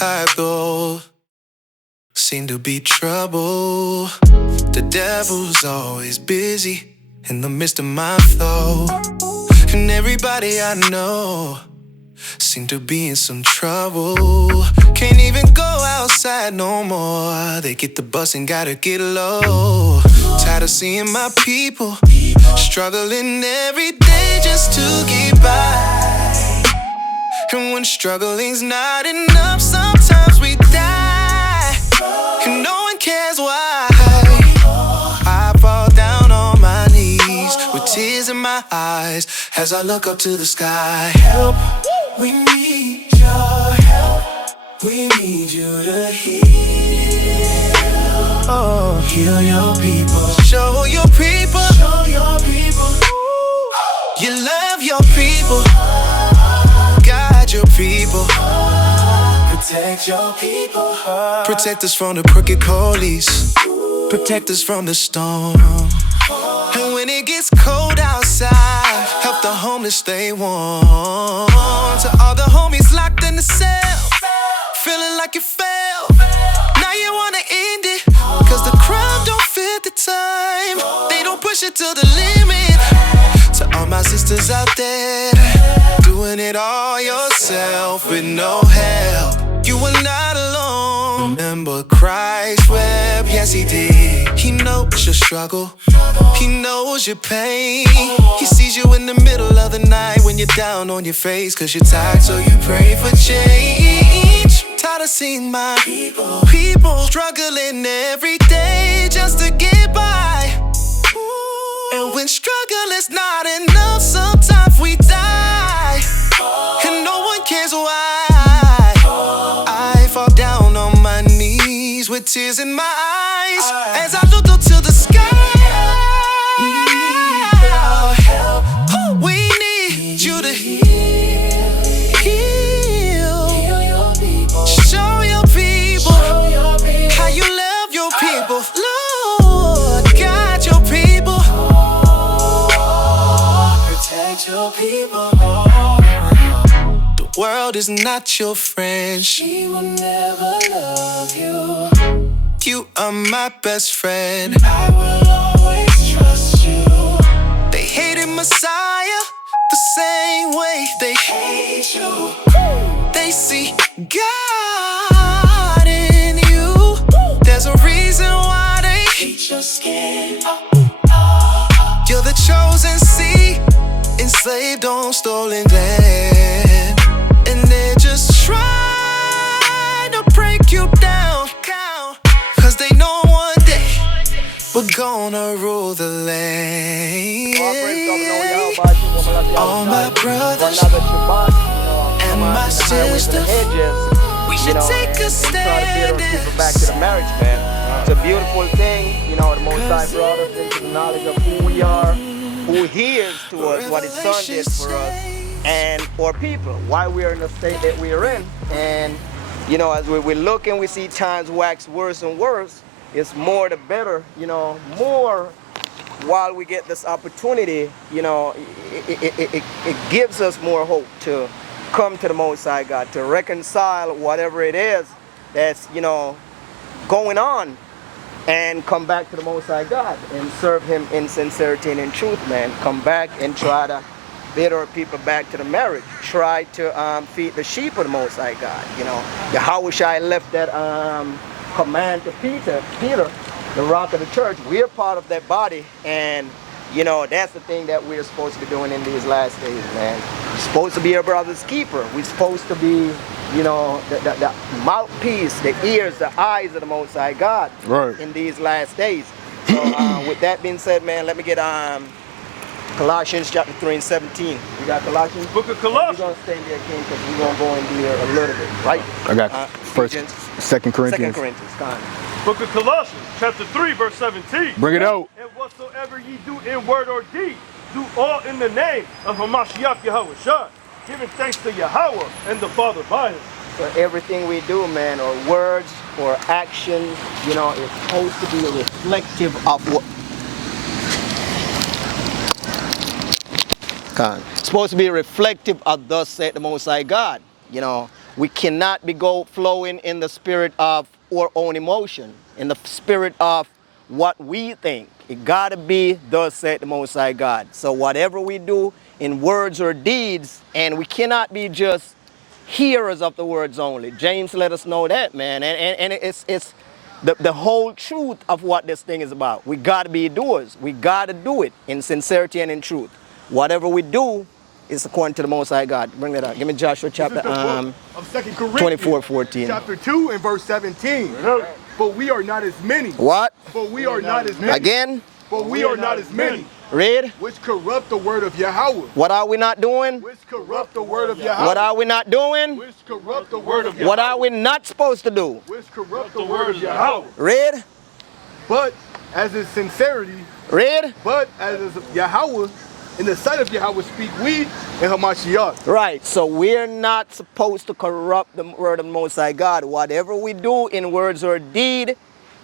I go. Seem to be trouble. The devil's always busy in the midst of my flow. And everybody I know seem to be in some trouble. Can't even go outside no more. They get the bus and gotta get low. Tired of seeing my people struggling every day just to get by. And when struggling's not enough, sometimes we die. And no one cares why. I fall down on my knees with tears in my eyes as I look up to the sky. Help, we need your help. We need you to heal. Oh, heal your people. Show your people. Show your people. You love your people. Guide your people. Protect your people. Protect us from the crooked police. Protect us from the storm. And when it gets cold outside, help the homeless stay warm. To all the homies locked in the cell, feeling like you failed. Now you wanna end it, cause the crime don't fit the time. They don't push it to the limit. To all my sisters out there, doing it all yourself with no help. You are not alone. Remember Christ wept, yes he did. He knows your struggle, he knows your pain. He sees you in the middle of the night when you're down on your face, cause you're tired, so you pray for change. Tired of seeing my people struggling every day just to get by. And when struggle is not enough, sometimes we die. And no one cares why. I fall down on my knees with tears in my eyes as I look up to the sky. We need you to heal. Show your people how you love your people. Lord, guide your people. Protect your people. The world is not your friend. She will never love you. You are my best friend. I will always trust you. They hated Messiah the same way they hate you. They see God in you. There's a reason why they hate your skin. You're the chosen seed, enslaved on stolen land. And they're just trying to break you down, cause they know one day we're gonna rule the land. All my brothers and my sisters, we should take a stand and back to the marriage, man. It's a beautiful thing, the Most High brought us into the knowledge of who we are, who He is to us, what His Son did for us, and for people, why we are in the state that we are in. And as we look and we see times wax worse and worse, it's more the better, more while we get this opportunity, it gives us more hope to come to the Most High God, to reconcile whatever it is that's, going on, and come back to the Most High God and serve Him in sincerity and in truth, man. Come back and try to bid our people back to the marriage. Try to feed the sheep of the Most High God. Yahushua left that command to Peter, the rock of the church. We're part of that body, and that's the thing that we're supposed to be doing in these last days, man. We're supposed to be our brother's keeper. We're supposed to be, the mouthpiece, the ears, the eyes of the Most High God in these last days. So with that being said, man, let me get Colossians chapter 3 and 17. We got Colossians. Book of Colossians. We're going to stay there, King, because we're going to go in there a little bit, right? I got Second Corinthians. Kind. Book of Colossians, chapter 3, verse 17. Bring it out. And whatsoever ye do in word or deed, do all in the name of Hamashiach Yahushua, giving thanks to Yahweh and the Father by Him. So everything we do, man, or words or actions, is supposed to be reflective of what. It's supposed to be reflective of thus said the Most High God. You know, we cannot be flowing in the spirit of our own emotion, in the spirit of what we think. It gotta be thus said the Most High God. So whatever we do in words or deeds, and we cannot be just hearers of the words only. James let us know that, man, and it's the whole truth of what this thing is about. We gotta be doers. We gotta do it in sincerity and in truth. Whatever we do is according to the Most High God. Bring that out. Give me Joshua chapter of 2 Corinthians, 24:14. chapter 2 and verse 17. For we are not as many. What? For we are not as many. Again? For we are not as many. Read. Which corrupt the word of Yahweh. What are we not doing? Which corrupt the word of Yahweh. What are we not doing? Which corrupt the word of Yahweh. What are we not supposed to do? Which corrupt the word of Yahweh. Read. But as is sincerity. Read. But as is Yahweh, in the sight of Yahweh speak we and Hamashiach. Right, so we're not supposed to corrupt the word of the Most High God. Whatever we do in words or deed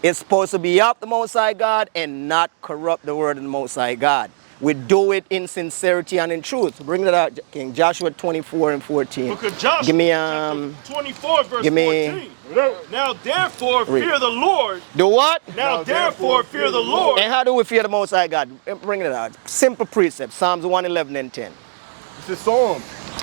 is supposed to be of the Most High God and not corrupt the word of the Most High God. We do it in sincerity and in truth. Bring that out, King. Joshua 24 and 14. Book of Joshua, give me, chapter 24, verse give me, 14. Now therefore fear the Lord. Do what? Now therefore fear the Lord. And how do we fear the Most High God? Bring it out. Simple precept. Psalms 111 and 10. This is Psalm.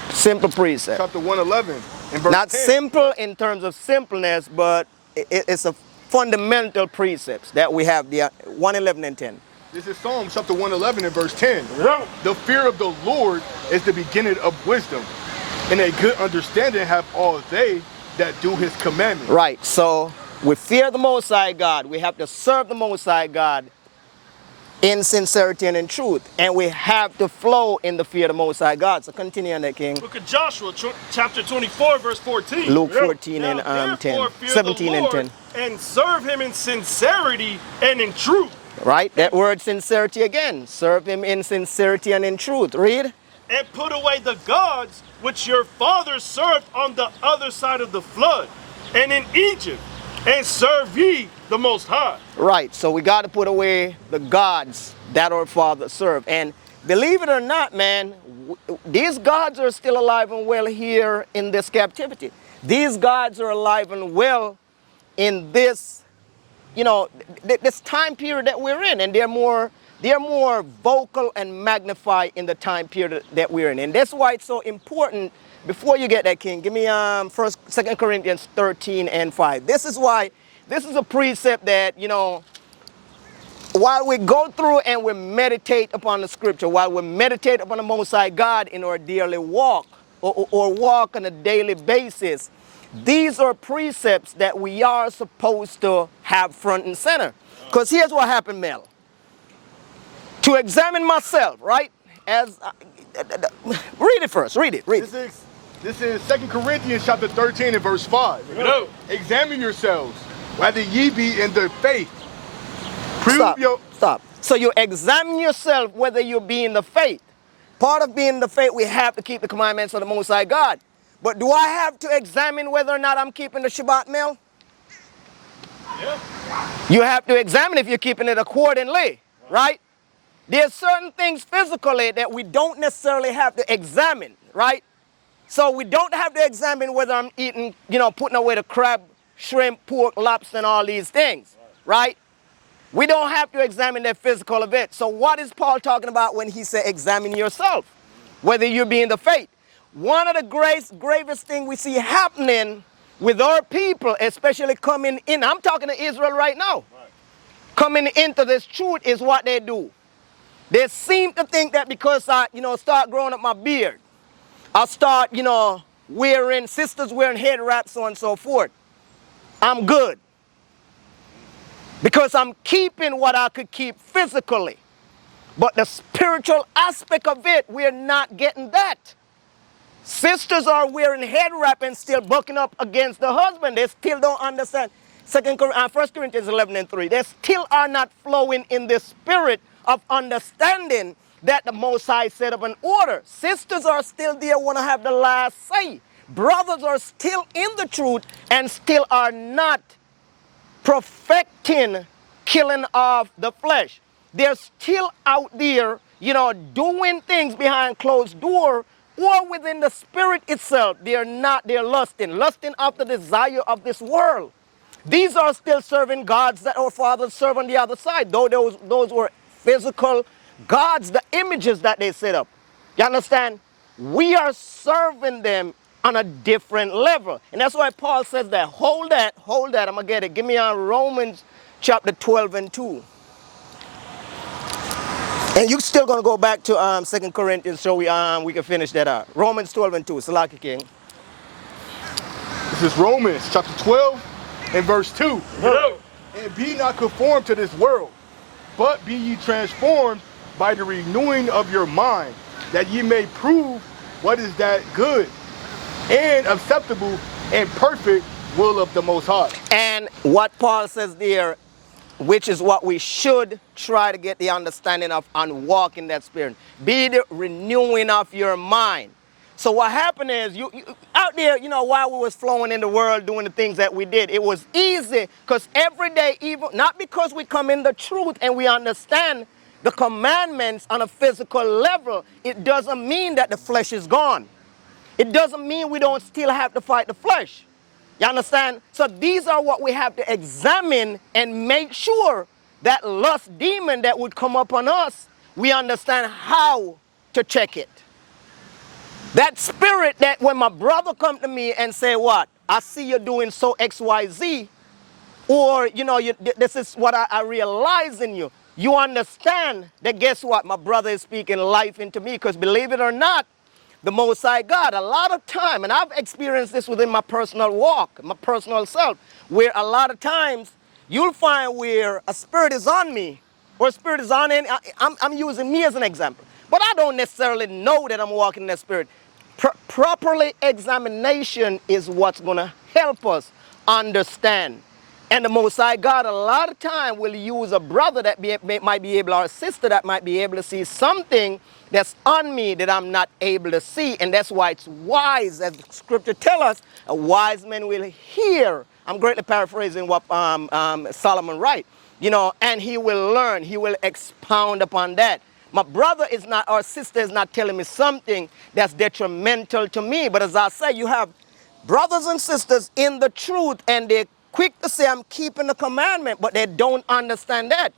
Simple precept. Chapter 111 and verse Not 10. simple in terms of simpleness, but it's a fundamental precepts that we have. The 111 and 10. This is Psalm chapter 111 and verse 10. The fear of the Lord is the beginning of wisdom, and a good understanding have all they that do his commandments. Right, so we fear the Most High God. We have to serve the Most High God in sincerity and in truth. And we have to flow in the fear of the Most High God. So continue on that, King. Book of Joshua, chapter 24, verse 14. Luke 14 and 10. 17 and 10. And serve him in sincerity and in truth. Right, that word sincerity again. Serve him in sincerity and in truth. Read. And put away the gods which your fathers served on the other side of the flood and in Egypt, and serve ye the Most High. Right, so we got to put away the gods that our fathers served. And believe it or not, man, these gods are still alive and well here in this captivity. These gods are alive and well in this, you know, this time period that we're in, and they're more vocal and magnified in the time period that we're in. And that's why it's so important. Before you get that, King, give me 2 Corinthians 13 and 5. This is why, this is a precept that, you know, while we go through and we meditate upon the scripture, while we meditate upon the Most High God in our daily walk, or walk on a daily basis, these are precepts that we are supposed to have front and center. Because here's what happened, Mel. To examine myself, right? As read it first. Read it. This is 2 Corinthians chapter 13 and verse 5. Examine yourselves, whether ye be in the faith. Stop. So you examine yourself whether you be in the faith. Part of being in the faith, we have to keep the commandments of the Most High God. But do I have to examine whether or not I'm keeping the Shabbat meal? Yeah. You have to examine if you're keeping it accordingly, right? There's certain things physically that we don't necessarily have to examine, right? So we don't have to examine whether I'm eating, you know, putting away the crab, shrimp, pork, lobster, and all these things, right? We don't have to examine that physical event. So what is Paul talking about when he said examine yourself, whether you be in the faith? One of the gravest things we see happening with our people, especially coming in, I'm talking to Israel right now, coming into this truth is what they do. They seem to think that because I, you know, start growing up my beard, I start, you know, sisters wearing head wraps, so on and so forth, I'm good. Because I'm keeping what I could keep physically. But the spiritual aspect of it, we're not getting that. Sisters are wearing head wrap and still bucking up against the husband. They still don't understand. 1 Corinthians 11 and 3. They still are not flowing in the spirit of understanding that the Most High set up an order. Sisters are still there, want to have the last say. Brothers are still in the truth and still are not perfecting killing of the flesh. They're still out there, you know, doing things behind closed door or within the spirit itself, they're lusting after the desire of this world. These are still serving gods that our fathers serve on the other side, though those were physical gods, the images that they set up. You understand? We are serving them on a different level. And that's why Paul says that. Hold that, I'm going to get it. Give me on Romans chapter 12 and 2. And you're still going to go back to 2 Corinthians so we can finish that out. Romans 12 and 2. Salaki King. This is Romans chapter 12 and verse 2. And be not conformed to this world, but be ye transformed by the renewing of your mind, that ye may prove what is that good and acceptable and perfect will of the Most High. And what Paul says there, which is what we should try to get the understanding of and walk in that spirit. Be the renewing of your mind. So what happened is, you out there, while we was flowing in the world doing the things that we did, it was easy because every day, even not because we come in the truth and we understand the commandments on a physical level, it doesn't mean that the flesh is gone. It doesn't mean we don't still have to fight the flesh. You understand? So these are what we have to examine and make sure that lust demon that would come upon us, we understand how to check it. That spirit that when my brother come to me and say, what? I see you doing so XYZ, or, this is what I realize in you. You understand that, guess what? My brother is speaking life into me, because believe it or not, the Most High God, a lot of time, and I've experienced this within my personal walk, my personal self, where a lot of times you'll find where a spirit is on me, or a spirit is on, I'm using me as an example, but I don't necessarily know that I'm walking in that spirit. Properly examination is what's going to help us understand. And the Most High God a lot of time will use a brother that might be able, or a sister that might be able to see something that's on me that I'm not able to see. And that's why it's wise, as the scripture tells us, a wise man will hear. I'm greatly paraphrasing what Solomon writes. And he will learn, he will expound upon that. My brother is not, or sister is not telling me something that's detrimental to me. But as I say, you have brothers and sisters in the truth, and they're quick to say, I'm keeping the commandment, but they don't understand that.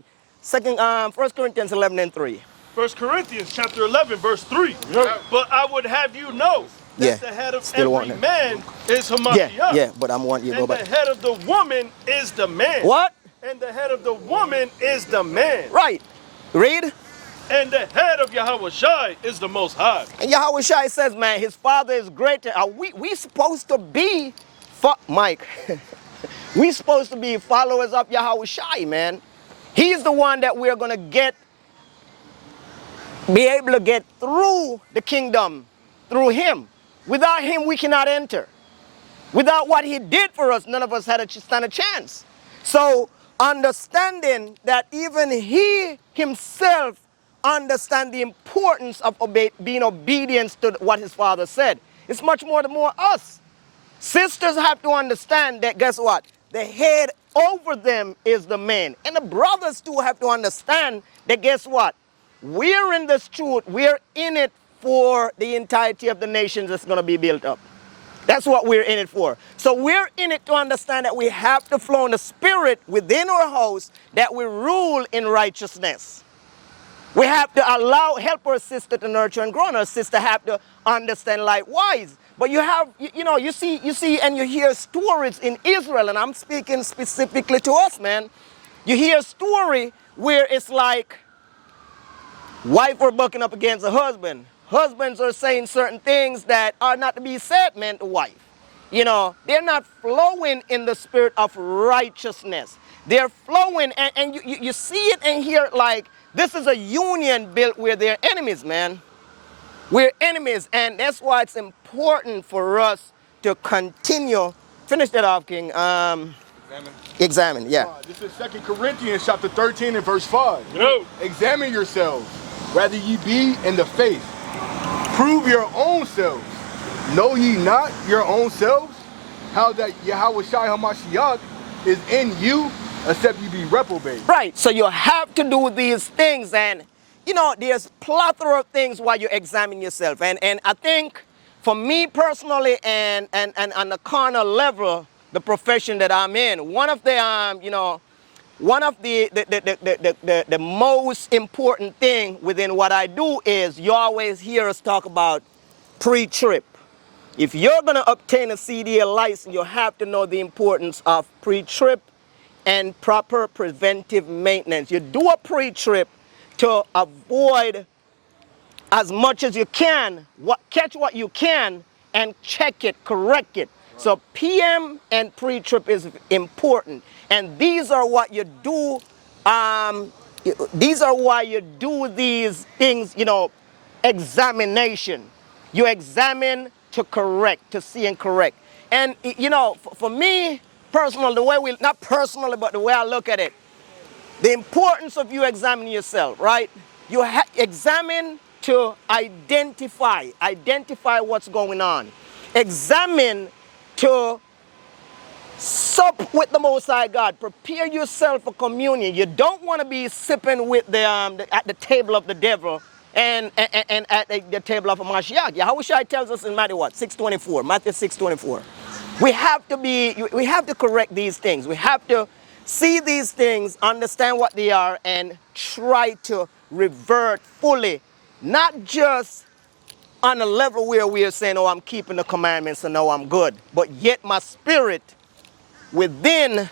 1 Corinthians 11 and 3. 1 Corinthians chapter 11, verse 3. But I would have you know that the head of every man is Hamashiach. Yeah, but I'm wanting you to go back. And the head of the woman is the man. What? And the head of the woman is the man. Right. Read. And the head of Yahushai is the Most High. And Yahushai says, man, his father is greater. We supposed to be, Mike, we supposed to be followers of Yahushai, man. He's the one that we're going to be able to get through the kingdom, through him. Without him, we cannot enter. Without what he did for us, none of us had a stand a chance. So understanding that even he himself understand the importance of being obedient to what his father said. It's much more than us. Sisters have to understand that, guess what? The head over them is the man. And the brothers too have to understand that, guess what? We're in this truth. We're in it for the entirety of the nations that's going to be built up. That's what we're in it for. So we're in it to understand that we have to flow in the spirit within our house, that we rule in righteousness. We have to help our sister to nurture and grow, and our sister have to understand likewise. But you see and you hear stories in Israel, and I'm speaking specifically to us, man. You hear a story where it's like wife are bucking up against the husband. Husbands are saying certain things that are not to be said, man, to wife. They're not flowing in the spirit of righteousness. They're flowing, and you see it and hear it like, this is a union built where they're enemies, man. We're enemies, and that's why it's important for us to continue. Finish that off, King. Examine, yeah. This is 2 Corinthians chapter 13 and verse 5. Examine yourselves, whether ye be in the faith. Prove your own selves. Know ye not your own selves, how that Yahushai HaMashiach is in you, except you be reprobate. Right, so you have to do these things, and you know, there's plethora of things while you examine yourself. And I think for me personally and on the carnal level, the profession that I'm in, one of the, you know, one of the most important thing within what I do is you always hear us talk about pre-trip. If you're going to obtain a CDL license, you have to know the importance of pre-trip and proper preventive maintenance. You do a pre-trip to avoid as much as you can, catch what you can and check it, correct it. Right. So PM and pre-trip is important. And these are what you do, these are why you do these things, you know, examination. You examine to correct, to see and correct. And, you know, for me, personally, the way we, not personally, but the way I look at it, the importance of you examining yourself, right? You examine to identify what's going on. Examine to sup with the Most High God. Prepare yourself for communion. You don't want to be sipping with at the table of the devil and at the table of a Mashiach. Yahushua tells us in Matthew what? 6:24. Matthew 6:24. We have to correct these things. We have to see these things, understand what they are, and try to revert fully. Not just on a level where we are saying, oh, I'm keeping the commandments and no, I'm good. But yet my spirit within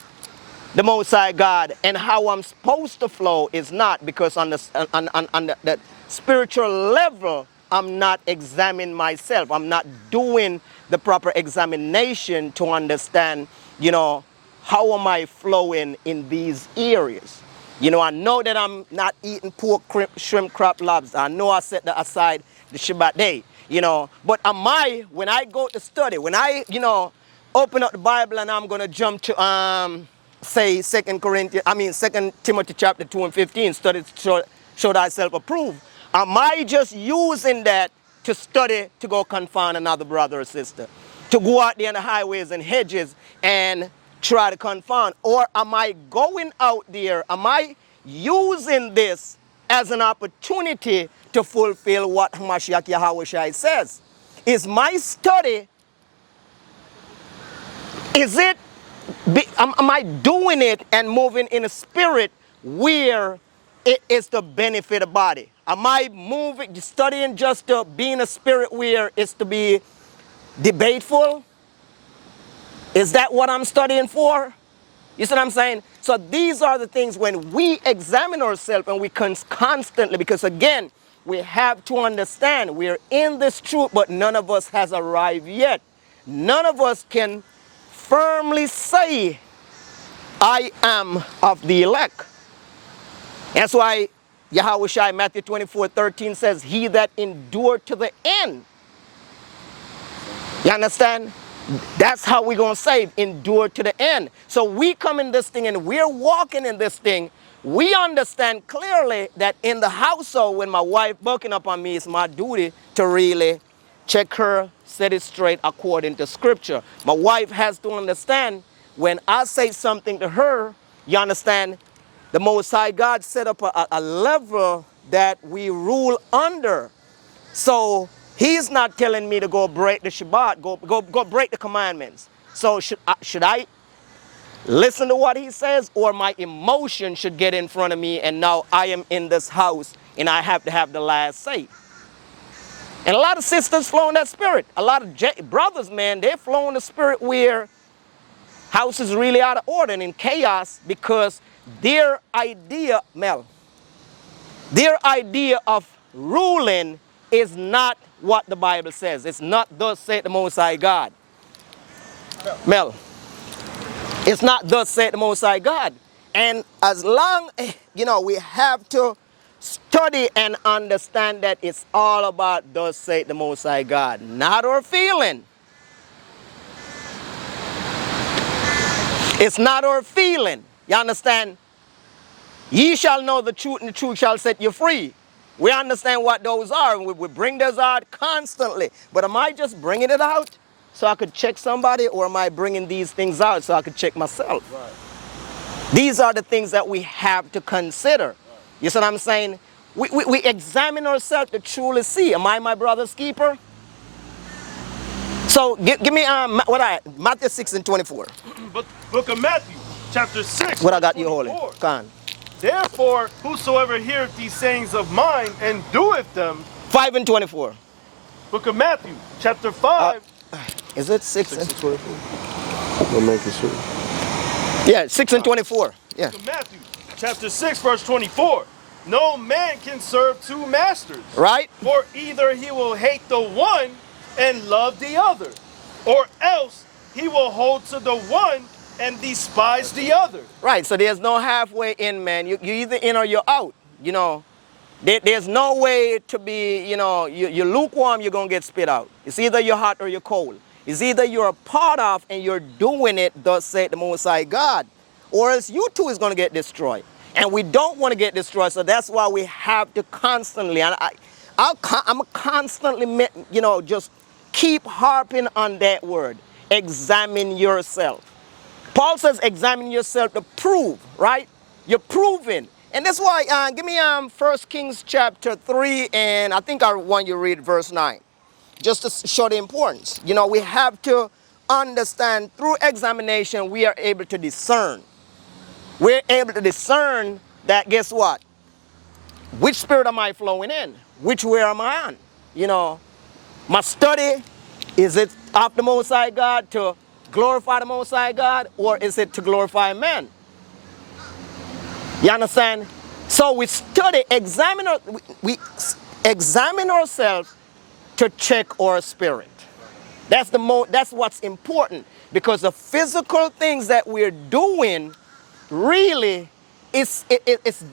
the Most High God and how I'm supposed to flow is not, because on the spiritual level, I'm not examining myself. I'm not doing the proper examination to understand, you know, how am I flowing in these areas. You know, I know that I'm not eating pork, shrimp, crab, lobster. I know I set that aside the Shabbat day, you know. But am I, when I go to study, when I, you know, open up the Bible and I'm going to jump to, say, 2 Timothy chapter 2 and 15, study to show thyself approved. Am I just using that to study to go confound another brother or sister? To go out there in the highways and hedges and try to confound? Or am I going out there, am I using this as an opportunity to fulfill what Mashiach Yahushua says? Is my study, am I doing it and moving in a spirit where it is to benefit the body? Am I moving, studying just to be in a spirit where it's to be debateful? Is that what I'm studying for? You see what I'm saying? So these are the things when we examine ourselves and we constantly, because again, we have to understand we're in this truth, but none of us has arrived yet. None of us can firmly say, I am of the elect. That's why Yahushua, Matthew 24:13 says, he that endured to the end. You understand? That's how we're going to save, endure to the end. So we come in this thing and we're walking in this thing. We understand clearly that in the household, when my wife bucking up on me, it's my duty to really check her, set it straight according to scripture. My wife has to understand when I say something to her, you understand, the Most High God set up a level that we rule under. So he's not telling me to go break the Shabbat, go break the commandments. So should I listen to what he says, or my emotion should get in front of me and now I am in this house and I have to have the last say? And a lot of sisters flow in that spirit. A lot of brothers, man, they flow in the spirit where house is really out of order and in chaos because their idea, their idea of ruling is not what the Bible says. It's not thus saith the Most High God. Mel, it's not thus saith the Most High God. And as long, you know, we have to study and understand that it's all about thus saith the Most High God, not our feeling. It's not our feeling. You understand? Ye shall know the truth, and the truth shall set you free. We understand what those are, and we bring those out constantly. But am I just bringing it out so I could check somebody, or am I bringing these things out so I could check myself? Right. These are the things that we have to consider. Right. You see what I'm saying? We examine ourselves to truly see, am I my brother's keeper? So give me Matthew 6 and 24. But book of Matthew, chapter 6, What I verse got you holding? 24. Come on. Therefore, whosoever heareth these sayings of mine and doeth them, 5 and 24. book of Matthew, chapter 5, Is it 6 and 24? We'll make it sure. Yeah, 6 and 24. Yeah. book of Matthew, chapter 6, verse 24. No man can serve two masters. Right? For either he will hate the one and love the other, or else he will hold to the one and despise the other. Right. So there's no halfway in, man. You're either in or you're out. You know, there's no way to be, you know, you're lukewarm, you're going to get spit out. It's either you're hot or you're cold. It's either you're a part of and you're doing it, thus saith the Most High God, or else you too is going to get destroyed. And we don't want to get destroyed, so that's why we have to constantly, and I'm constantly, you know, just keep harping on that word. Examine yourself. Paul says examine yourself to prove, right? You're proving. And that's why, give me 1 Kings chapter 3, and I think I want you to read verse 9. Just to show the importance. You know, we have to understand through examination we are able to discern. We're able to discern that, guess what? Which spirit am I flowing in? Which way am I on? You know, my study, is it of the Most High God to glorify the Most High God, or is it to glorify man? You understand? So we study, we examine ourselves to check our spirit. That's what's important, because the physical things that we're doing really it's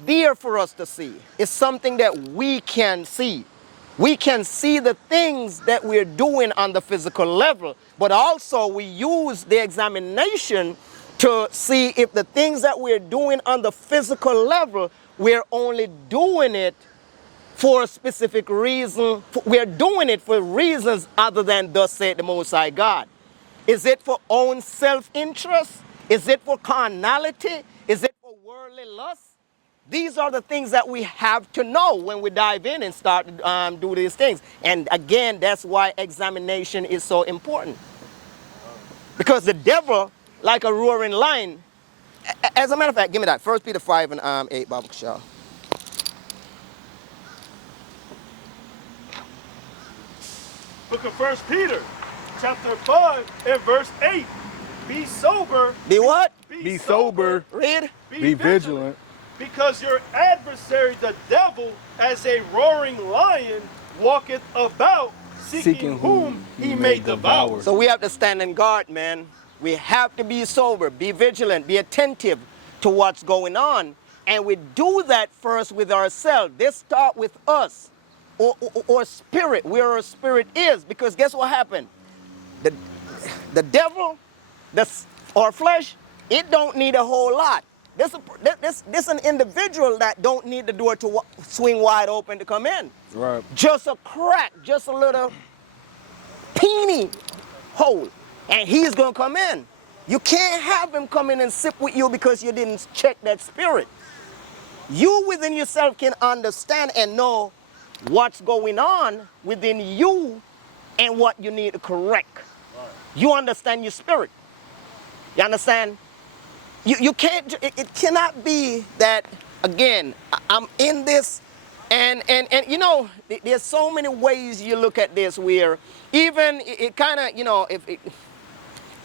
there for us to see. It's something that we can see. We can see the things that we're doing on the physical level, but also we use the examination to see if the things that we're doing on the physical level, we're only doing it for a specific reason. We're doing it for reasons other than thus saith the Most High God. Is it for own self-interest? Is it for carnality? Is it for worldly lust? These are the things that we have to know when we dive in and start to do these things. And again, that's why examination is so important. Because the devil, like a roaring lion, as a matter of fact, give me that. 1 Peter 5 and 8, Baba Kishal. Book of 1 Peter, chapter 5 and verse 8. Be sober. Be what? Be sober. Read. Be vigilant. Because your adversary, the devil, as a roaring lion, walketh about, seeking whom he may devour. So we have to stand in guard, man. We have to be sober, be vigilant, be attentive to what's going on. And we do that first with ourselves. This start with us, or spirit, where our spirit is. Because guess what happened? The devil, our flesh, it don't need a whole lot. This an individual that don't need the door to swing wide open to come in. Right. Just a crack, just a little teeny hole, and he's gonna come in. You can't have him come in and sip with you because you didn't check that spirit. You within yourself can understand and know what's going on within you and what you need to correct. You understand your spirit. You understand? You can't, it cannot be that, again, I'm in this, and you know, there's so many ways you look at this where even it kind of, you know,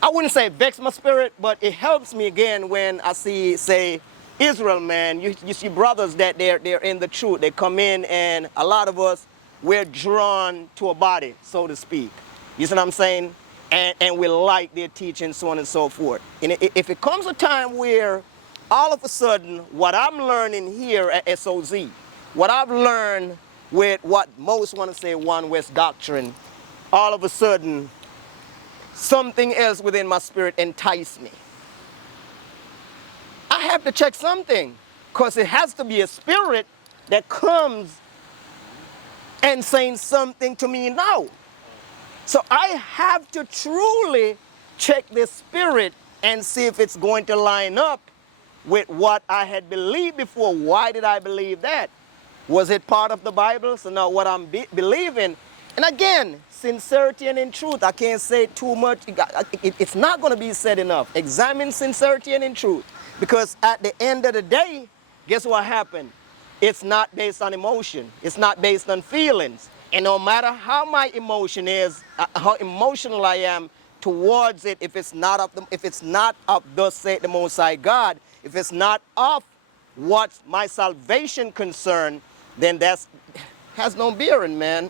I wouldn't say vex my spirit, but it helps me again when I see, say, Israel, man. You see brothers that they're in the truth. They come in, and a lot of us, we're drawn to a body, so to speak. You see what I'm saying? And we like their teaching, so on and so forth. And if it comes a time where all of a sudden what I'm learning here at SOZ, what I've learned with what most want to say One West doctrine, all of a sudden something else within my spirit enticed me. I have to check something, because it has to be a spirit that comes and saying something to me now. So I have to truly check this spirit and see if it's going to line up with what I had believed before. Why did I believe that? Was it part of the Bible? So now what I'm believing, and again, sincerity and in truth, I can't say too much. It's not going to be said enough. Examine sincerity and in truth. Because at the end of the day, guess what happened? It's not based on emotion. It's not based on feelings. And no matter how my emotion is, how emotional I am towards it, if it's not of thus saith the Most High God, if it's not of what's my salvation concern, then that's has no bearing, man.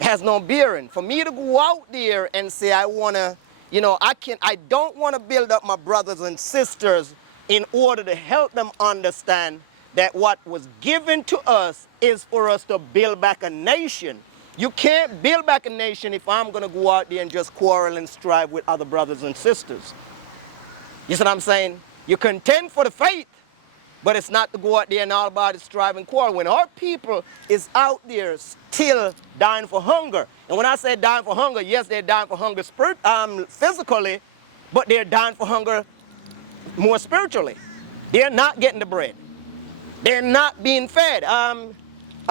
Has no bearing. For me to go out there and say I wanna, I don't want to build up my brothers and sisters in order to help them understand that what was given to us is for us to build back a nation. You can't build back a nation if I'm gonna go out there and just quarrel and strive with other brothers and sisters. You see what I'm saying? You contend for the faith, but it's not to go out there and all about it, strive and quarrel. When our people is out there still dying for hunger, and when I say dying for hunger, yes, they're dying for hunger physically, but they're dying for hunger more spiritually. They're not getting the bread. They're not being fed. I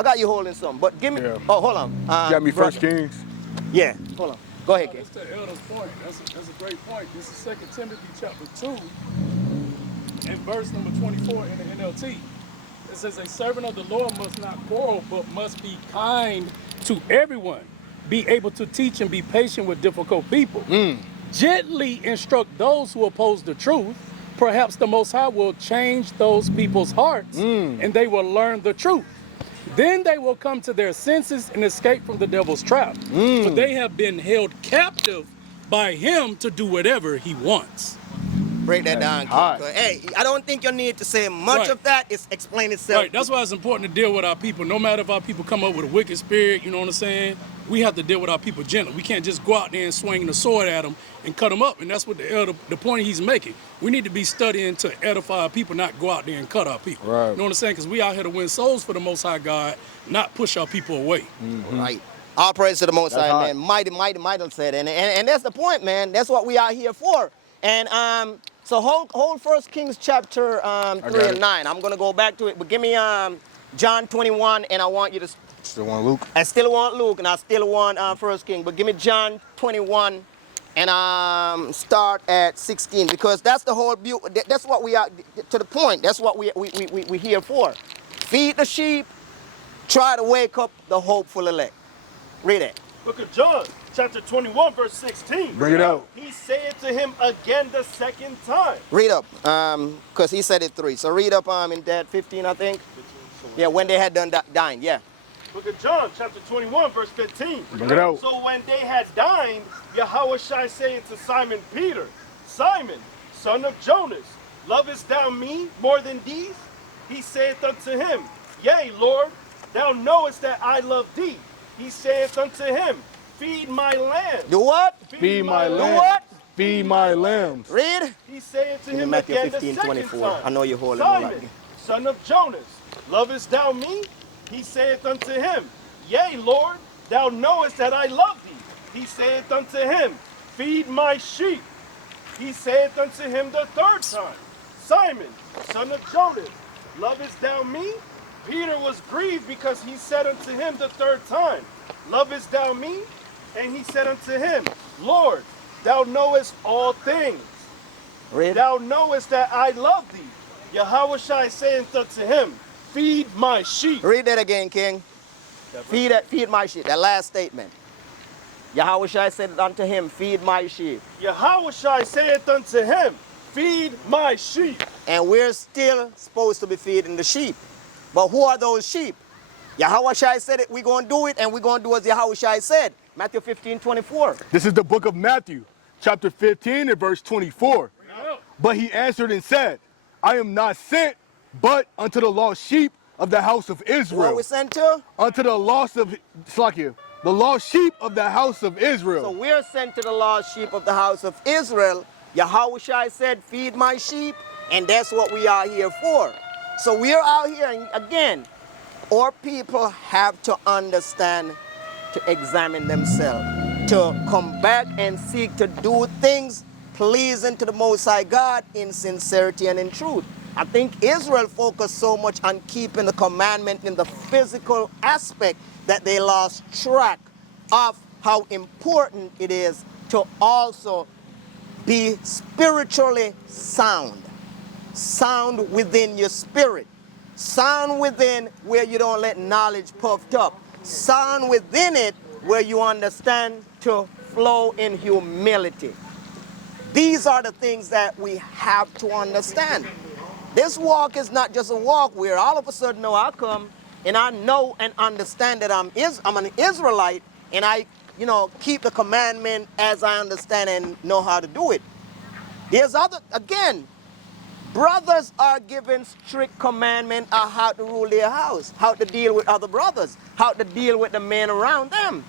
got you holding something, but give me. Yeah. Oh, hold on. Got me First Kings. Yeah, hold on. Go ahead, Kid. That's the elder's point. That's a great point. This is 2 Timothy chapter 2 and verse number 24 in the NLT. It says, a servant of the Lord must not quarrel, but must be kind to everyone, be able to teach and be patient with difficult people. Gently instruct those who oppose the truth. Perhaps the Most High will change those people's hearts and they will learn the truth. Then they will come to their senses and escape from the devil's trap. For they have been held captive by him to do whatever he wants. Break that down, Kid. Hey, I don't think you need to say much Right. of that. It's explain itself. Right, that's why it's important to deal with our people. No matter if our people come up with a wicked spirit, you know what I'm saying? We have to deal with our people gently. We can't just go out there and swing the sword at them and cut them up. And that's what the point he's making. We need to be studying to edify our people, not go out there and cut our people. Right. You know what I'm saying? Because we out here to win souls for the Most High God, not push our people away. Right. All praise to the Most High, man. Mighty said. And that's the point, man. That's what we are here for. And so hold 1 Kings chapter 3 and 9. I'm going to go back to it. But give me John 21, and I want you to... Still want Luke? I still want Luke, and I still want 1 King. But give me John 21, and start at 16. Because that's the whole beauty. That's what we are... To the point. That's what we here for. Feed the sheep. Try to wake up the hopeful elect. Read it. Book of John, chapter 21, verse 16. Bring it out. He said to him again the second time. Read up, because he said it 3. So read up in that 15, I think. Yeah, when they had done dined, yeah. Book of John, chapter 21, verse 15. Bring it out. So when they had dined, Yahushua said to Simon Peter, Simon, son of Jonas, lovest thou me more than these? He saith unto him, Yea, Lord, thou knowest that I love thee. He saith unto him, Feed my lambs. Do what? Feed my Do lambs. what? Feed my lambs. Read. He saith to him Matthew again 15, the second 24. time, I know you're holding on like Simon, son of Jonas, lovest thou me? He saith unto him, Yea, Lord, thou knowest that I love thee. He saith unto him, Feed my sheep. He saith unto him the third time, Simon, son of Jonas, lovest thou me? Peter was grieved because he said unto him the third time, Lovest thou me? And he said unto him, Lord, thou knowest all things. Read. Thou knowest that I love thee. Yahushua saith unto him, Feed my sheep. Read that again, King. Feed my sheep. That last statement. Yahushua said unto him, Feed my sheep. Yahushua saith unto him, Feed my sheep. And we're still supposed to be feeding the sheep. But who are those sheep? Yahushua said it, we're going to do it, and we're going to do as Yahushua said. Matthew 15, 24. This is the book of Matthew, chapter 15 and verse 24. But he answered and said, I am not sent but unto the lost sheep of the house of Who are Israel. we sent to? Unto the lost of Slakia, the lost sheep of the house of So Israel. we're sent to the lost sheep of the house of Israel. Yahushua said, Feed my sheep, and that's what we are here for. So we're out here, and again, our people have to understand, to examine themselves, to come back and seek to do things pleasing to the Most High God in sincerity and in truth. I think Israel focused so much on keeping the commandment in the physical aspect that they lost track of how important it is to also be spiritually sound. Sound within your spirit. Sound within where you don't let knowledge puffed up. Sound within it where you understand to flow in humility. These are the things that we have to understand. This walk is not just a walk where all of a sudden, no, I come and I know and understand that I'm an Israelite, and I, keep the commandment as I understand and know how to do it. There's again, brothers are given strict commandment on how to rule their house, how to deal with other brothers, how to deal with the men around them.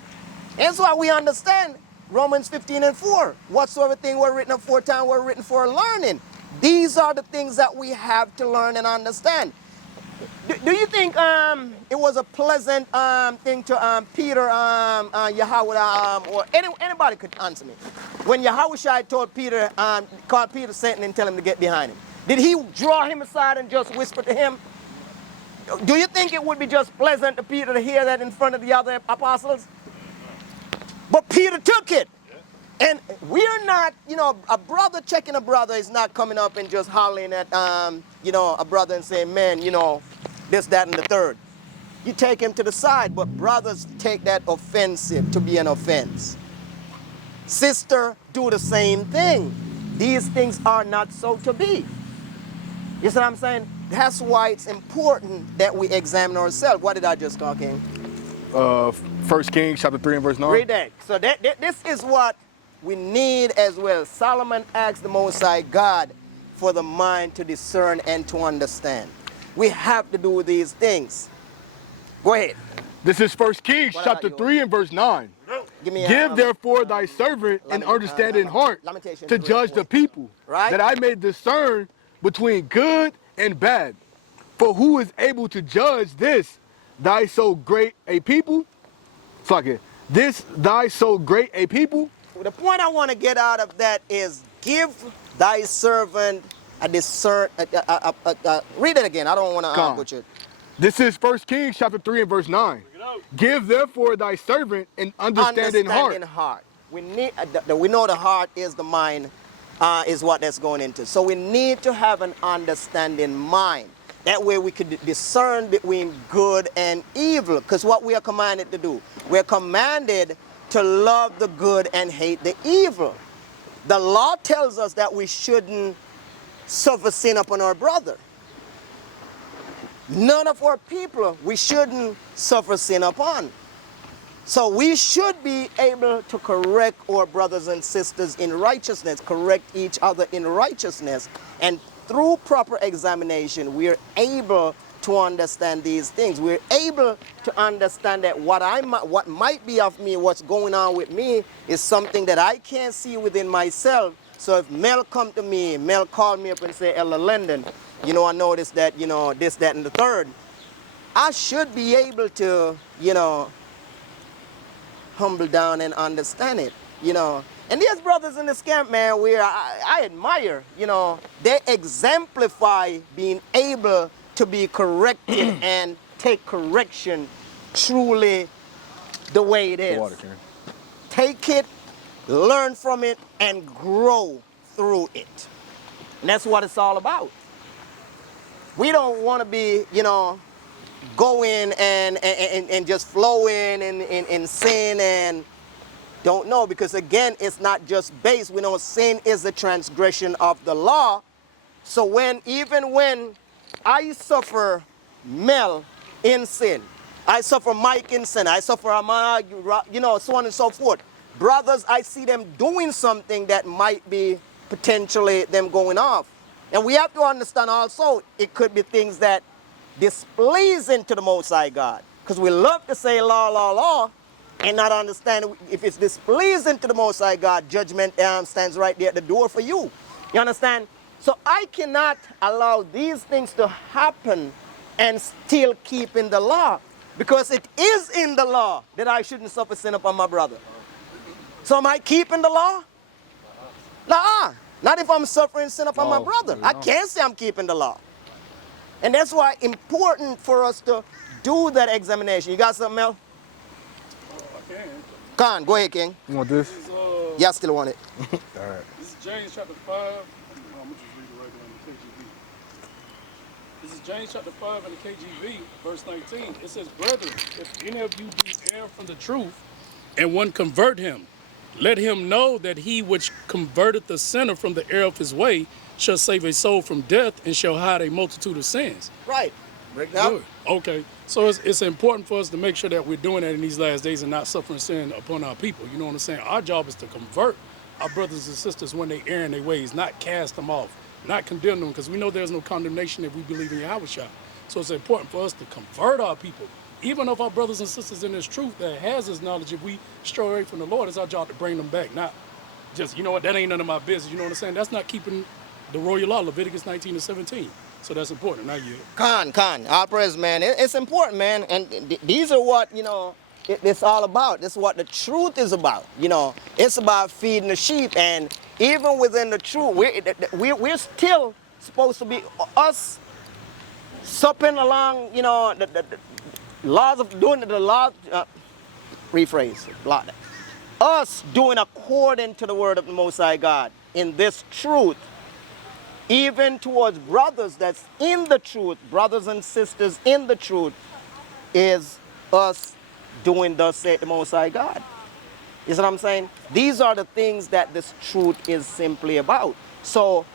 That's why we understand Romans 15:4. Whatsoever thing were written aforetime were written for learning. These are the things that we have to learn and understand. Do you think it was a pleasant thing to Peter, Yahweh, or anybody could answer me? When Yahushua told Peter, called Peter Satan and tell him to get behind him, did he draw him aside and just whisper to him? Do you think it would be just pleasant to Peter to hear that in front of the other apostles? But Peter took it. And we're not, a brother checking a brother is not coming up and just hollering at, a brother and saying, man, this, that, and the third. You take him to the side, but brothers take that offensive to be an offense. Sister, do the same thing. These things are not so to be. You see what I'm saying? That's why it's important that we examine ourselves. What did I just talk in? 1 Kings chapter 3 and verse 9. Read that. So this is what we need as well. Solomon asked the Most High God for the mind to discern and to understand. We have to do these things. Go ahead. This is 1 Kings chapter 3 and verse 9. Give therefore thy servant an understanding heart to judge the people, right? that I may discern between good and bad. For who is able to judge this, thy so great a people? Fuck it. This thy so great a people? The point I want to get out of that is give thy servant a discern. Read it again. I don't want to butcher it. This is 1 Kings chapter 3 and verse 9. Give therefore thy servant an understanding heart. We know the heart is the mind, is what that's going into. So we need to have an understanding mind. That way we could discern between good and evil. Because what we are commanded to do, we're commanded to love the good and hate the evil. The law tells us that we shouldn't suffer sin upon our brother. None of our people we shouldn't suffer sin upon. So we should be able to correct our brothers and sisters in righteousness, correct each other in righteousness, and through proper examination, we're able to understand these things. We're able to understand that what might be of me, what's going on with me, is something that I can't see within myself. So if Mel come to me, Mel called me up and say, Elder Landon, I noticed that, this, that, and the third. I should be able to, humble down and understand it, And these brothers in this camp, man, where I admire, they exemplify being able to be corrected and take correction truly the way it is. Take it, learn from it, and grow through it. And that's what it's all about. We don't want to be, going and just flowing in sin and don't know, because again, it's not just based. We know sin is a transgression of the law. So even when I suffer Mel in sin, I suffer Mike in sin, I suffer Amar, so on and so forth. Brothers, I see them doing something that might be potentially them going off. And we have to understand also, it could be things that displeasing to the Most High God. Because we love to say law, law, law, and not understand if it's displeasing to the Most High God, judgment stands right there at the door for you. You understand? So I cannot allow these things to happen and still keep in the law. Because it is in the law that I shouldn't suffer sin upon my brother. So am I keeping the law? Nah, not if I'm suffering sin upon my brother. I can't say I'm keeping the law. And that's why important for us to do that examination. You got something, Mel? I can. Con, go ahead, King. You want this? This is, Y'all still want it. All right. this is James chapter 5. I'm going to just read it right there in the KJV. This is James chapter 5 in the KJV, verse 19. It says, brethren, if any of you be err from the truth, and one convert him, let him know that he which converteth the sinner from the error of his way shall save a soul from death and shall hide a multitude of sins. Right. Break down. Good. Okay. So it's important for us to make sure that we're doing that in these last days and not suffering sin upon our people. You know what I'm saying? Our job is to convert our brothers and sisters when they err in their ways, not cast them off, not condemn them, because we know there's no condemnation if we believe in Yahweh Shah. So it's important for us to convert our people. Even of our brothers and sisters in this truth that has this knowledge, if we stray away from the Lord, it's our job to bring them back, not just, you know what, that ain't none of my business. You know what I'm saying? That's not keeping the royal law, Leviticus 19 and 17. So that's important. Now you. Con. All praise, man. It's important, man. And these are what, it's all about. This is what the truth is about. It's about feeding the sheep. And even within the truth, we're still supposed to be, us supping along, the laws of doing the laws, rephrase, us doing according to the word of the Most High God in this truth, even towards brothers that's in the truth, brothers and sisters in the truth, is us doing thus saith the Most High God. You see what I'm saying? These are the things that this truth is simply about. So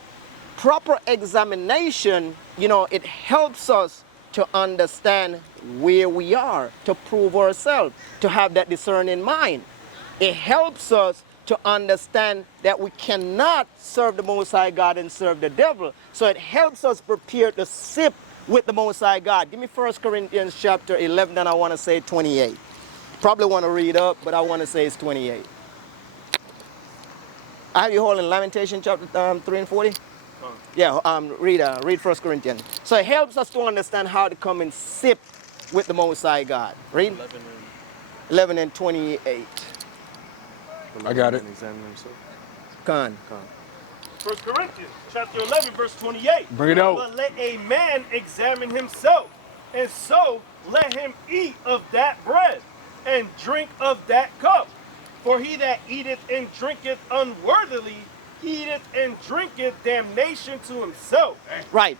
proper examination, it helps us to understand where we are, to prove ourselves, to have that discerning mind. It helps us to understand that we cannot serve the Most High God and serve the devil. So it helps us prepare to sip with the Most High God. Give me 1 Corinthians chapter 11, and I want to say 28. Probably want to read up, but I want to say it's 28. I have you holding Lamentation chapter 3 and 40? Yeah, read 1 Corinthians. So it helps us to understand how to come and sip with the Most High God. Read 11 and 28. I got it. Con. 1 Corinthians chapter 11, verse 28. Bring it out. But let a man examine himself, and so let him eat of that bread, and drink of that cup. For he that eateth and drinketh unworthily, eateth and drinketh damnation to himself. Right.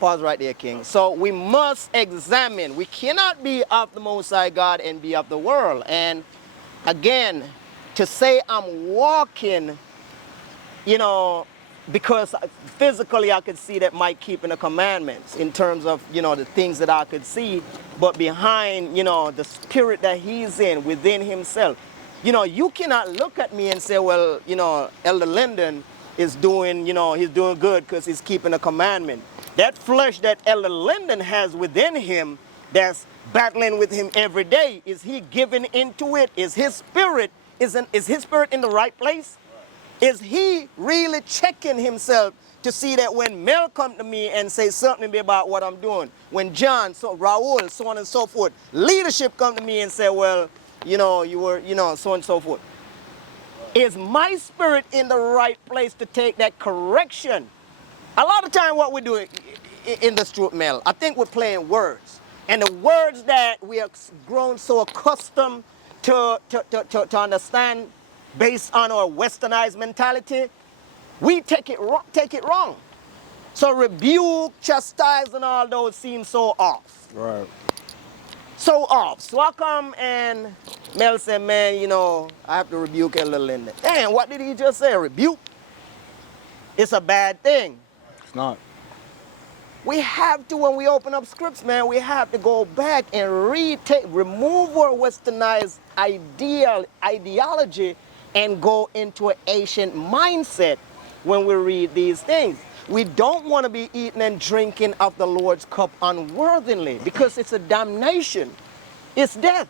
Pause right there, King. So we must examine. We cannot be of the Most High God and be of the world. And again, to say I'm walking, because physically I could see that Mike keeping the commandments in terms of, the things that I could see, but behind, the spirit that he's in, within himself. You cannot look at me and say, well, Elder Linden is doing, he's doing good because he's keeping the commandment. That flesh that Elder Linden has within him that's battling with him every day, is he giving into it? Is his spirit is his spirit in the right place? Is he really checking himself to see that when Mel come to me and say something to me about what I'm doing, when John, so Raul, so on and so forth, leadership come to me and say, well, you were, so and so forth. Is my spirit in the right place to take that correction? A lot of time what we do in the truth, Mel, I think we're playing words. And the words that we have grown so accustomed to understand based on our westernized mentality, we take it wrong. So rebuke, chastise, and all those seem so off. Right. So off. So I come and Mel said, man, I have to rebuke Elder Linden. Damn, what did he just say? Rebuke? It's a bad thing. It's not. We have to, when we open up scripts, man, we have to go back and remove our westernized ideology and go into an ancient mindset when we read these things. We don't want to be eating and drinking of the Lord's cup unworthily, because it's a damnation. It's death.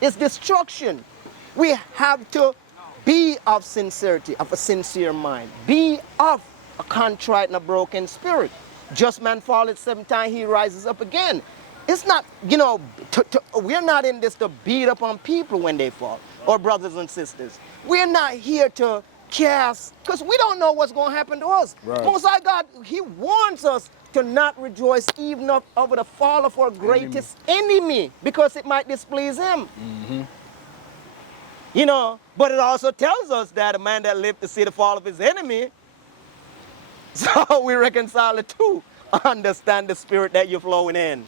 It's destruction. We have to be of sincerity, of a sincere mind. Be of a contrite and a broken spirit. Just man falleth 7 times, he rises up again. It's not, we're not in this to beat up on people when they fall, or brothers and sisters. We're not here to cast, because we don't know what's going to happen to us. Right. Most High God, he warns us to not rejoice even over the fall of our greatest enemy, because it might displease him. You know, but it also tells us that a man that lived to see the fall of his enemy, so we reconcile the two. Understand the spirit that you're flowing in.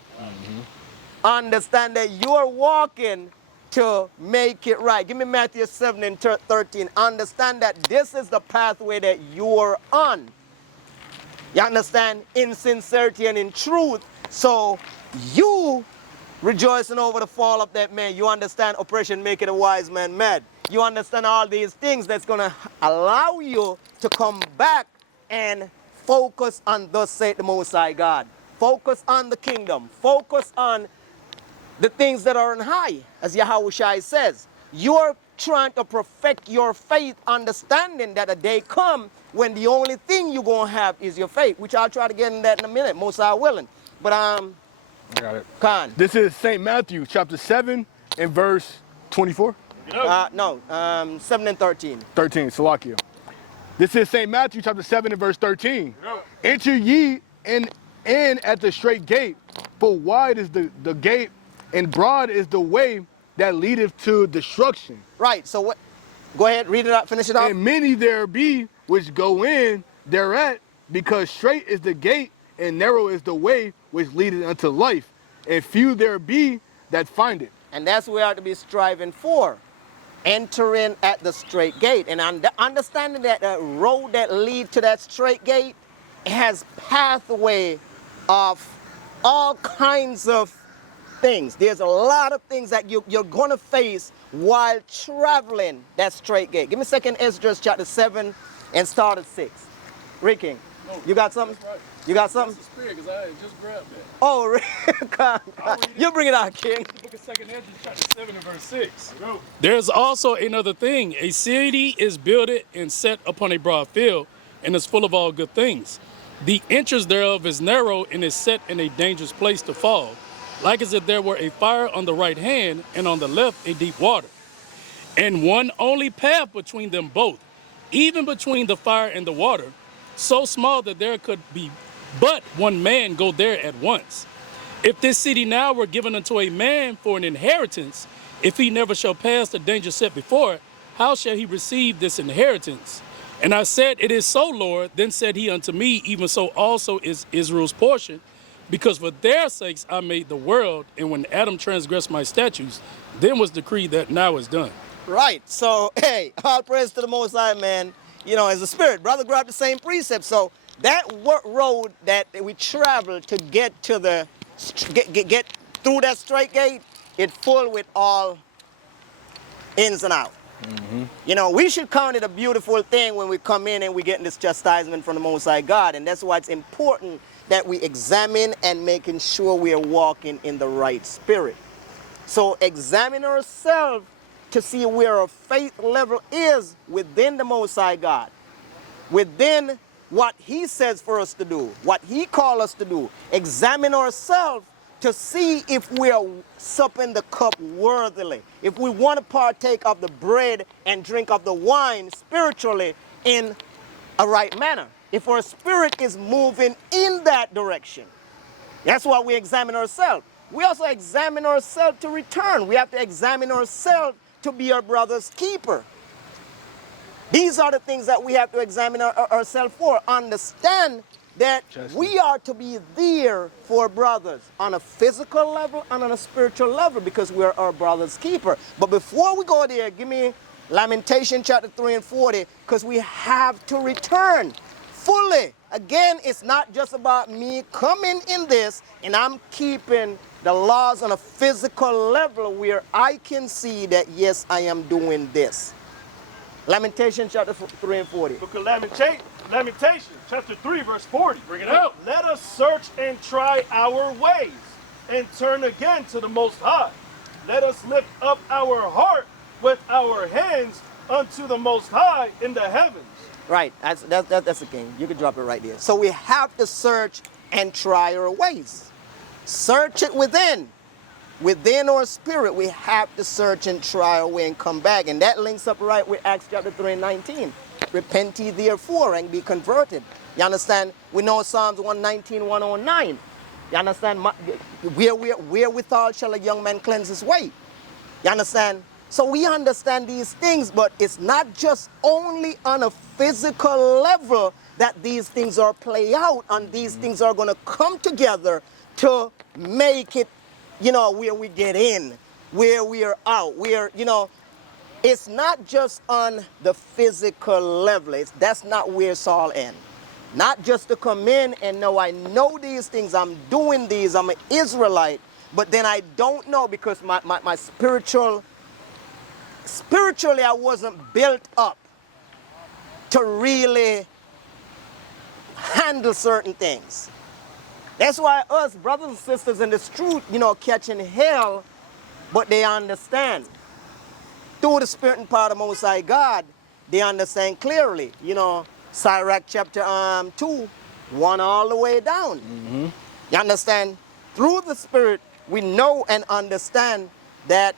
Understand that you're walking to make it right. Give me Matthew 7 and 13. Understand that this is the pathway that you're on. You understand? In sincerity and in truth. So you rejoicing over the fall of that man. You understand oppression making a wise man mad. You understand all these things that's going to allow you to come back and focus on thus saith the Most High God. Focus on the kingdom. Focus on the things that are on high, as Yahushua says. You're trying to perfect your faith, understanding that a day come when the only thing you're going to have is your faith, which I'll try to get in that in a minute, most are willing. But I got it. Khan. This is St. Matthew chapter 7 and verse 24. No, 7 and 13. 13, Salakia. This is St. Matthew chapter 7 and verse 13. Enter ye in at the straight gate, for wide is the gate, and broad is the way that leadeth to destruction. Right, so what? Go ahead, read it up, finish it off. And many there be which go in thereat, because straight is the gate, and narrow is the way which leadeth unto life, and few there be that find it. And that's what we are to be striving for. Entering at the straight gate. And understanding that the road that leads to that straight gate has pathway of all kinds of things. There's a lot of things that you're going to face while traveling that straight gate. Give me 2nd Esdras chapter 7 and start at 6. Rick King, you got something? That's right. You got something? That's the spirit, because I had just grabbed that. Oh, Rick, you bring it out, King. Book of 2nd Ezra, chapter 7 and verse 6. There's also another thing. A city is builded and set upon a broad field, and is full of all good things. The entrance thereof is narrow, and is set in a dangerous place to fall, like as if there were a fire on the right hand, and on the left a deep water, and one only path between them both, even between the fire and the water, so small that there could be but one man go there at once. If this city now were given unto a man for an inheritance, if he never shall pass the danger set before it, how shall he receive this inheritance? And I said, it is so, Lord. Then said he unto me, even so also is Israel's portion, because for their sakes I made the world, and when Adam transgressed my statutes, then was decreed that now is done. Right, so, hey, all praise to the Most High, man. You know, as a spirit, brother grabbed the same precept. So that road that we travel to get to the, get through that straight gate, it's full with all ins and outs. You know, we should count it a beautiful thing when we come in and we get this chastisement from the Most High God. And that's why it's important that we examine and making sure we are walking in the right spirit. So examine ourselves to see where our faith level is within the Most High God, within what He says for us to do, what He calls us to do. Examine ourselves to see if we are supping the cup worthily, if we want to partake of the bread and drink of the wine spiritually in a right manner, if our spirit is moving in that direction. That's why we examine ourselves. We also examine ourselves to return. We have to examine ourselves to be our brother's keeper. These are the things that we have to examine ourselves for. Understand that we are to be there for brothers on a physical level and on a spiritual level, because we're our brother's keeper. But before we go there, give me Lamentation chapter 3 and 40, because we have to return fully. Again, it's not just about me coming in this and I'm keeping the laws on a physical level where I can see that, yes, I am doing this. Lamentation chapter 3 and 40. Book of Lamentation, chapter 3, verse 40. Bring it out. Let us search and try our ways, and turn again to the Most High. Let us lift up our heart with our hands unto the Most High in the heavens. Right, that's the king. You can drop it right there. So we have to search and try our ways. Search it within. Within our spirit, we have to search and try our way and come back. And that links up right with Acts chapter 3 and 19. repent ye therefore and be converted. You understand? We know Psalms 119, 109. You understand? Wherewithal shall a young man cleanse his way? You understand? So we understand these things, but it's not just only on a physical level that these things are play out, and these things are going to come together to make it, where we get in, where we are out, where, it's not just on the physical level. That's not where it's all in. Not just to come in and know I know these things, I'm doing these, I'm an Israelite, but then I don't know because my spiritually I wasn't built up to really handle certain things. That's why us brothers and sisters in this truth, catching hell, but they understand. Through the spirit and power of the Most High God, they understand clearly. Sirach chapter 2, 1 all the way down. Mm-hmm. You understand? Through the spirit, we know and understand that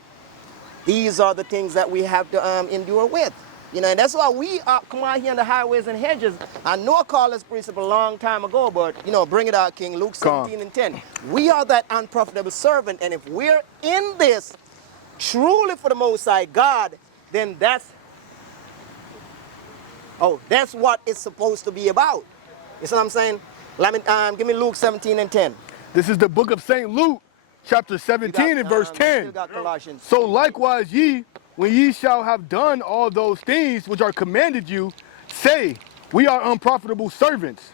these are the things that we have to endure with. And that's why we come out here on the highways and hedges. I know I called this precept a long time ago, but, bring it out, King. Luke 17 and 10. We are that unprofitable servant, and if we're in this truly for the Most High God, then that's what it's supposed to be about. You see what I'm saying? Let me give me Luke 17 and 10. This is the book of St. Luke, chapter 17 and verse 10. Still got Colossians. So likewise ye, when ye shall have done all those things which are commanded you, say, we are unprofitable servants.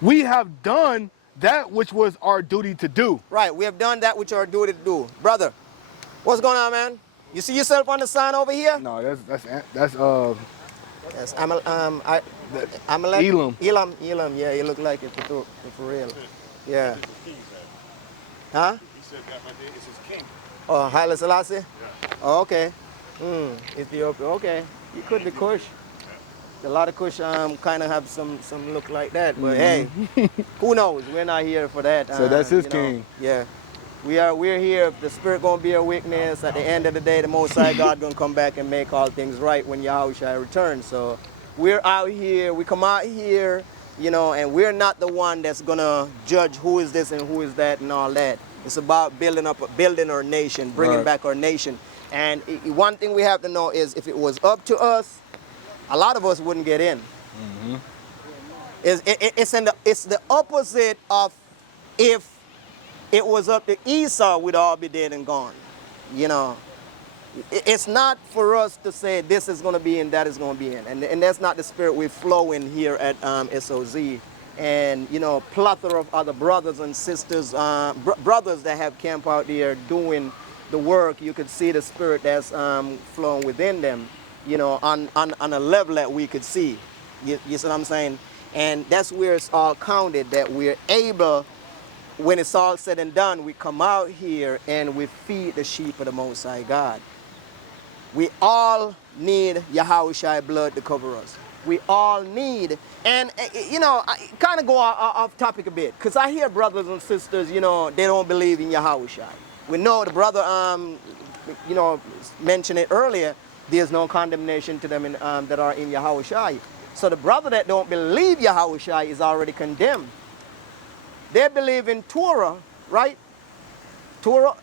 We have done that which was our duty to do. Right, we have done that which our duty to do. Brother, what's going on, man? You see yourself on the sign over here? No, that's Yes, Amalek. Elam. Elam, yeah, you look like it for real. Yeah. Huh? He said that right there is his king. Oh, Haile Selassie? Oh, okay. Ethiopia, okay. You could be Kush. A lot of Kush kind of have some look like that, but hey, who knows? We're not here for that. So that's his king. Yeah. We're here. The spirit gonna be a weakness. At the end of the day, the Most High God gonna come back and make all things right when Yahushua returns. So we're out here. We come out here, and we're not the one that's gonna judge who is this and who is that and all that. It's about building our nation, bringing back our nation. And one thing we have to know is, if it was up to us, a lot of us wouldn't get in. Mm-hmm. It's the opposite of if it was up to Esau, we'd all be dead and gone. It's not for us to say this is going to be in, that is going to be in. And that's not the spirit we flow in here at SOZ. And, plethora of other brothers and sisters, brothers that have camp out there doing the work. You could see the spirit that's flowing within them, on a level that we could see. You see what I'm saying? And that's where it's all counted, that we're able, when it's all said and done, we come out here and we feed the sheep of the Most High God. We all need Yahushua blood to cover us. We all need, and I kind of go off topic a bit, because I hear brothers and sisters, they don't believe in Yahushua. We know the brother, mentioned it earlier, there's no condemnation to them that are in Yahushua. So the brother that don't believe Yahushua is already condemned. They believe in Torah, right? Torah,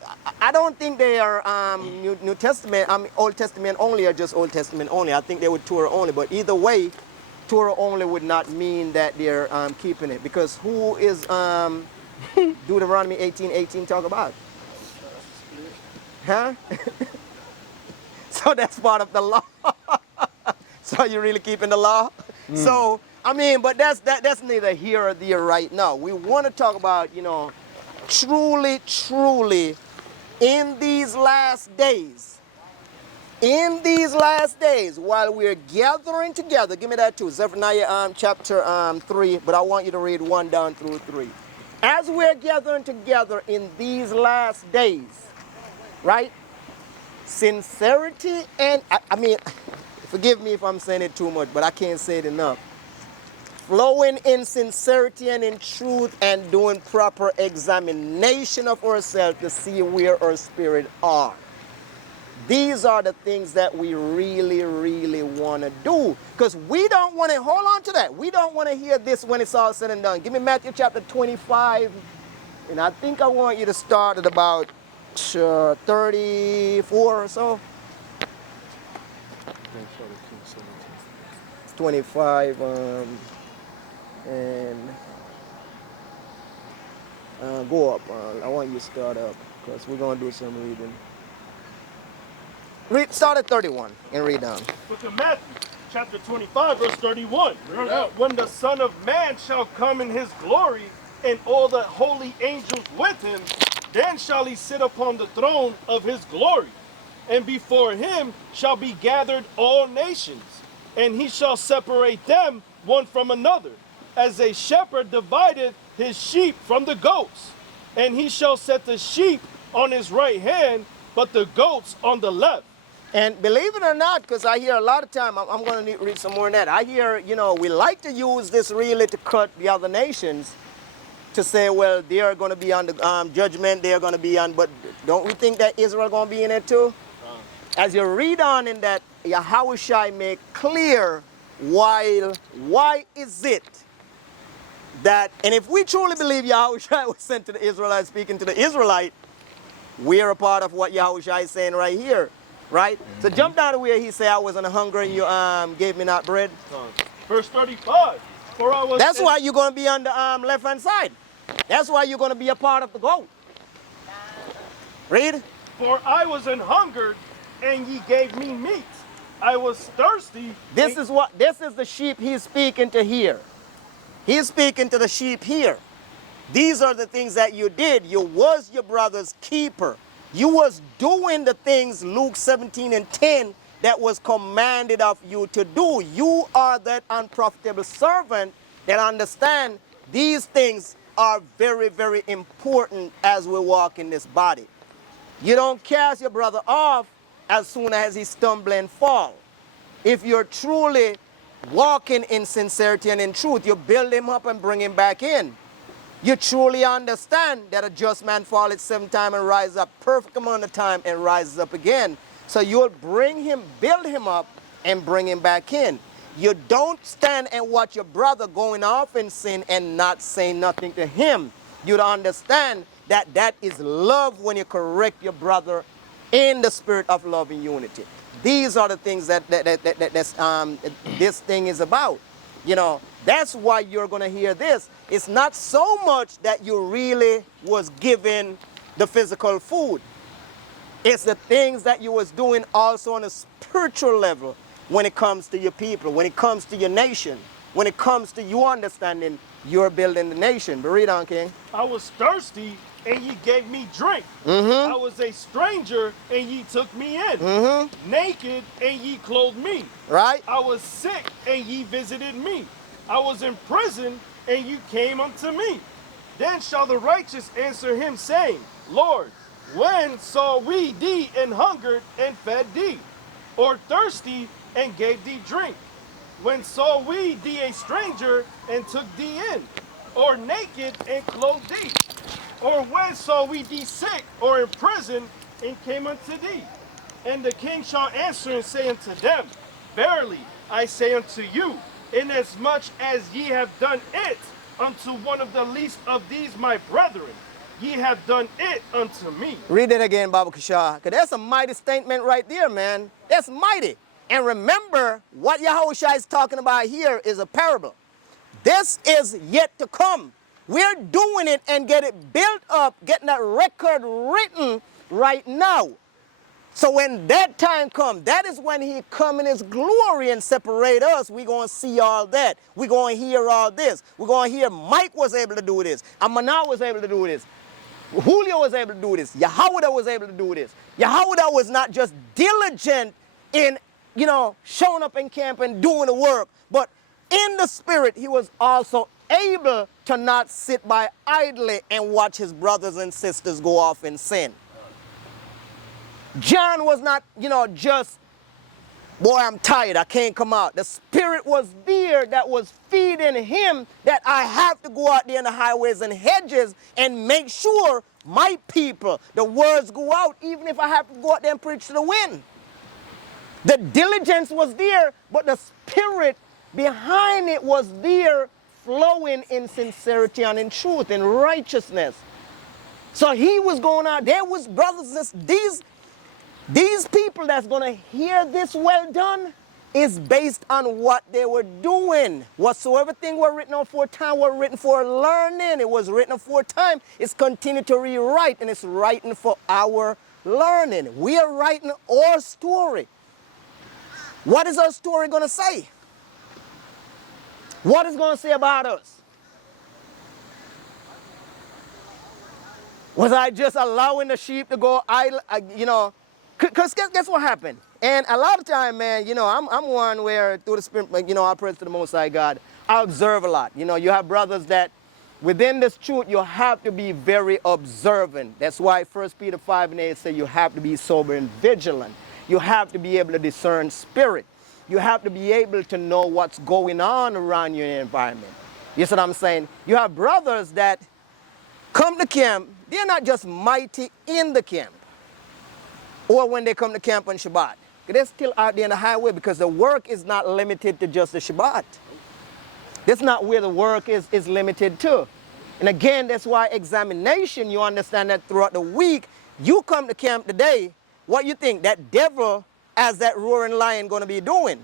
I don't think they are New Testament, Old Testament only, or just Old Testament only. I think they would Torah only, but either way, Torah only would not mean that they're keeping it, because who is Deuteronomy 18:18 talk about? Huh? So that's part of the law. So you're really keeping the law? So, but that's neither here or there right now. We want to talk about, truly, truly, in these last days, while we're gathering together, give me that too, Zephaniah chapter 3, but I want you to read 1 down through 3. As we're gathering together in these last days, right? Sincerity and, forgive me if I'm saying it too much, but I can't say it enough. Flowing in sincerity and in truth, and doing proper examination of ourselves to see where our spirit are. These are the things that we really, really want to do. Because we don't want to, hold on to that. We don't want to hear this when it's all said and done. Give me Matthew chapter 25. And I think I want you to start at about 34 or so. 25 and go up. I want you to start up because we're going to do some reading. Start at 31 and read down. Book of Matthew, chapter 25, verse 31. When the Son of Man shall come in his glory, and all the holy angels with him, then shall he sit upon the throne of his glory. And before him shall be gathered all nations, and he shall separate them one from another, as a shepherd divideth his sheep from the goats. And he shall set the sheep on his right hand, but the goats on the left. And believe it or not, because I hear a lot of time, I'm going to read some more on that. I hear, we like to use this really to cut the other nations to say, well, they are going to be on the judgment, they are going to be on, but don't we think that Israel going to be in it too? As you read on in that, Yahushua make clear why is it that, and if we truly believe Yahushua was sent to the Israelites, speaking to the Israelite, we are a part of what Yahushua is saying right here. Right? So jump down to where he said, I was on a hunger and you gave me not bread. Verse 35. For I was That's why you're going to be on the left-hand side. That's why you're going to be a part of the goat. Read. For I was an hungered, and ye gave me meat. I was thirsty. This is the sheep he's speaking to here. He's speaking to the sheep here. These are the things that you did. You was your brother's keeper. You was doing the things, Luke 17 and 10, that was commanded of you to do. You are that unprofitable servant that understand these things are very, very important as we walk in this body. You don't cast your brother off as soon as he stumble and fall. If you're truly walking in sincerity and in truth, you build him up and bring him back in. You truly understand that a just man falleth 7 times and rises up perfect amount of time and rises up again. So you'll bring him, build him up, and bring him back in. You don't stand and watch your brother going off in sin and not saying nothing to him. You'd understand that that is love when you correct your brother in the spirit of love and unity. These are the things that this thing is about. That's why you're going to hear this. It's not so much that you really was given the physical food. It's the things that you was doing also on a spiritual level when it comes to your people, when it comes to your nation, when it comes to you understanding you're building the nation. But read on, King. I was thirsty, and ye gave me drink. I was a stranger, and ye took me in. Naked, and ye clothed me. Right? I was sick, and ye visited me. I was in prison, and you came unto me. Then shall the righteous answer him, saying, Lord, when saw we thee and hungered and fed thee, or thirsty and gave thee drink? When saw we thee a stranger and took thee in, or naked and clothed thee? Or when saw we thee sick or in prison and came unto thee? And the king shall answer and say unto them, Verily I say unto you, inasmuch as ye have done it unto one of the least of these my brethren, ye have done it unto me. Read it again, Baba Kishar, because that's a mighty statement right there, man. That's mighty. And remember, what Yahushua is talking about here is a parable. This is yet to come. We're doing it and get it built up, getting that record written right now. So when that time comes, that is when he come in his glory and separate us. We're going to see all that. We're going to hear all this. We're going to hear Mike was able to do this. Amana was able to do this. Julio was able to do this. Yahudah was able to do this. Yahudah was not just diligent in, showing up in camp and doing the work, but in the spirit, he was also able to not sit by idly and watch his brothers and sisters go off in sin. John was not, just, boy, I'm tired, I can't come out. The spirit was there that was feeding him that I have to go out there in the highways and hedges and make sure my people, the words go out, even if I have to go out there and preach to the wind. The diligence was there, but the spirit behind it was there, flowing in sincerity and in truth, in righteousness. So he was going out, there was brothers, these people that's going to hear this well done is based on what they were doing. Whatsoever thing were written aforetime were written for learning. It was written aforetime. It's continued to rewrite, and it's writing for our learning. We are writing our story. What is our story going to say? What is it going to say about us? Was I just allowing the sheep to go idle, because guess what happened? And a lot of time, man, I'm one where through the Spirit, I pray to the Most High God, I observe a lot. You have brothers that within this truth, you have to be very observant. That's why 1 Peter 5:8 says you have to be sober and vigilant. You have to be able to discern spirit. You have to be able to know what's going on around your environment. You see what I'm saying? You have brothers that come to camp, they're not just mighty in the camp or when they come to camp on Shabbat. They're still out there in the highway because the work is not limited to just the Shabbat. That's not where the work is limited to. And again, that's why examination, you understand that throughout the week, you come to camp today, what you think that devil as that roaring lion going to be doing?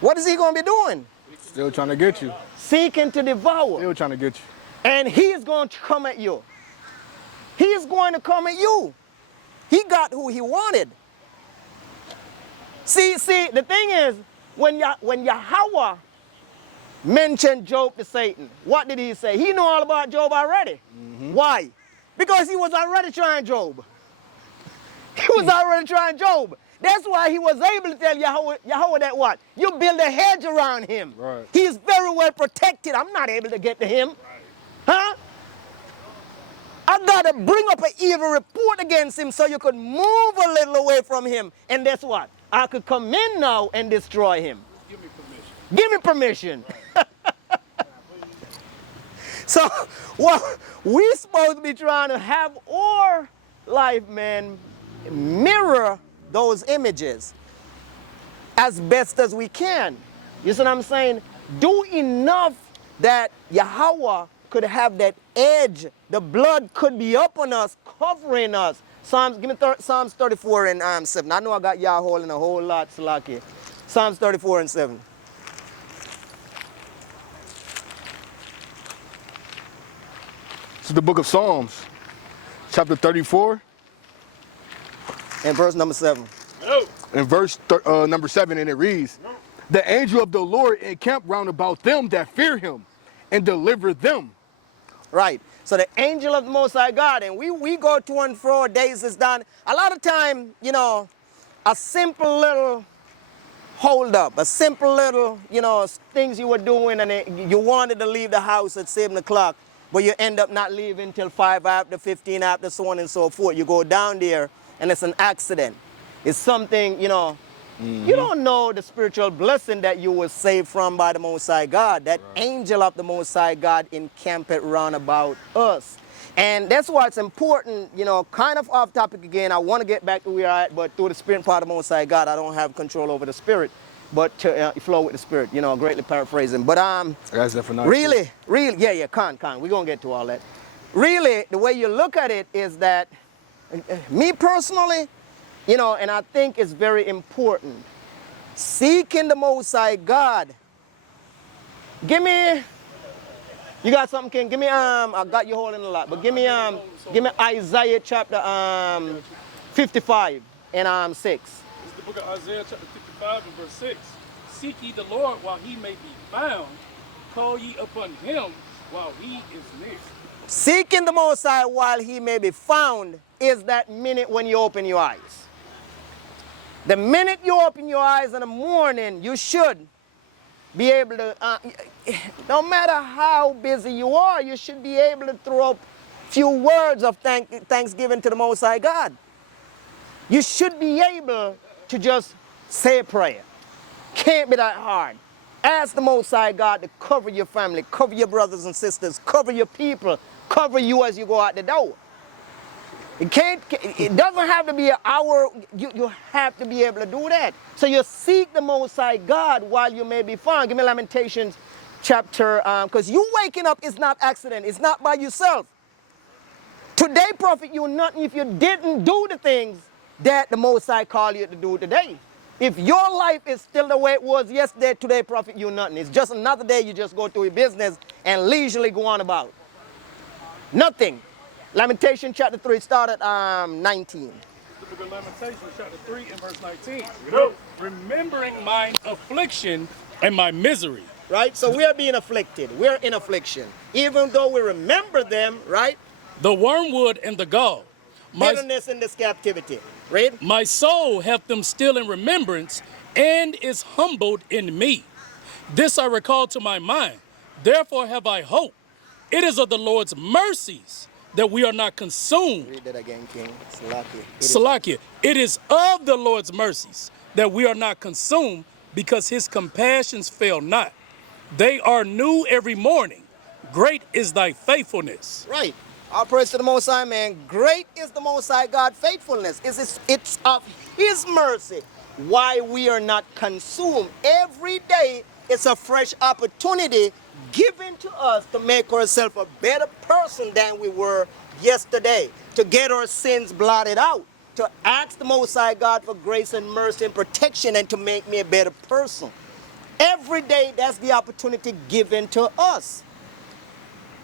What is he going to be doing? Still trying to get you. Seeking to devour. Still trying to get you. And he is going to come at you. He is going to come at you. He got who he wanted. See, the thing is, when Yahweh mentioned Job to Satan, what did he say? He knew all about Job already. Mm-hmm. Why? Because he was already trying Job. He was already trying Job. That's why he was able to tell Yahweh that what? You build a hedge around him. Right. He is very well protected. I'm not able to get to him. Huh? I got to bring up an evil report against him so you could move a little away from him. And that's what? I could come in now and destroy him. Give me permission. Give me permission. So what we supposed to be trying to have our life, man, mirror those images as best as we can. You see what I'm saying? Do enough that Yahweh could have that edge. The blood could be up on us, covering us. Psalms 34 and 7. I know I got y'all holding a whole lot, Salaki. Psalms 34 and 7. This is the book of Psalms, chapter 34. And verse number 7. No. And verse number 7, and it reads, the angel of the Lord encamped round about them that fear him and deliver them. Right. So the angel of the Most High God, and we go to and fro, days is done. A lot of time, a simple little hold up, a simple little, things you were doing, and you wanted to leave the house at 7 o'clock, but you end up not leaving till 5 after, 15 after, so on and so forth. You go down there, and it's an accident. It's something, You don't know the spiritual blessing that you were saved from by the Most High God. That angel of the Most High God encamped round about us. And that's why it's important, kind of off topic again. I want to get back to where we're at, but through the spirit part of the Most High God, I don't have control over the spirit, but to flow with the spirit, greatly paraphrasing. But That's definitely really, con. We're going to get to all that. Really, the way you look at it is that, me personally, and I think it's very important. Seeking the Most High God. Give me, you got something, King? Give me, I got you holding a lot, but give me Isaiah chapter 55 and 6. It's the book of Isaiah chapter 55 and verse 6. Seek ye the Lord while he may be found. Call ye upon him while he is near. Seeking the Most High while he may be found is that minute when you open your eyes. The minute you open your eyes in the morning, you should be able to, no matter how busy you are, you should be able to throw up a few words of thanksgiving to the Most High God. You should be able to just say a prayer. Can't be that hard. ask the Most High God to cover your family, cover your brothers and sisters, cover your people, cover you as you go out the door. It doesn't have to be an hour. You have to be able to do that. So you seek the Most High God while you may be found. Give me Lamentations chapter, because you waking up is not accident. It's not by yourself. Today profit you nothing if you didn't do the things that the Most High called you to do today. If your life is still the way it was yesterday, today profit you nothing. It's just another day you just go to your business and leisurely go on about. Nothing. Lamentation chapter 3, start at 19. The book of Lamentations, chapter 3 and verse 19. Remembering mine affliction and my misery. Right? So we are being afflicted. We're in affliction. Even though we remember them, right? The wormwood and the gall. Bitterness in this captivity. Read. My soul hath them still in remembrance and is humbled in me. This I recall to my mind. Therefore have I hope. It is of the Lord's mercies that we are not consumed. Read that again, King. Salakia. It is of the Lord's mercies that we are not consumed, because his compassions fail not. They are new every morning. Great is thy faithfulness. Right. All praise to the Most High, man. Great is the Most High God faithfulness. It's of his mercy why we are not consumed. Every day it's a fresh opportunity given to us to make ourselves a better person than we were yesterday, to get our sins blotted out, to ask the Most High God for grace and mercy and protection, and to make me a better person. Every day that's the opportunity given to us.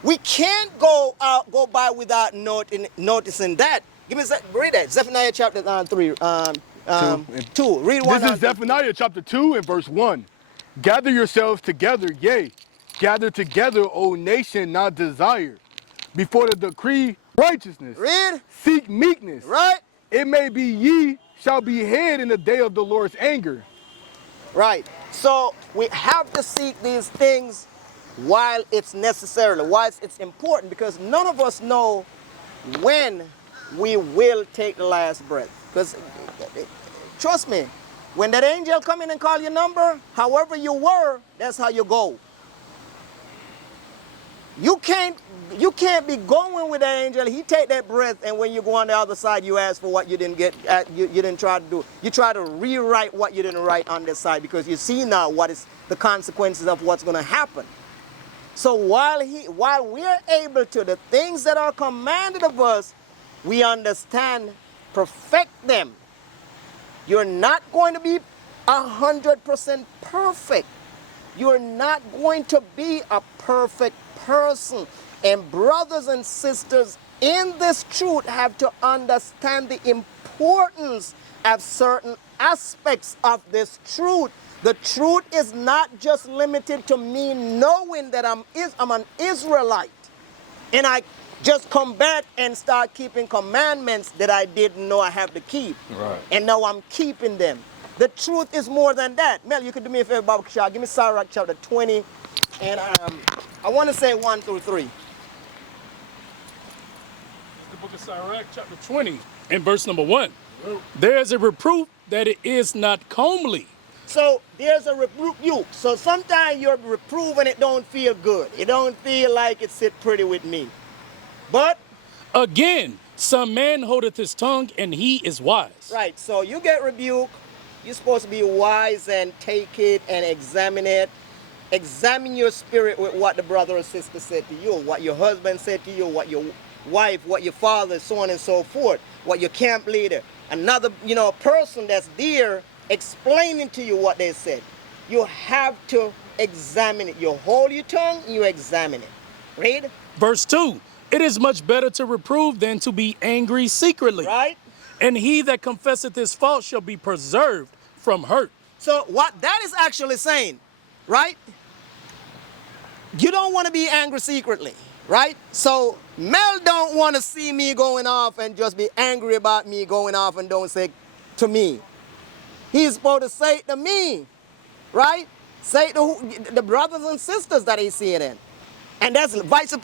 We can't go by without noticing that. Give me read that. Zephaniah chapter 3, 2. Read one. This is Zephaniah chapter 2 and verse 1. Gather yourselves together, yea, gather together, O nation not desired. Before the decree righteousness. Read. Seek meekness. Right. It may be ye shall be hid in the day of the Lord's anger. Right. So we have to seek these things while it's necessary, while it's important, because none of us know when we will take the last breath. Because trust me, when that angel come in and call your number, however you were, that's how you go. You can't be going with the angel. He take that breath, and when you go on the other side, you ask for what you didn't get. You didn't try to do. You try to rewrite what you didn't write on this side, because you see now what is the consequences of what's going to happen. So while we're able to, the things that are commanded of us, we understand, perfect them. You're not going to be 100% perfect. You're not going to be a perfect person. And brothers and sisters in this truth have to understand the importance of certain aspects of this truth. The truth is not just limited to me knowing that I'm an Israelite, and I just come back and start keeping commandments that I didn't know I have to keep. Right. And now I'm keeping them. The truth is more than that. Mel, you could do me a favor, Bible Shah. Give me Sirach chapter 20, and I want to say 1 through 3. The book of Sirach, chapter 20, and verse number 1. There is a reproof that it is not comely. So there's a rebuke. So sometimes you're reproved and it don't feel good. It don't feel like it sit pretty with me. But again, some man holdeth his tongue, and he is wise. Right. So you get rebuked. You're supposed to be wise and take it and examine it. Examine your spirit with what the brother or sister said to you, what your husband said to you, what your wife, what your father, so on and so forth, what your camp leader, another, person that's there explaining to you what they said. You have to examine it. You hold your tongue and you examine it. Read. Verse 2. It is much better to reprove than to be angry secretly. Right. And he that confesseth his fault shall be preserved from hurt. So what that is actually saying, right? You don't want to be angry secretly, right? So Mel don't want to see me going off and just be angry about me going off and don't say to me. He's supposed to say it to me, right? Say it to the brothers and sisters that he's seeing in. And that's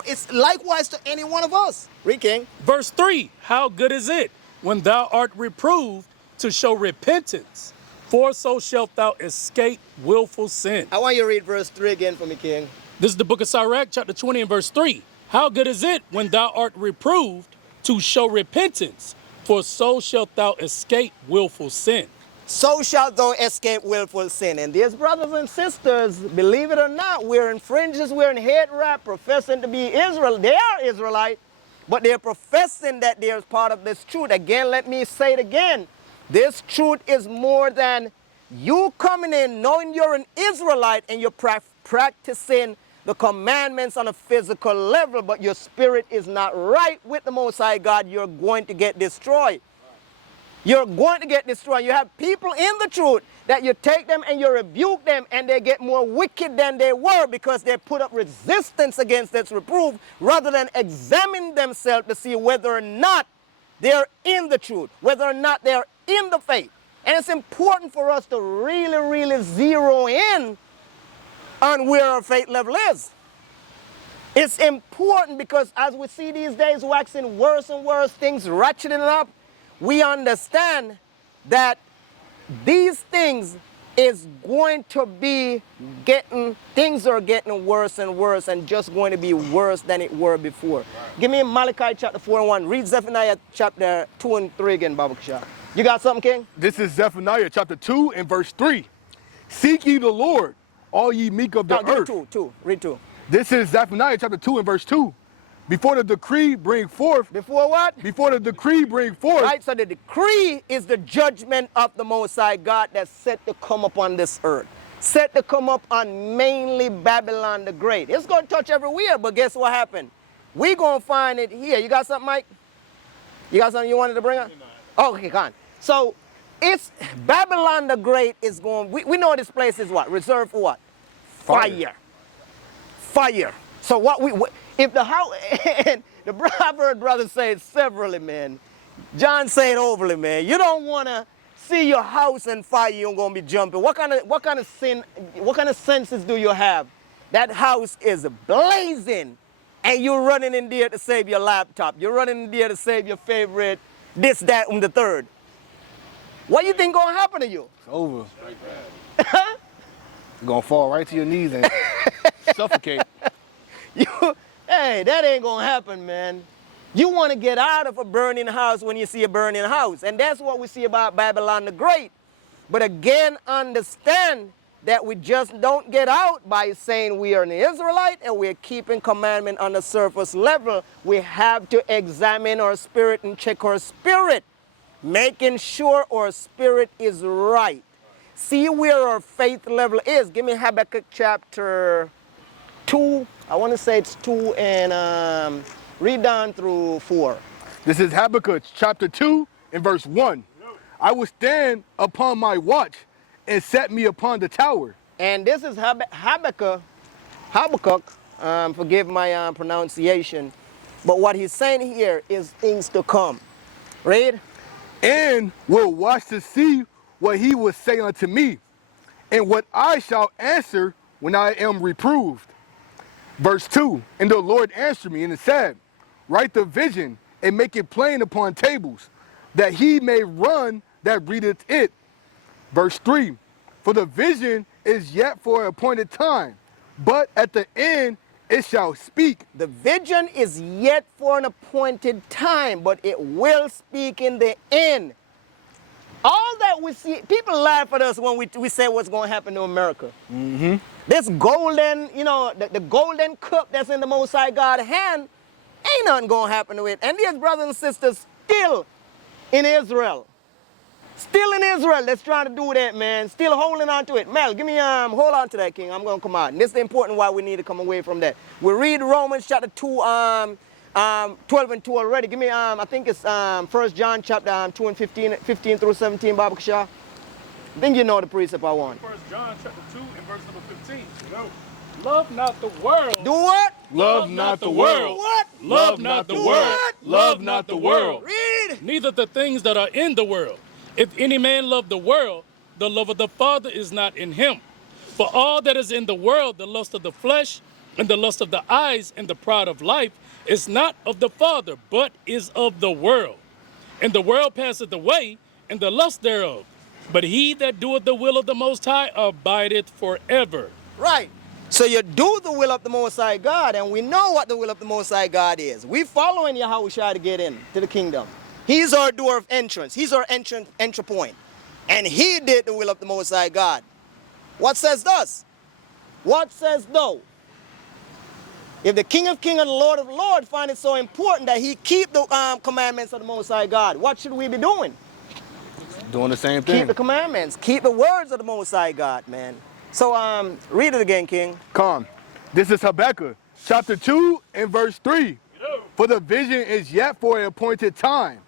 it's likewise to any one of us. Read, King. Verse 3. How good is it when thou art reproved to show repentance? For so shalt thou escape willful sin. I want you to read verse 3 again for me, King. This is the book of Sirach, chapter 20 and verse 3. How good is it when thou art reproved to show repentance? For so shalt thou escape willful sin. So shalt thou escape willful sin. And these brothers and sisters, believe it or not, we're in fringes, we're in head wrap, professing to be Israel. They are Israelite, but they're professing that they're part of this truth. Again, let me say it again. This truth is more than you coming in knowing you're an Israelite and you're practicing the commandments on a physical level, but your spirit is not right with the Most High God. You're going to get destroyed. You're going to get destroyed. You have people in the truth that you take them and you rebuke them and they get more wicked than they were because they put up resistance against this reproof rather than examine themselves to see whether or not they're in the truth, whether or not they're in the faith. And it's important for us to really, really zero in on where our faith level is. It's important because as we see these days waxing worse and worse, things ratcheting up, we understand that these things is going to be things are getting worse and worse and just going to be worse than it were before. Give me Malachi chapter 4 and 1. Read Zephaniah chapter 2 and 3 again, Baba Kishar. You got something, King? This is Zephaniah chapter 2 and verse 3. Seek ye the Lord, all ye meek of the earth. Read 2. This is Zephaniah chapter 2 and verse 2. Before the decree bring forth. Before what? Before the decree bring forth. Right, so the decree is the judgment of the Most High God that's set to come upon this earth. Set to come up on mainly Babylon the Great. It's going to touch everywhere, but guess what happened? We're going to find it here. You got something, Mike? You got something you wanted to bring up? Oh, okay, come on. So, it's Babylon the Great is going, we know this place is what? Reserved for what? Fire. So if the house, and the Proverbs brothers say it severally, man. John said overly, man. You don't want to see your house in fire, you're going to be jumping. What kind of senses do you have? That house is blazing and you're running in there to save your laptop. You're running in there to save your favorite this, that, and the third. What do you think going to happen to you? It's over. You're going to fall right to your knees and suffocate. Hey, that ain't going to happen, man. You want to get out of a burning house when you see a burning house. And that's what we see about Babylon the Great. But again, understand that we just don't get out by saying we are an Israelite and we're keeping commandment on the surface level. We have to examine our spirit and check our spirit, making sure our spirit is right. See where our faith level is. Give me Habakkuk chapter 2. I want to say it's 2 and read down through 4. This is Habakkuk chapter 2 and verse 1. I will stand upon my watch and set me upon the tower. And this is Habakkuk, forgive my pronunciation, but what he's saying here is things to come. Read. And will watch to see what he will say unto me, and what I shall answer when I am reproved. Verse 2, and the Lord answered me and said, write the vision and make it plain upon tables, that he may run that readeth it. Verse 3, for the vision is yet for an appointed time, but at the end it shall speak. The vision is yet for an appointed time, but it will speak in the end. All that we see, people laugh at us when we say what's going to happen to America. Mm-hmm. This golden, the golden cup that's in the Most High God's hand, ain't nothing going to happen to it. And these brothers and sisters still in Israel. Still in Israel, that's trying to do that, man. Still holding on to it. Mel, give me, hold on to that, King. I'm going to come out. And this is the important why we need to come away from that. We read Romans chapter 2, 12 and 2 already. Give me, I think it's 1 John chapter 2 and 15 through 17, Baba Kasha. I think you know the precept I want. 1 John chapter 2 and verse number 15. No. Love not the world. Do what? Love not the world. What? Love not the world. What? Love not the world. Read. Neither the things that are in the world. If any man love the world, the love of the Father is not in him. For all that is in the world, the lust of the flesh, and the lust of the eyes, and the pride of life, is not of the Father, but is of the world. And the world passeth away, and the lust thereof. But he that doeth the will of the Most High abideth forever. Right. So you do the will of the Most High God, and we know what the will of the Most High God is. We following Yahushua to get in to the kingdom. He's our door of entrance. He's our entry point. And he did the will of the Most High God. What says thus? What says though? If the King of Kings and the Lord of Lords find it so important that he keep the commandments of the Most High God, what should we be doing? Doing the same Keep thing. the commandments. Keep the words of the Most High God, man. So read it again, King. Come. This is Habakkuk, chapter 2 and verse 3. For the vision is yet for an appointed time,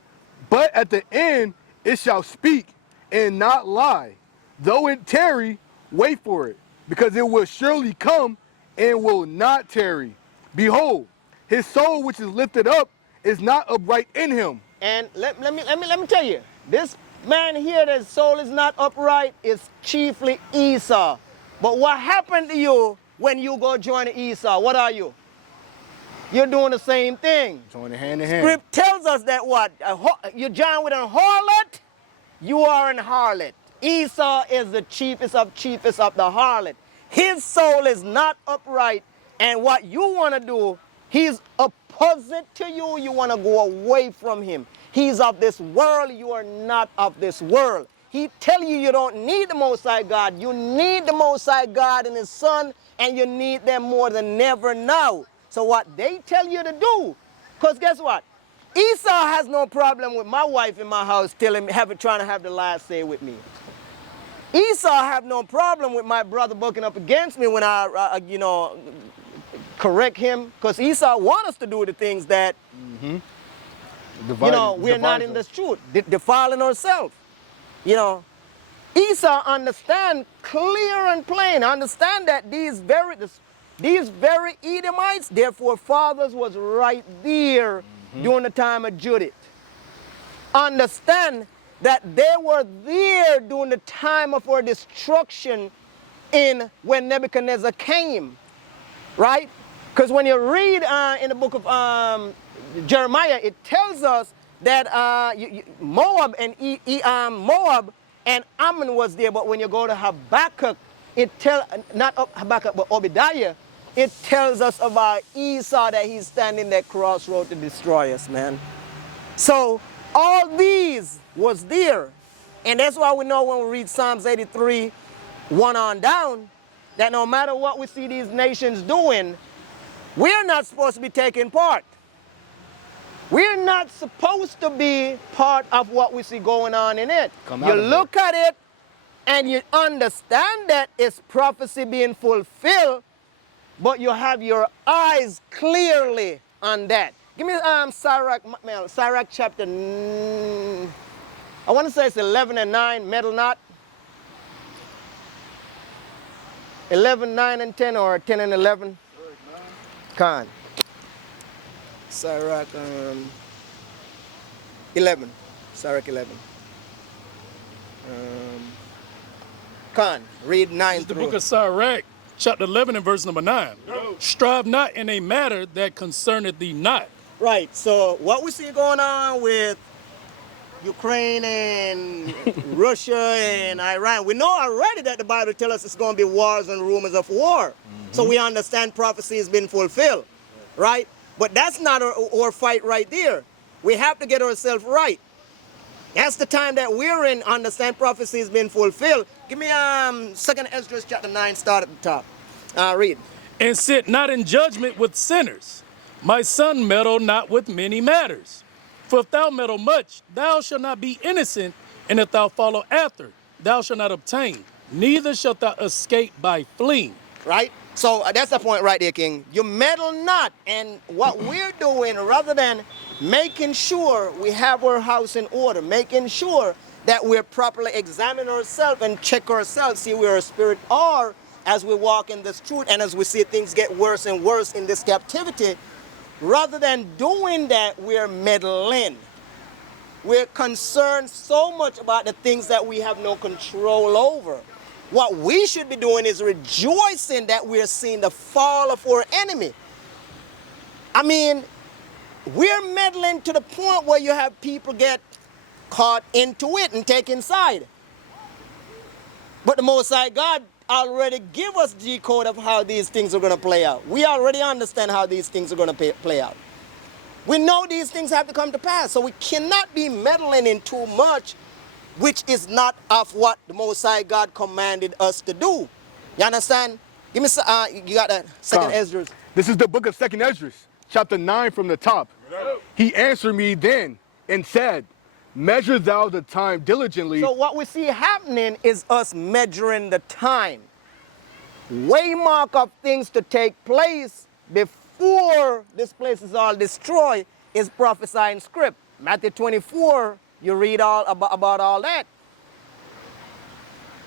but at the end it shall speak and not lie. Though it tarry, wait for it, because it will surely come and will not tarry. Behold, his soul which is lifted up is not upright in him. And let me tell you, this man here, that his soul is not upright, is chiefly Esau. But what happened to you when you go join Esau? What are you? You're doing the same thing. Joining hand in hand. Script tells us that what? You join with a harlot, you are an harlot. Esau is the chiefest of the harlot. His soul is not upright, and what you want to do, he's opposite to you. You want to go away from him. He's of this world. You are not of this world. He tell you don't need the Most High God. You need the Most High God and his Son, and you need them more than ever now. So what they tell you to do, because guess what? Esau has no problem with my wife in my house trying to have the last say with me. Esau have no problem with my brother bucking up against me when I correct him, because Esau want us to do the things that, we're not in the truth, defiling ourselves. Esau understand clear and plain, understand that these very Edomites, their forefathers was right there during the time of Judith. Understand that they were there during the time of our destruction when Nebuchadnezzar came, right? Because when you read in the book of Jeremiah, it tells us that Moab and Ammon was there, but when you go to Habakkuk, not Habakkuk, but Obadiah, it tells us about Esau, that he's standing that crossroad to destroy us, man. So all these was there. And that's why we know when we read Psalms 83, 1 on down, that no matter what we see these nations doing, we're not supposed to be taking part. We're not supposed to be part of what we see going on in it. You look at it and you understand that it's prophecy being fulfilled, but you have your eyes clearly on that. Give me Sirach chapter, I want to say it's 11 and 9, metal knot. 11, 9 and 10, or 10 and 11. Khan. Sirach 11. Sirach 11. Khan, read 9 It's the through. book of Sirach, chapter 11 and verse number 9. Strive not in a matter that concerneth thee not. Right, so what we see going on with Ukraine and Russia and Iran, we know already that the Bible tells us it's going to be wars and rumors of war. So we understand prophecy has been fulfilled, right? But that's not our fight right there. We have to get ourselves right. That's the time that we're in, understand prophecy has been fulfilled. Give me 2nd Ezra chapter 9, start at the top. Read. And sit not in judgment with sinners. My son, meddle not with many matters. For if thou meddle much, thou shalt not be innocent, and if thou follow after, thou shalt not obtain, neither shalt thou escape by fleeing. Right? So that's the point right there, King. You meddle not. And what we're doing, rather than making sure we have our house in order, making sure that we're properly examining ourselves and check ourselves, see where our spirit are as we walk in this truth and as we see things get worse and worse in this captivity, rather than doing that, we're meddling. We're concerned so much about the things that we have no control over. What we should be doing is rejoicing that we're seeing the fall of our enemy. I mean, we're meddling to the point where you have people get caught into it and taken side. But the Most High God already give us the code of how these things are going to play out. We already understand how these things are going to play out. We know these things have to come to pass, so we cannot be meddling in too much, which is not of what the Most High God commanded us to do. You understand? Give me, you got that second Esdras. This is the book of second Esdras, chapter 9 from the top. He answered me then and said, measure thou the time diligently. So what we see happening is us measuring the time. Waymark of things to take place before this place is all destroyed is prophesying script. Matthew 24, you read all about all that.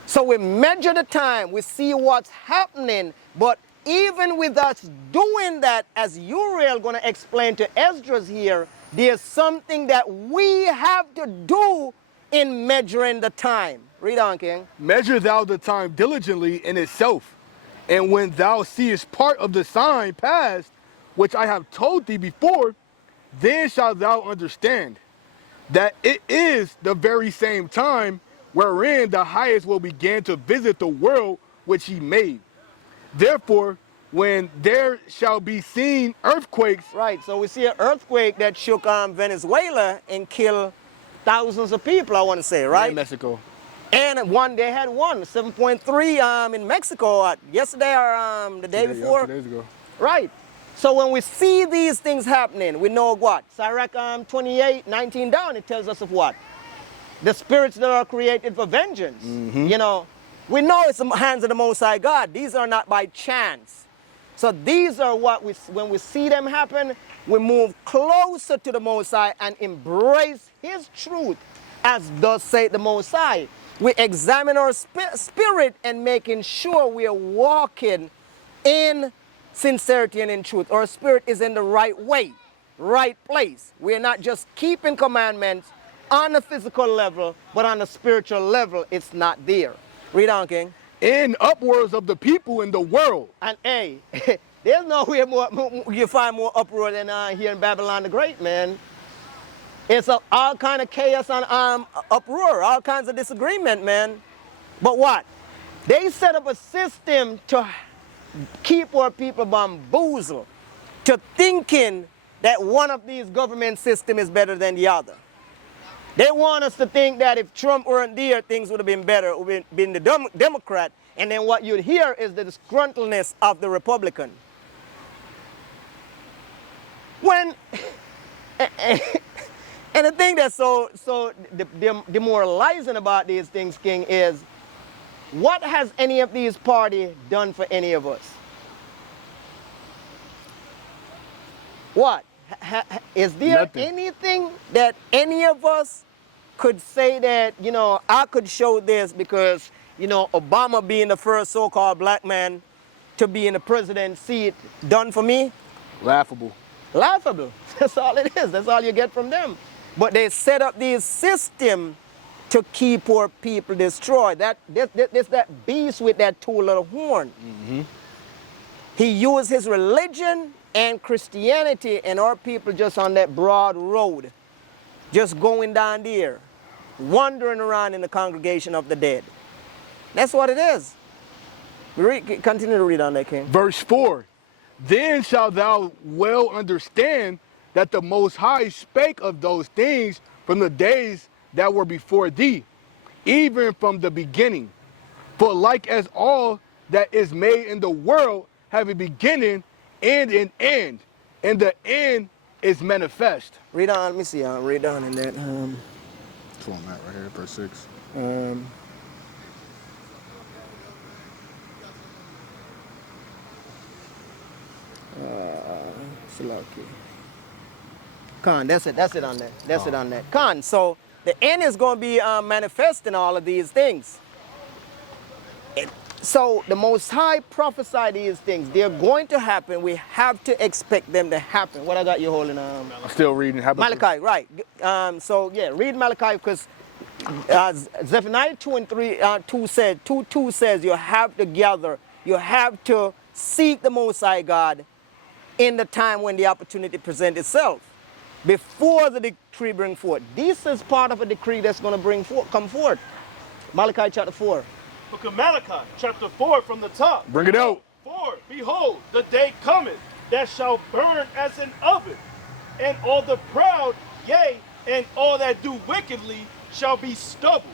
So we measure the time, we see what's happening, but even with us doing that, as Uriel going to explain to Esdras here, there's something that we have to do in measuring the time. Read on, King. Measure thou the time diligently in itself, and when thou seest part of the sign past, which I have told thee before, then shalt thou understand that it is the very same time wherein the highest will begin to visit the world which he made. Therefore, when there shall be seen earthquakes. Right, so we see an earthquake that shook Venezuela and killed thousands of people, I want to say, right? In Mexico. And they had one, 7.3 in Mexico yesterday or the day before. 2 days ago. Right. So when we see these things happening, we know what? Sirach 28, 19 down, it tells us of what? The spirits that are created for vengeance. You know, we know it's the hands of the Most High God. These are not by chance. So these are what when we see them happen, we move closer to the Most High and embrace His truth, as does say the Most High. We examine our spirit and making sure we are walking in sincerity and in truth. Our spirit is in the right way, right place. We are not just keeping commandments on the physical level, but on the spiritual level, it's not there. Read on, King. In upwards of the people in the world. And hey, there's nowhere you find more uproar than here in Babylon the Great, man. It's all kind of chaos and uproar, all kinds of disagreement, man. But what? They set up a system to keep our people bamboozled, to thinking that one of these government systems is better than the other. They want us to think that if Trump weren't there, things would have been better. It would have been the Democrat. And then what you'd hear is the disgruntledness of the Republican. When, and the thing that's so demoralizing about these things, King, is what has any of these parties done for any of us? What? Is there Nothing. anything that any of us could say that, you know, I could show this because, you know, Obama being the first so-called black man to be in the president's seat done for me? Laughable. Laughable. That's all it is. That's all you get from them. But they set up these systems to keep poor people destroyed. There's that beast with that two-little horn. He used his religion and Christianity, and our people just on that broad road, just going down there, wandering around in the congregation of the dead. That's what it is. Continue to read on that, King. Verse 4. Then shalt thou well understand that the Most High spake of those things from the days that were before thee, even from the beginning. For like as all that is made in the world have a beginning and an end, and the end is manifest. Read on, let me see, read on in that. That's where I'm at right here, verse 6. Con, that's it on that. That's it on that. Con, so the end is going to be manifesting all of these things. So the Most High prophesied these things. They're going to happen. We have to expect them to happen. What I got you holding? I'm still reading Habakkuk. Malachi, right. So yeah, read Malachi because Zephaniah 2 and 3, 2 says you have to gather, you have to seek the Most High God in the time when the opportunity presents itself, before the decree bring forth. This is part of a decree that's going to come forth. Malachi chapter 4. Book of Malachi, chapter 4 from the top. Bring it out. For, behold, the day cometh that shall burn as an oven, and all the proud, yea, and all that do wickedly shall be stubble.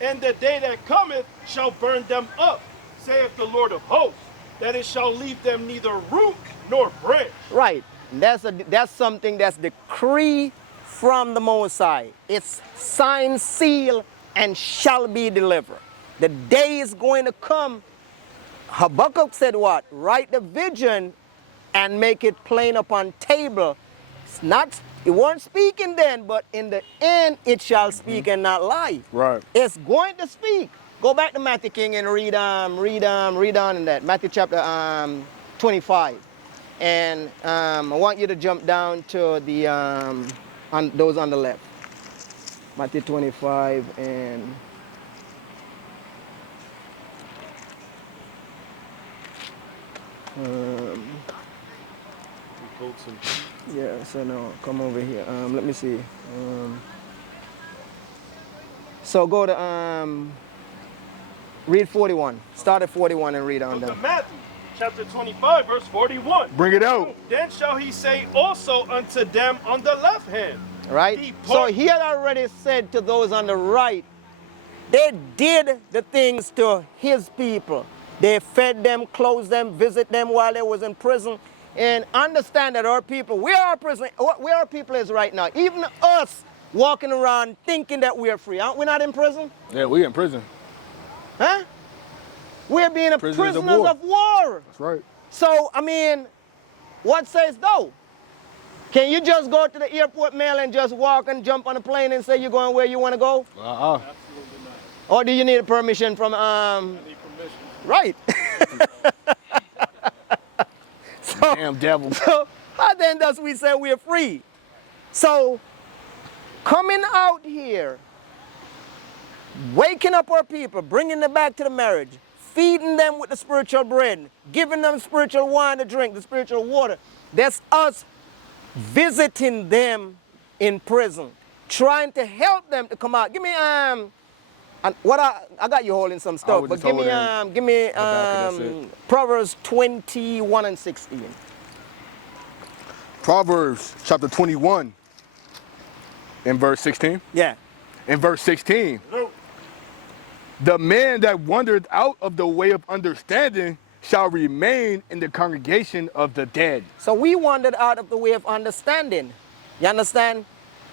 And the day that cometh shall burn them up, saith the Lord of hosts, that it shall leave them neither root nor branch. Right. That's something that's decree from the Most High. It's signed, seal, and shall be delivered. The day is going to come. Habakkuk said what? Write the vision and make it plain upon table. It weren't speaking then, but in the end it shall speak and not lie. Right. It's going to speak. Go back to Matthew King and read on in that. Matthew chapter 25. And I want you to jump down to the those on the left. Matthew 25 and yeah, so no, come over here. Let me see. So go to read 41. Start at 41 and read on Book down. of Matthew, chapter 25, verse 41. Bring it out. Then shall he say also unto them on the left hand, Right? So Depart. he had already said to those on the right, they did the things to his people. They fed them, clothed them, visit them while they was in prison. And understand that our people, where our people is right now, even us walking around thinking that we are free. Aren't we not in prison? Yeah, we in prison. Huh? We're being prisoners of war. of war. That's right. So, I mean, what says though? Can you just go to the airport mail and just walk and jump on a plane and say you're going where you want to go? Uh-uh. Or do you need a permission from, I need permission. right. Damn devil. So, how then does we say we're free? So, coming out here, waking up our people, bringing them back to the marriage, feeding them with the spiritual bread, giving them spiritual wine to drink, the spiritual water, that's us visiting them in prison, trying to help them to come out. Give me and what I got you holding some stuff, was but just give me holding the back of this. Proverbs 21 and 16. Proverbs chapter 21 and verse 16. Yeah. In verse 16, the man that wandered out of the way of understanding shall remain in the congregation of the dead. So we wandered out of the way of understanding. You understand?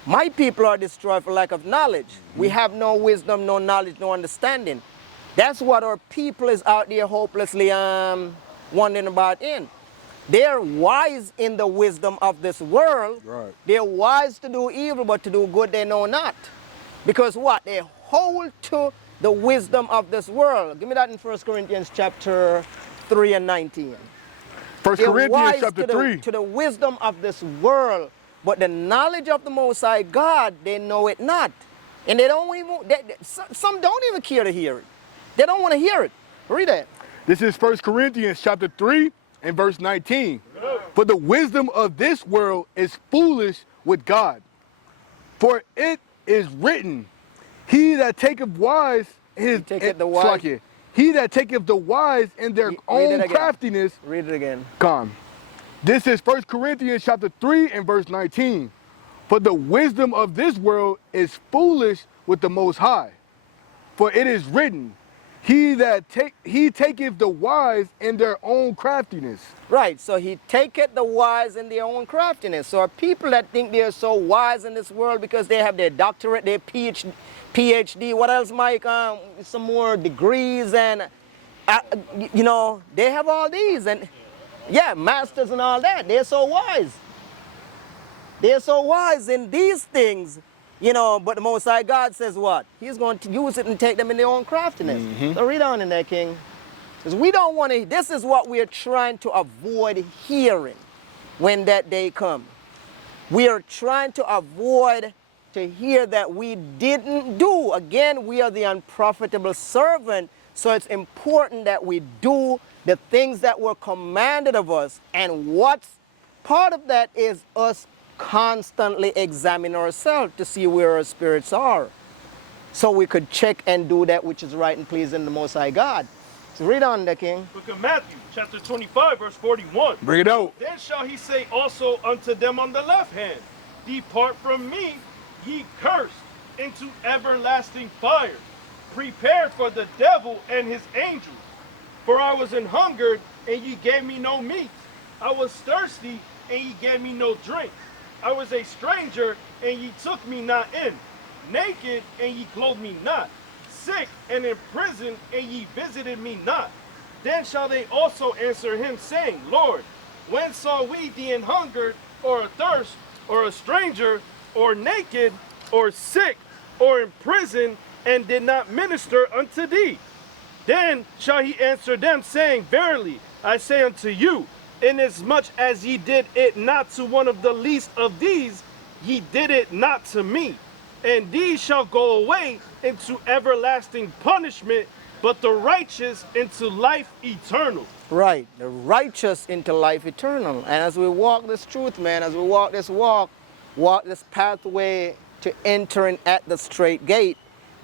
My people are destroyed for lack of knowledge. We have no wisdom, no knowledge, no understanding. That's what our people is out there hopelessly wondering about in. They're wise in the wisdom of this world. Right. They're wise to do evil, but to do good they know not. Because what? They hold to the wisdom of this world. Give me that in 1 Corinthians chapter 3 and 19. 1 They're Corinthians wise chapter 3. to the wisdom of this world, but the knowledge of the Most High God, they know it not. And they don't even, some don't even care to hear it. They don't want to hear it. Read that. This is 1 Corinthians chapter 3 and verse 19. For the wisdom of this world is foolish with God. For it is written, he that taketh wise his taketh the wise. Slack it. He that taketh the wise in their Read it own again. craftiness. Read it again. Come. This is 1 Corinthians chapter 3 and verse 19. For the wisdom of this world is foolish with the Most High. For it is written, he taketh the wise in their own craftiness. Right, so he taketh the wise in their own craftiness. So people that think they're so wise in this world because they have their doctorate, their PhD, what else, Mike? Some more degrees and, they have all these. And yeah, masters and all that. They're so wise. They're so wise in these things, but the Most High God says what? He's going to use it and take them in their own craftiness. So read on in there, King. Because we don't want to, this is what we're trying to avoid hearing when that day comes. We are trying to avoid to hear that we didn't do. Again, we are the unprofitable servant, so it's important that we do the things that were commanded of us. And what's part of that is us constantly examine ourselves to see where our spirits are. so we could check and do that which is right and pleasing the Most High God. So read on there, King. Book of Matthew, chapter 25, verse 41. Bring it out. Then shall he say also unto them on the left hand, Depart from me, ye cursed, into everlasting fire, prepared for the devil and his angels. For I was an hungered, and ye gave me no meat. I was thirsty, and ye gave me no drink. I was a stranger, and ye took me not in. Naked, and ye clothed me not. Sick and in prison, and ye visited me not. Then shall they also answer him, saying, Lord, when saw we thee an hungered, or athirst, or a stranger, or naked, or sick, or in prison, and did not minister unto thee? Then shall he answer them, saying, Verily, I say unto you, inasmuch as ye did it not to one of the least of these, ye did it not to me. And these shall go away into everlasting punishment, but the righteous into life eternal. Right, the righteous into life eternal. And as we walk this truth, man, as we walk this pathway to entering at the straight gate,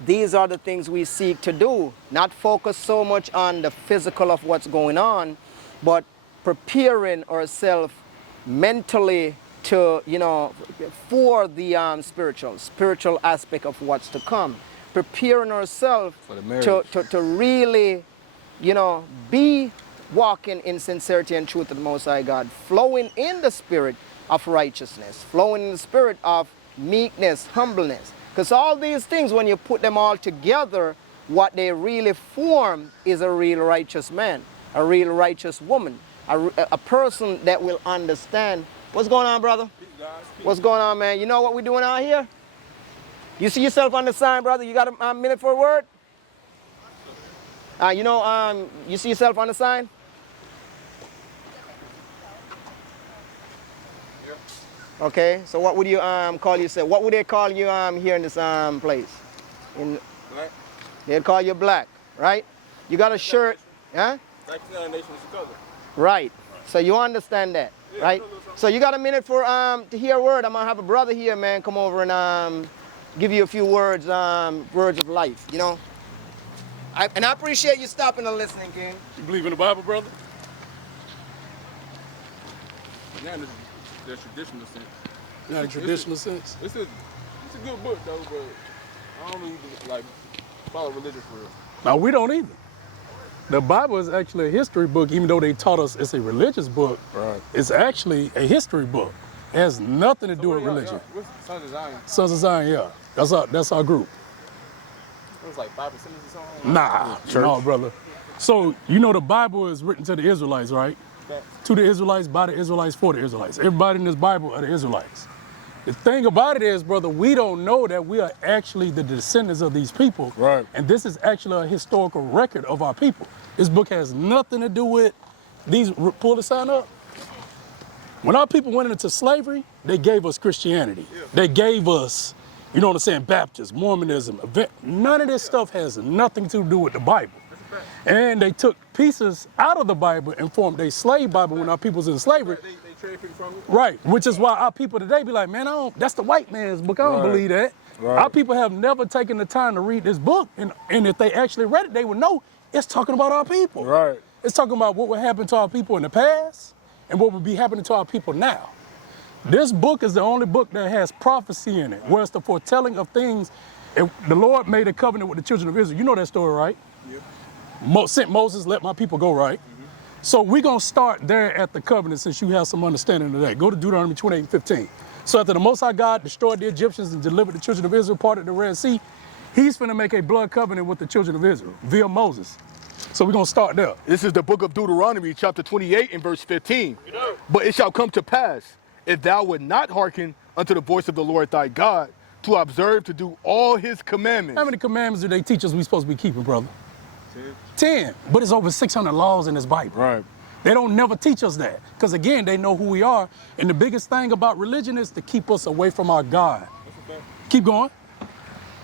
these are the things we seek to do. Not focus so much on the physical of what's going on, but preparing ourselves mentally to, for the spiritual aspect of what's to come. Preparing ourselves to really, be walking in sincerity and truth of the Most High God, flowing in the spirit of righteousness, flowing in the spirit of meekness, humbleness. Because all these things, when you put them all together, what they really form is a real righteous man, a real righteous woman, a person that will understand. What's going on, brother? What's going on, man? You know what we're doing out here? You see yourself on the sign, brother? You got a minute for a word? You see yourself on the sign? Okay, so what would you call yourself? What would they call you here in this place? Black. They'd call you black, right? You got a shirt, huh? Black Nation is the color. Right. So you understand that, right? So you got a minute for to hear a word. I'm gonna have a brother here, man, come over and give you a few words, words of life. I appreciate you stopping and listening, King. You believe in the Bible, brother? Now there's traditional sense. Not a traditional sense. It's a good book though, but I don't even follow religion for real. No, we don't either. The Bible is actually a history book, even though they taught us it's a religious book. Right. It's actually a history book. It has nothing to do with religion. What's Sons of Zion? Sons of Zion, yeah. That's our group. It was like 5% or something. Nah, no, brother. So, the Bible is written to the Israelites, right? To the Israelites, by the Israelites, for the Israelites. Everybody in this Bible are the Israelites. The thing about it is, brother, we don't know that we are actually the descendants of these people. Right. And this is actually a historical record of our people. This book has nothing to do with these. Pull the sign up. When our people went into slavery, they gave us Christianity. Yeah. They gave us, Baptist, Mormonism. None of this stuff has nothing to do with the Bible. And they took pieces out of the Bible and formed a slave Bible when our people was in slavery. They trade people from it. Right, which is why our people today be like, man, that's the white man's book. I don't believe that. Right. Our people have never taken the time to read this book. And if they actually read it, they would know it's talking about our people. Right. It's talking about what would happen to our people in the past and what would be happening to our people now. This book is the only book that has prophecy in it, where it's the foretelling of things. And the Lord made a covenant with the children of Israel. You know that story, right? Yeah. Sent Moses, let my people go, right? Mm-hmm. So we're going to start there at the covenant since you have some understanding of that. Go to Deuteronomy 28:15. So after the Most High God destroyed the Egyptians and delivered the children of Israel, parted the Red Sea, he's finna make a blood covenant with the children of Israel via Moses. So we're going to start there. This is the book of Deuteronomy, chapter 28 and verse 15. But it shall come to pass, if thou would not hearken unto the voice of the Lord thy God, to observe to do all his commandments. How many commandments do they teach us we supposed to be keeping, brother? 10. But it's over 600 laws in this Bible. Right. They don't never teach us that. Because again, they know who we are. And the biggest thing about religion is to keep us away from our God. Keep going.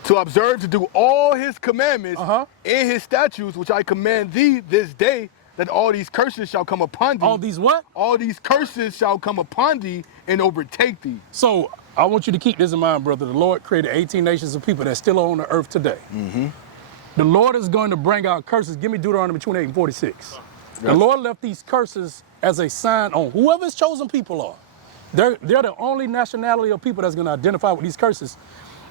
To observe to do all his commandments and his statutes, which I command thee this day, that all these curses shall come upon thee. All these what? All these curses shall come upon thee and overtake thee. So I want you to keep this in mind, brother. The Lord created 18 nations of people that still are on the earth today. The Lord is going to bring out curses. Give me Deuteronomy 28 and 46. The Lord left these curses as a sign on whoever his chosen people are. They're the only nationality of people that's going to identify with these curses.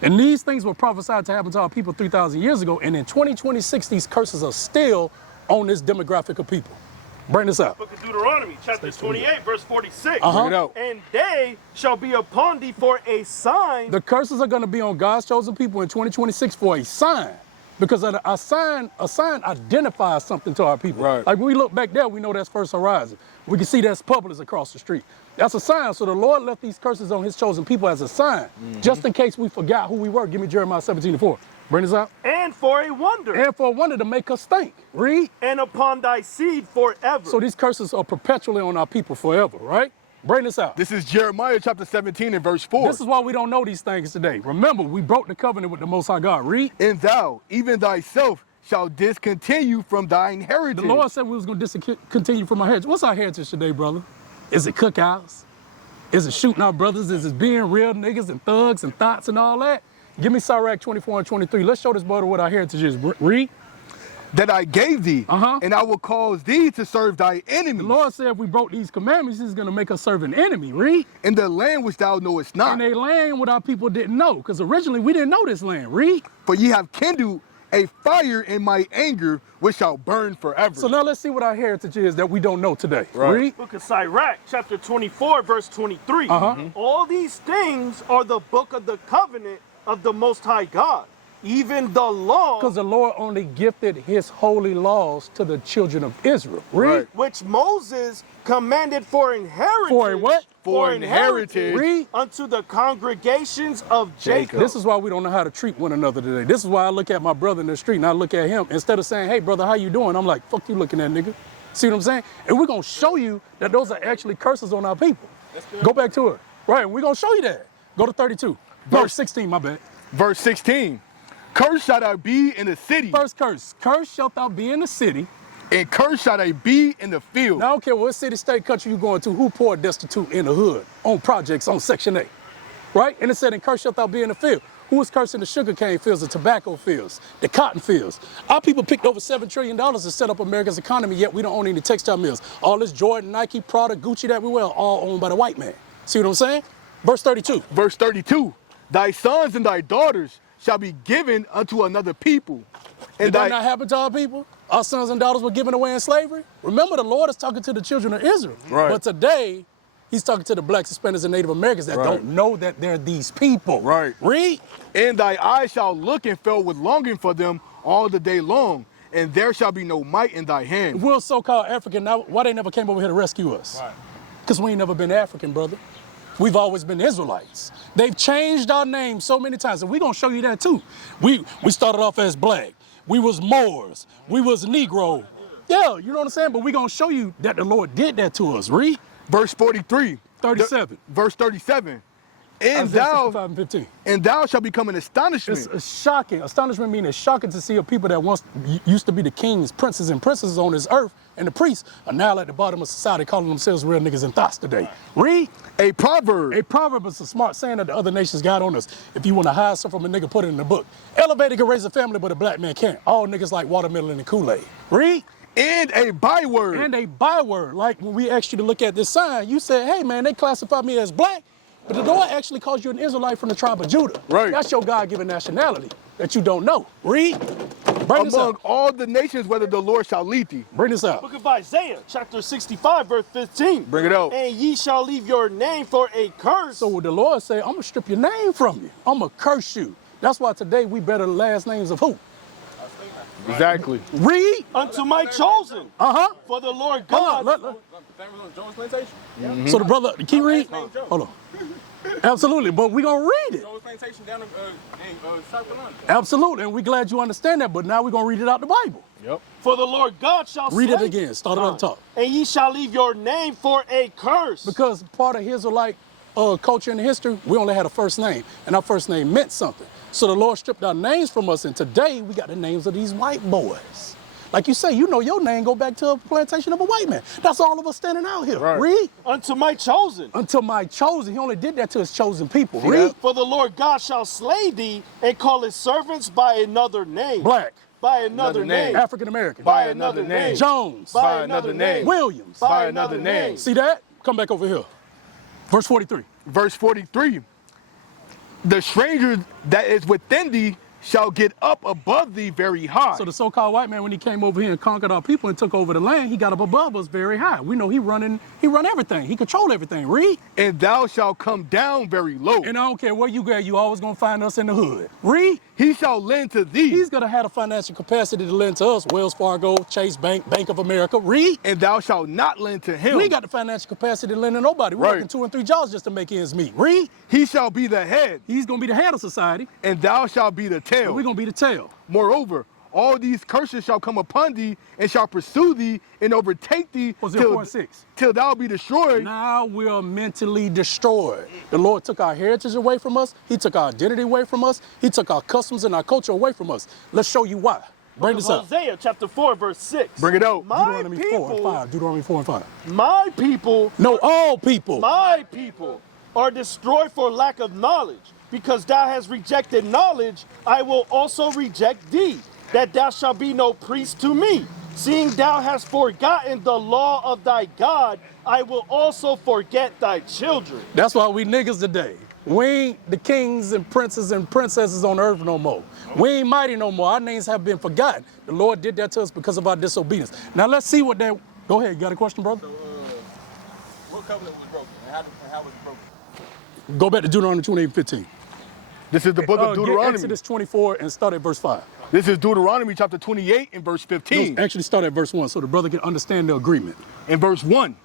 And these things were prophesied to happen to our people 3,000 years ago. And in 2026, these curses are still on this demographic of people. Bring this out. Book of Deuteronomy, chapter 28, verse 46. Uh-huh. Bring it out. And they shall be upon thee for a sign. The curses are going to be on God's chosen people in 2026 for a sign. Because a sign identifies something to our people. Right. Like when we look back there, we know that's First Horizon. We can see that's Publix across the street. That's a sign. So the Lord left these curses on his chosen people as a sign. Just in case we forgot who we were. Give me Jeremiah 17 and 4. Bring this out. And for a wonder. And for a wonder to make us think. Read. And upon thy seed forever. So these curses are perpetually on our people forever, right? Bring this out. This is Jeremiah chapter 17 and verse 4. This is why we don't know these things today. Remember, we broke the covenant with the Most High God. Read. And thou, even thyself, shall discontinue from thine heritage. The Lord said we was going to discontinue from our heritage. What's our heritage today, brother? Is it cookouts? Is it shooting our brothers? Is it being real niggas and thugs and thoughts and all that? Give me Sirach 24 and 23. Let's show this brother what our heritage is. Read. That I gave thee, Uh-huh. and I will cause thee to serve thy enemies. The Lord said if we broke these commandments, he's going to make us serve an enemy. Read. In the land which thou knowest not. And a land what our people didn't know, because originally we didn't know this land. Read. For ye have kindled a fire in my anger, which shall burn forever. So now let's see what our heritage is that we don't know today. Right. Read. Book of Sirach, chapter 24, verse 23. All these things are the book of the covenant of the Most High God, even the law Because the Lord only gifted his holy laws to the children of Israel. Read. Right. which Moses commanded for inheritance. For a what? For an heritage. Read. Unto the congregations of Jacob. This is why we don't know how to treat one another today. This is why I look at my brother in the street and I look at him. Instead of saying, hey, brother, how you doing? I'm like, fuck you looking at, nigga. See what I'm saying? And we're going to show you that those are actually curses on our people. Go back to it. Right, we're going to show you that. Go to 32. Verse 16, my bad. Verse 16. Cursed shall thou be in the city, First curse. Cursed shalt thou be in the city. and cursed shall thou be in the field. Now, I don't care what city, state, country you going to, who poor, destitute in the hood, on projects, on Section 8. Right? And it said, and cursed shalt thou be in the field. Who was cursing the sugarcane fields, the tobacco fields, the cotton fields? Our people picked over $7 trillion to set up America's economy, yet we don't own any textile mills. All this Jordan, Nike, Prada, Gucci that we wear, all owned by the white man. See what I'm saying? Verse 32. Verse 32. Thy sons and thy daughters shall be given unto another people. And Did that not happen to our people? Our sons and daughters were given away in slavery? Remember, the Lord is talking to the children of Israel. Right. But today, he's talking to the blacks, Hispanics, and Native Americans that Right. don't know that they're these people. Right. Read. And thy eyes shall look and fill with longing for them all the day long, and there shall be no might in thy hand. We're so-called African. Now, why they never came over here to rescue us? Because we ain't never been African, brother. We've always been Israelites. They've changed our name so many times, and we're going to show you that too. We started off as black. We was Moors. We was Negro. Yeah, you know what I'm saying? But we're going to show you that the Lord did that to us. Read. Verse 43. 37. Verse 37. And Isaiah thou 65 and 15. and thou shalt become an astonishment. It's shocking. Astonishment means it's shocking to see a people that once used to be the kings, princes, and princesses on this earth, and the priests are now at the bottom of society calling themselves real niggas and thoughts today. Read. A proverb. A proverb is a smart saying that the other nations got on us. If you want to hide something from a nigga, put it in the book. Elevator can raise a family, but a black man can't. All niggas like watermelon and Kool-Aid. Read. And a byword. And a byword. Like when we asked you to look at this sign, you said, hey man, they classify me as black, but the Lord actually calls you an Israelite from the tribe of Judah. Right. That's your God-given nationality that you don't know. Read. Bring this Among out. all the nations, whether the Lord shall lead thee. Bring this out. Book of Isaiah, chapter 65, verse 15. Bring it out. And ye shall leave your name for a curse. So the Lord say, I'm gonna strip your name from you. I'm gonna curse you. That's why today we better the last names of who? Exactly. Read. Unto my chosen. Uh-huh. For the Lord Hold God. on, look. Family on Jones Plantation. So the brother, can you read? Hold on. Absolutely, but we gonna read it. Jones Plantation down in South Carolina. Absolutely, and we're glad you understand that, but now we're gonna read it out the Bible. Yep. For the Lord God shall Read it slay again, start it up top. And ye shall leave your name for a curse. Because part of Israelite culture and history, we only had a first name, and our first name meant something. So the Lord stripped our names from us, and today we got the names of these white boys. Like you say, you know your name go back to a plantation of a white man. That's all of us standing out here. Right. Read. Unto my chosen. Until my chosen. He only did that to his chosen people. See Read. that? For the Lord God shall slay thee and call his servants by another name. Black. By another name. African American. By another name. Jones. By another name. Williams. By another name. See that? Come back over here. Verse 43. Verse 43. The stranger that is within thee shall get up above thee very high. So the so-called white man, when he came over here and conquered our people and took over the land, he got up above us very high. We know he run everything. He control everything. Read. And thou shalt come down very low. And I don't care where you go, you always gonna find us in the hood. Read. He shall lend to thee. He's gonna have the financial capacity to lend to us. Wells Fargo, Chase Bank, Bank of America. Read. And thou shalt not lend to him. We ain't got the financial capacity to lend to nobody. We're Right. working 2 and 3 jobs just to make ends meet. Read. He shall be the head, He's gonna be the head of society. and thou shalt be the tail. And we're gonna be the tail. Moreover, all these curses shall come upon thee, and shall pursue thee, and overtake thee Hosea 4:6. till thou be destroyed. Now we're mentally destroyed. The Lord took our heritage away from us. He took our identity away from us. He took our customs and our culture away from us. Let's show you why. Bring this up. Hosea chapter 4 verse 6. Bring it out. My Deuteronomy 4 and people, 5. Deuteronomy 4 and 5. my people, No, all people. my people are destroyed for lack of knowledge. Because thou hast rejected knowledge, I will also reject thee, that thou shalt be no priest to me. Seeing thou hast forgotten the law of thy God, I will also forget thy children. That's why we niggas today. We ain't the kings and princes and princesses on earth no more. We ain't mighty no more. Our names have been forgotten. The Lord did that to us because of our disobedience. Now let's see what that. Go ahead. You got a question, brother? So, what covenant was broken? And how was it broken? Go back to Deuteronomy 28:15. This is the book of Get Deuteronomy. Exodus 24 and start at verse 5. This is Deuteronomy chapter 28 and verse 15. Actually, start at verse 1 so the brother can understand the agreement. In verse 1,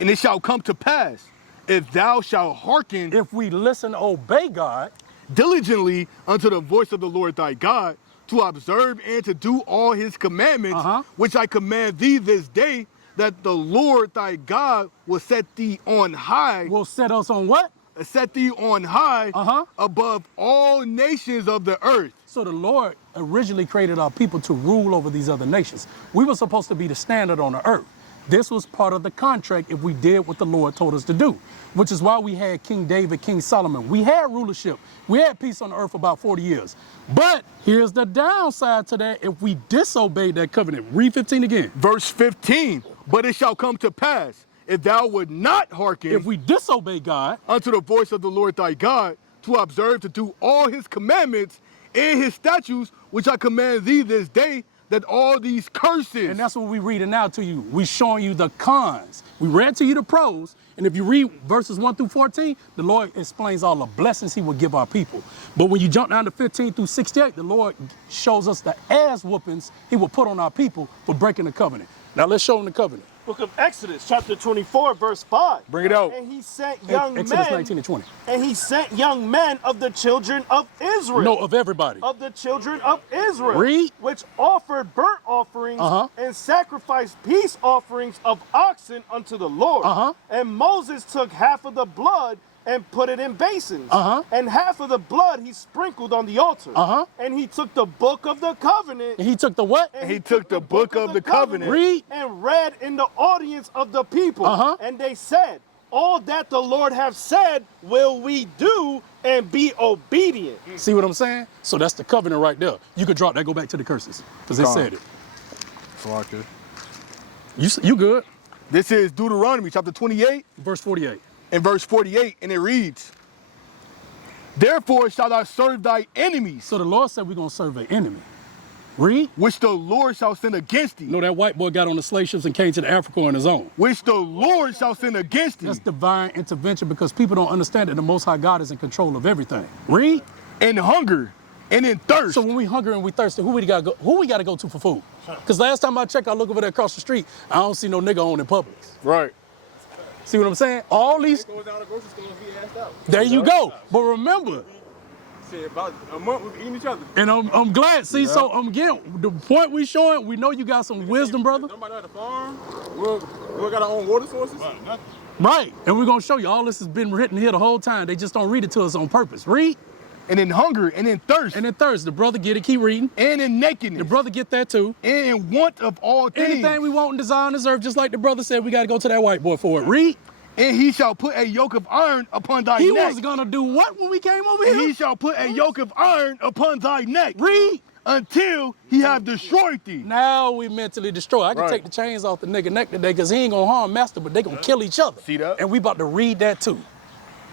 and it shall come to pass, if thou shalt hearken If we listen, obey God, diligently unto the voice of the Lord thy God, to observe and to do all his commandments, which I command thee this day, that the Lord thy God will set thee on high, will set us on what? set thee on high above all nations of the earth. So the Lord originally created our people to rule over these other nations. We were supposed to be the standard on the earth. This was part of the contract if we did what the Lord told us to do, which is why we had King David, King Solomon. We had rulership. We had peace on the earth for about 40 years. But here's the downside to that if we disobeyed that covenant. Read 15 again. Verse 15, but it shall come to pass, if thou would not hearken If we disobey God, unto the voice of the Lord thy God, to observe to do all his commandments and his statutes, which I command thee this day, that all these curses. and that's what we're reading now to you. We're showing you the cons. We read to you the pros, and if you read verses 1 through 14, the Lord explains all the blessings he will give our people. But when you jump down to 15 through 68, the Lord shows us the ass whoopings he will put on our people for breaking the covenant. Now let's show them the covenant. Book of Exodus, chapter 24, verse 5. Bring it out. And he sent young Exodus men. 19 and 20. And he sent young men of the children of Israel. No, of everybody. Of the children of Israel. Read. Which offered burnt offerings and sacrificed peace offerings of oxen unto the Lord. And Moses took half of the blood and put it in basins. And half of the blood he sprinkled on the altar. And he took the book of the covenant. And he took the what? And he took the book of the covenant. Read. And read in the audience of the people. And they said, all that the Lord have said will we do and be obedient. See what I'm saying? So that's the covenant right there. You could drop that, go back to the curses, because they said it. Slocky. You good? This is Deuteronomy chapter 28 Verse 48. and verse 48, and it reads, therefore shalt thou serve thy enemies, So the Lord said we're going to serve an enemy. Read. which the Lord shall send against thee. You know that white boy got on the slave ships and came to the Africa on his own. Which the Lord shall send against thee. That's divine intervention because people don't understand that the Most High God is in control of everything. Read. In hunger and in thirst. So when we hungry and we thirsty, who we got to go to for food? Because last time I checked, I look over there across the street, I don't see no nigga on in Publix. Right. See what I'm saying? All these. Goes down to the grocery store and he asked out. There you go. But remember, Said about a month we was eating each other. and I'm glad. See, so I'm getting the point we showing. We know you got some wisdom, brother. Nobody at the farm. We got our own water sources. Right. And we're gonna show you all this has been written here the whole time. They just don't read it to us on purpose. Read. and in hunger, and in thirst, And in thirst, the brother get it, keep reading. and in nakedness, The brother get that too. and in want of all things. Anything we want and desire and deserve, just like the brother said, we got to go to that white boy for it. Read. And he shall put a yoke of iron upon thy He neck. was going to do what when we came over And here? he shall put a yoke of iron upon thy neck. Read. Until he have destroyed thee. Now we mentally destroy. I can Right. take the chains off the nigga neck today because he ain't going to harm master, but they going to kill each other. See that? And we about to read that too.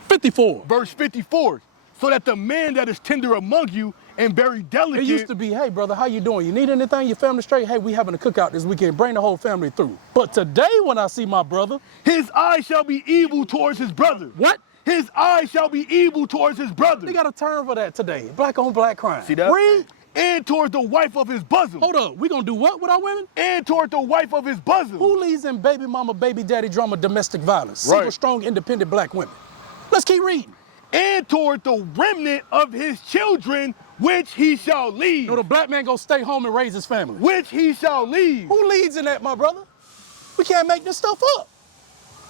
54. Verse 54. So that the man that is tender among you and very delicate. It used to be, hey, brother, how you doing? You need anything? Your family straight? Hey, we having a cookout this weekend. Bring the whole family through. But today when I see my brother, his eye shall be evil towards his brother. what? His eye shall be evil towards his brother. They got a term for that today. Black on black crime. See that? Read. And towards the wife of his bosom. Hold up. We going to do what with our women? And toward the wife of his bosom. Who leads in baby mama, baby daddy drama, domestic violence? Single, Right. strong, independent black women. Let's keep reading. And toward the remnant of his children, which he shall leave. No, the black man gonna stay home and raise his family. Which he shall leave. Who leads in that, my brother? We can't make this stuff up.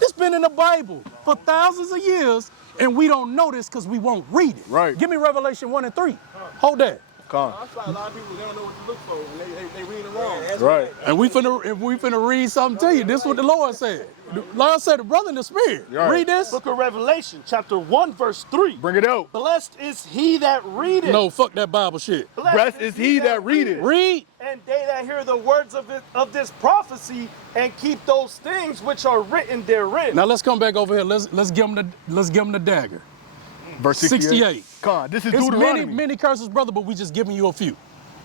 It's been in the Bible for thousands of years, and we don't know this because we won't read it. Right. Give me Revelation 1 and 3. Hold that. Come. I feel like a lot of people they don't know what to look for, and they reading it wrong. Right. And if we finna read something to you, this is what the Lord said. The Lord said, the brother in the spirit. Right. Read this. Book of Revelation, chapter 1, verse 3. Bring it out. Blessed is he that readeth. No, fuck that Bible shit. Blessed is he that readeth. Read. And they that hear the words of this prophecy and keep those things which are written therein. Now let's come back over here. Let's give him the dagger. Verse 68. Come on, this is It's Deuteronomy. many curses, brother, but we just giving you a few.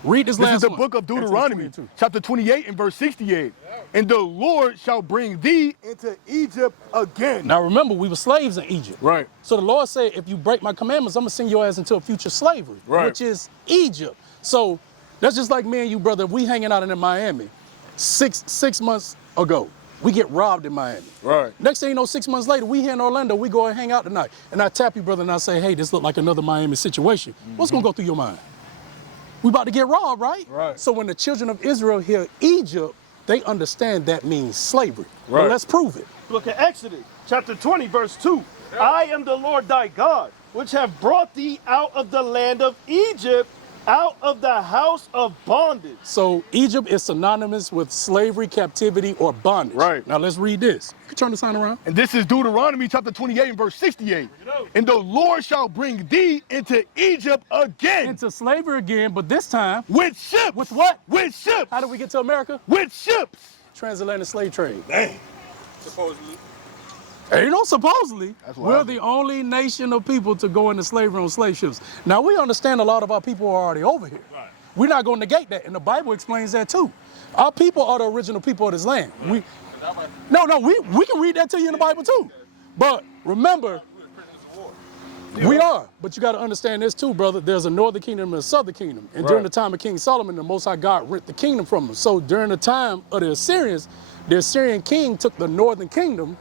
Read this This last is the one. book of Deuteronomy, Exodus 22. chapter 28 and verse 68. And the Lord shall bring thee into Egypt again. Now remember, we were slaves in Egypt. Right. So the Lord said, if you break my commandments, I'm gonna send your ass into a future slavery, Right. which is Egypt. So that's just like me and you, brother. We hanging out in Miami 6 months ago. We get robbed in Miami. Right. Next thing you know, 6 months later, we here in Orlando, we go and hang out tonight. And I tap you, brother, and I say, hey, this look like another Miami situation. What's gonna go through your mind? We about to get robbed, right? Right. So when the children of Israel hear Egypt, they understand that means slavery. Right. But let's prove it. Book of Exodus, chapter 20, verse 2. I am the Lord thy God, which have brought thee out of the land of Egypt, out of the house of bondage. So Egypt is synonymous with slavery, captivity, or bondage. Right. Now let's read this. You can turn the sign around. And this is Deuteronomy chapter 28 and verse 68. And the Lord shall bring thee into Egypt again. Into slavery again, but this time, With ships. with what? With ships. How did we get to America? With ships. Transatlantic slave trade. Supposedly. Ain't no supposedly. That's what We're happened. the only nation of people to go into slavery on slave ships. Now we understand a lot of our people are already over here. Right. We're not going to negate that, and the Bible explains that too. Our people are the original people of this land. We can read that to you in the Bible too. But remember, we are. But you got to understand this too, brother. There's a northern kingdom and a southern kingdom. And during the time of King Solomon, the Most High God rent the kingdom from him. So during the time of the Assyrian king took the northern kingdom,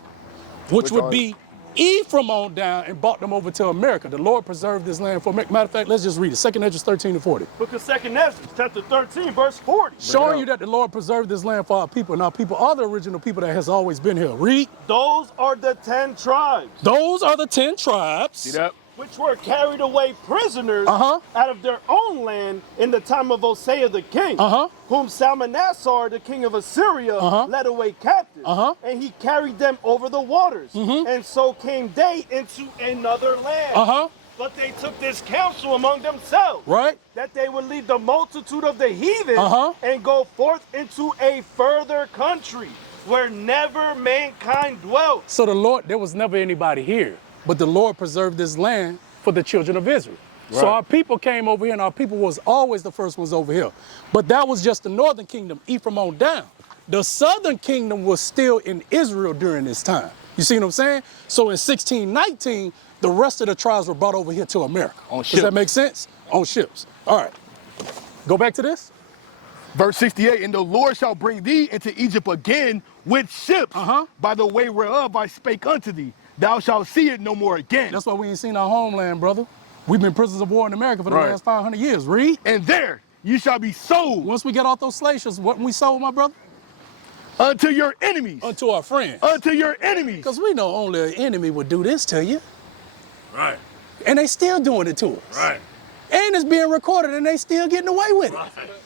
which would be Ephraim on down, and brought them over to America. The Lord preserved this land for America. Matter of fact, let's just read it. 2 Ezra 13 and 40. Book of 2 Ezra, chapter 13, verse 40. Showing you that the Lord preserved this land for our people, and our people are the original people that has always been here. Read. Those are the 10 tribes Those are the 10 tribes. See that? which were carried away prisoners Uh-huh. out of their own land in the time of Hosea the king, Uh-huh. whom Salmanassar, the king of Assyria, led away captive. Uh-huh. And he carried them over the waters. And so came they into another land. Uh-huh. But they took this counsel among themselves, Right? that they would leave the multitude of the heathen Uh-huh. and go forth into a further country where never mankind dwelt. So the Lord, there was never anybody here, but the Lord preserved this land for the children of Israel. So Right. our people came over here, and our people was always the first ones over here. But that was just the northern kingdom, Ephraim on down. The southern kingdom was still in Israel during this time. You see what I'm saying? So in 1619, the rest of the tribes were brought over here to America. On Does that ships. make sense? On ships. All right. Go back to this. Verse 68, and the Lord shall bring thee into Egypt again with ships, by the way whereof I spake unto thee. Thou shalt see it no more again. That's why we ain't seen our homeland, brother. We've been prisoners of war in America for the Right. last 500 years. Read. And there you shall be sold Once we get off those slave ships, what we sold, my brother? unto your enemies. Unto our friends. Unto your enemies. Because we know only an enemy would do this to you. Right. And they still doing it to us. Right. And it's being recorded and they still getting away with it.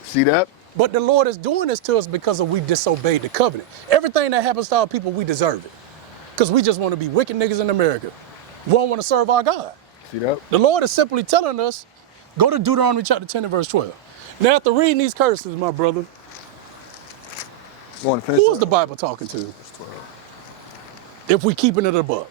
See that? But the Lord is doing this to us because we disobeyed the covenant. Everything that happens to our people, we deserve it. Because we just want to be wicked niggas in America. We don't want to serve our God. See that? The Lord is simply telling us, go to Deuteronomy chapter 10 and verse 12. Now, after reading these curses, my brother, You want to finish? who is the Bible talking to? If we keeping it above.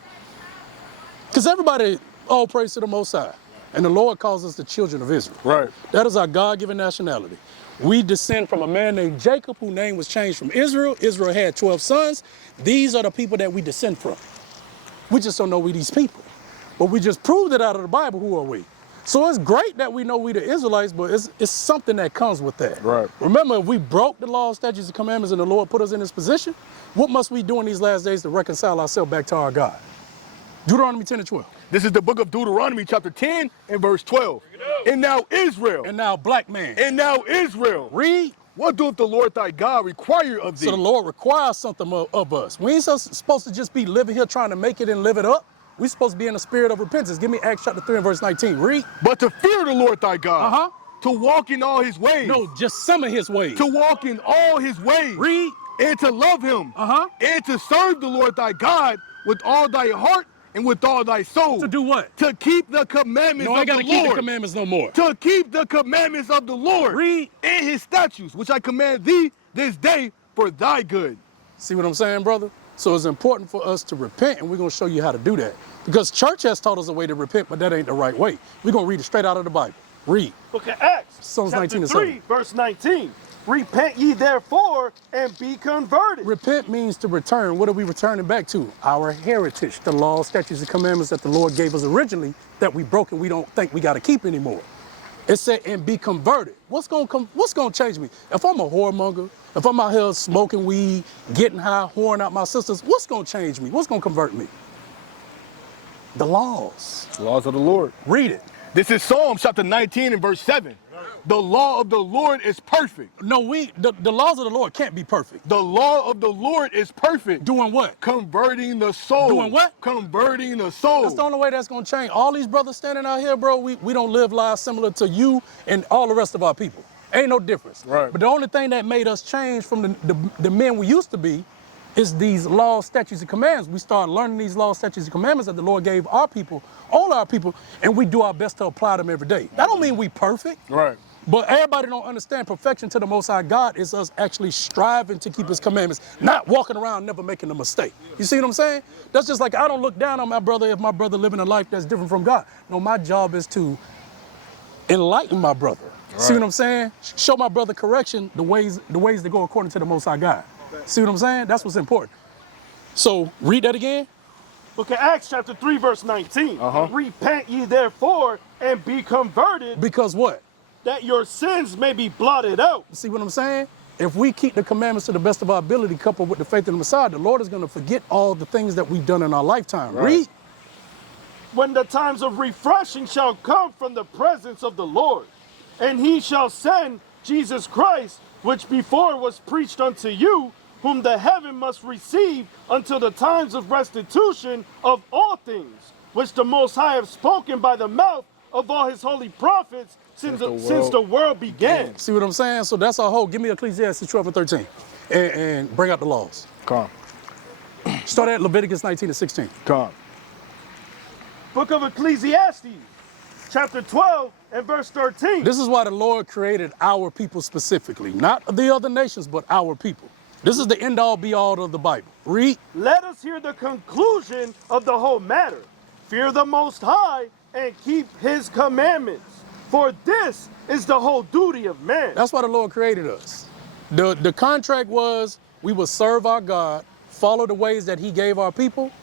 Because everybody, all praise to the Most High. And the Lord calls us the children of Israel. Right. That is our God-given nationality. We descend from a man named Jacob, whose name was changed from Israel. Israel had 12 sons. These are the people that we descend from. We just don't know we these people. But we just proved it out of the Bible, who are we? So it's great that we know we the Israelites, but it's something that comes with that. Right. Remember, if we broke the law, statutes, and commandments, and the Lord put us in this position, what must we do in these last days to reconcile ourselves back to our God? Deuteronomy 10 and 12. This is the book of Deuteronomy, chapter 10 and verse 12. And now Israel. And now, black man. And now Israel. Read. What doeth the Lord thy God require of thee? So the Lord requires something of us. We ain't supposed to just be living here trying to make it and live it up. We're supposed to be in the spirit of repentance. Give me Acts chapter 3 and verse 19. Read. But to fear the Lord thy God. Uh-huh. To walk in all his ways. No, just some of his ways. To walk in all his ways. Read. And to love him. Uh-huh. And to serve the Lord thy God with all thy heart and with all thy soul. To do what? To keep the commandments No, I of the gotta Lord. keep the commandments no more. To keep the commandments of the Lord. Read. And his statutes, which I command thee this day for thy good. See what I'm saying, brother? So it's important for us to repent, and we're going to show you how to do that. Because church has taught us a way to repent, but that ain't the right way. We're going to read it straight out of the Bible. Read. Book of Acts, Psalms chapter 19 and 3, 7. verse 19. Repent ye therefore and be converted. Repent means to return. What are we returning back to? Our heritage, the law, statutes, and commandments that the Lord gave us originally that we broke and we don't think we got to keep anymore. It said, and be converted. What's gonna change me? If I'm a whoremonger, if I'm out here smoking weed, getting high, whoring out my sisters, what's gonna change me? What's gonna convert me? The laws. The laws of the Lord. Read it. This is Psalms chapter 19 and verse 7. The law of the Lord is perfect. No, the laws of the Lord can't be perfect. The law of the Lord is perfect. Doing what? Converting the soul. Doing what? Converting the soul. That's the only way that's gonna change. All these brothers standing out here, bro, we don't live lives similar to you and all the rest of our people. Ain't no difference. Right. But the only thing that made us change from the men we used to be is these laws, statutes, and commandments. We start learning these laws, statutes, and commandments that the Lord gave our people, all our people, and we do our best to apply them every day. That don't mean we perfect. Right. But everybody don't understand perfection to the Most High God is us actually striving to keep his commandments, not walking around never making a mistake. You see what I'm saying? That's just like I don't look down on my brother if my brother living a life that's different from God. No, my job is to enlighten my brother. Right. See what I'm saying? Show my brother correction, the ways to go according to the Most High God. See what I'm saying? That's what's important. So read that again. Book of Acts chapter 3 verse 19. Repent ye therefore and be converted. Because what? That your sins may be blotted out. See what I'm saying? If we keep the commandments to the best of our ability, coupled with the faith in the Messiah, the Lord is going to forget all the things that we've done in our lifetime. Right. Read. When the times of refreshing shall come from the presence of the Lord, and he shall send Jesus Christ, which before was preached unto you, whom the heaven must receive until the times of restitution of all things, which the Most High have spoken by the mouth of all his holy prophets since the world began. See what I'm saying? So that's our hope. Give me Ecclesiastes 12 and 13 and bring out the laws. Come. Start at Leviticus 19 and 16. Come. Book of Ecclesiastes, chapter 12 and verse 13. This is why the Lord created our people specifically, not the other nations, but our people. This is the end-all, be-all of the Bible. Read. Let us hear the conclusion of the whole matter. Fear the Most High and keep his commandments. For this is the whole duty of man. That's why the Lord created us. The contract was we would serve our God, follow the ways that he gave our people,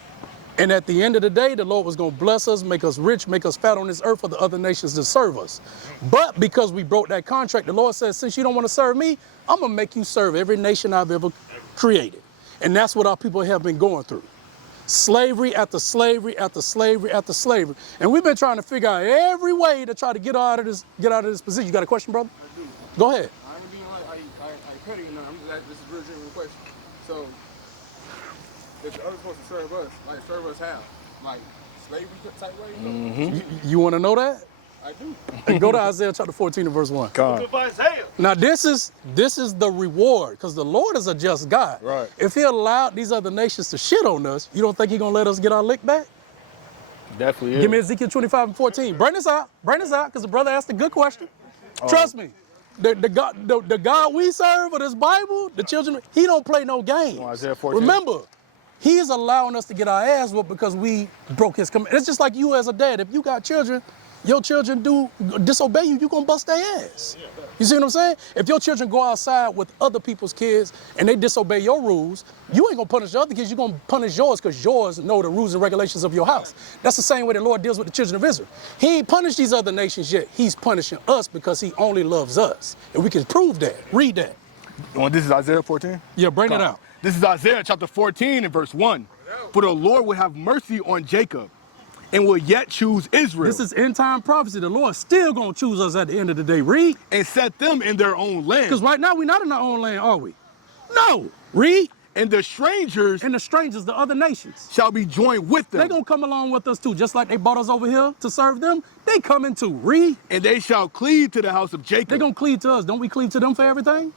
and at the end of the day, the Lord was going to bless us, make us rich, make us fat on this earth for the other nations to serve us. But because we broke that contract, the Lord says, since you don't want to serve me, I'm going to make you serve every nation I've ever created. And that's what our people have been going through. Slavery after slavery after slavery after slavery. And we've been trying to figure out every way to try to get out of this position. You got a question, brother? I do. Go ahead. I ain't being like I petty or nothing. I'm just like, this is a real genuine question. So if the other's supposed to serve us, like serve us how? Like slavery type way. You want to know that? I do. And go to Isaiah chapter 14 and verse 1. Con. Book of Isaiah. Now this is the reward, because the Lord is a just God. Right. If he allowed these other nations to shit on us, you don't think he gonna let us get our lick back? Definitely is. Give me Ezekiel 25 and 14. Bring this out, because the brother asked a good question. Trust me, the God we serve of this Bible, the children, he don't play no games. Isaiah 14. Remember, he is allowing us to get our ass whooped because we broke his command. It's just like you as a dad. If you got children, your children do disobey you, you gonna bust their ass. You see what I'm saying? If your children go outside with other people's kids and they disobey your rules, you ain't gonna punish the other kids, you're gonna punish yours because yours know the rules and regulations of your house. That's the same way the Lord deals with the children of Israel. He ain't punished these other nations yet. He's punishing us because he only loves us. And we can prove that. Read that. Well, this is Isaiah 14? Yeah, bring it out. This is Isaiah chapter 14 and verse 1. For the Lord will have mercy on Jacob and will yet choose Israel. This is end time prophecy. The Lord still gonna choose us at the end of the day. Read. And set them in their own land. Because right now we're not in our own land, are we? No. Read. And the strangers And the strangers, the other nations, shall be joined with them. they gonna come along with us too. Just like they brought us over here to serve them, they coming too. Read. And they shall cleave to the house of Jacob. They gonna cleave to us. Don't we cleave to them for everything?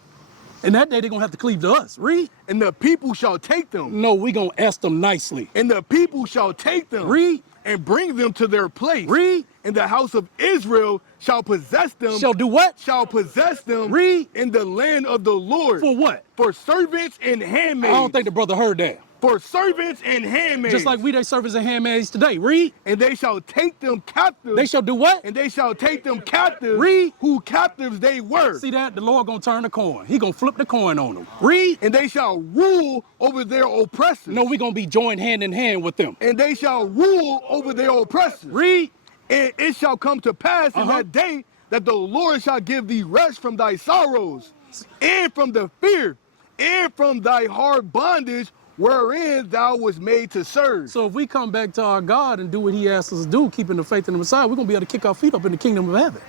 And that day they gonna have to cleave to us. Read. And the people shall take them. No, we gonna ask them nicely. And the people shall take them. Read. And bring them to their place. Read. And the house of Israel shall possess them. Shall do what? Shall possess them. Read. In the land of the Lord. For what? For servants and handmaids. I don't think the brother heard that. For servants and handmaids. Just like we they servants and handmaids today. Read. And they shall take them captive. They shall do what? And they shall take them captive. Read. Who captives they were. See that? The Lord gonna turn the coin. He gonna flip the coin on them. Read. And they shall rule over their oppressors. No, we gonna be joined hand in hand with them. And they shall rule over their oppressors. Read. And it shall come to pass in that day that the Lord shall give thee rest from thy sorrows, and from the fear, and from thy hard bondage wherein thou was made to serve. So if we come back to our God and do what he asks us to do, keeping the faith in the Messiah, we're gonna be able to kick our feet up in the kingdom of heaven.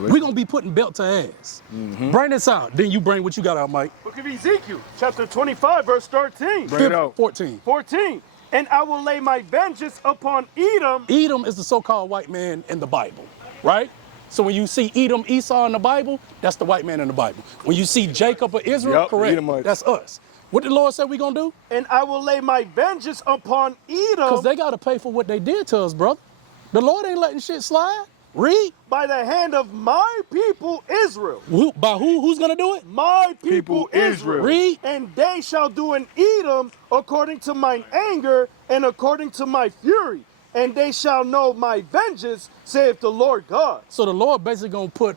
We're gonna be putting belt to ass. Bring this out. Then you bring what you got out, Mike. Book of Ezekiel, chapter 25, verse 13. Bring it out. 14. 14. And I will lay my vengeance upon Edom. Edom is the so-called white man in the Bible, right? So when you see Edom, Esau in the Bible, that's the white man in the Bible. When you see Jacob or Israel, Yep, correct, Edomites. that's us. What did the Lord say we gonna do? And I will lay my vengeance upon Because Edom they gotta pay for what they did to us, brother. The Lord ain't letting shit slide. Read. by the hand of my people Israel. By who? Who's gonna do it? My people Israel. Read. And they shall do in Edom according to mine anger and according to my fury. And they shall know my vengeance, saith the Lord God. So the Lord basically gonna put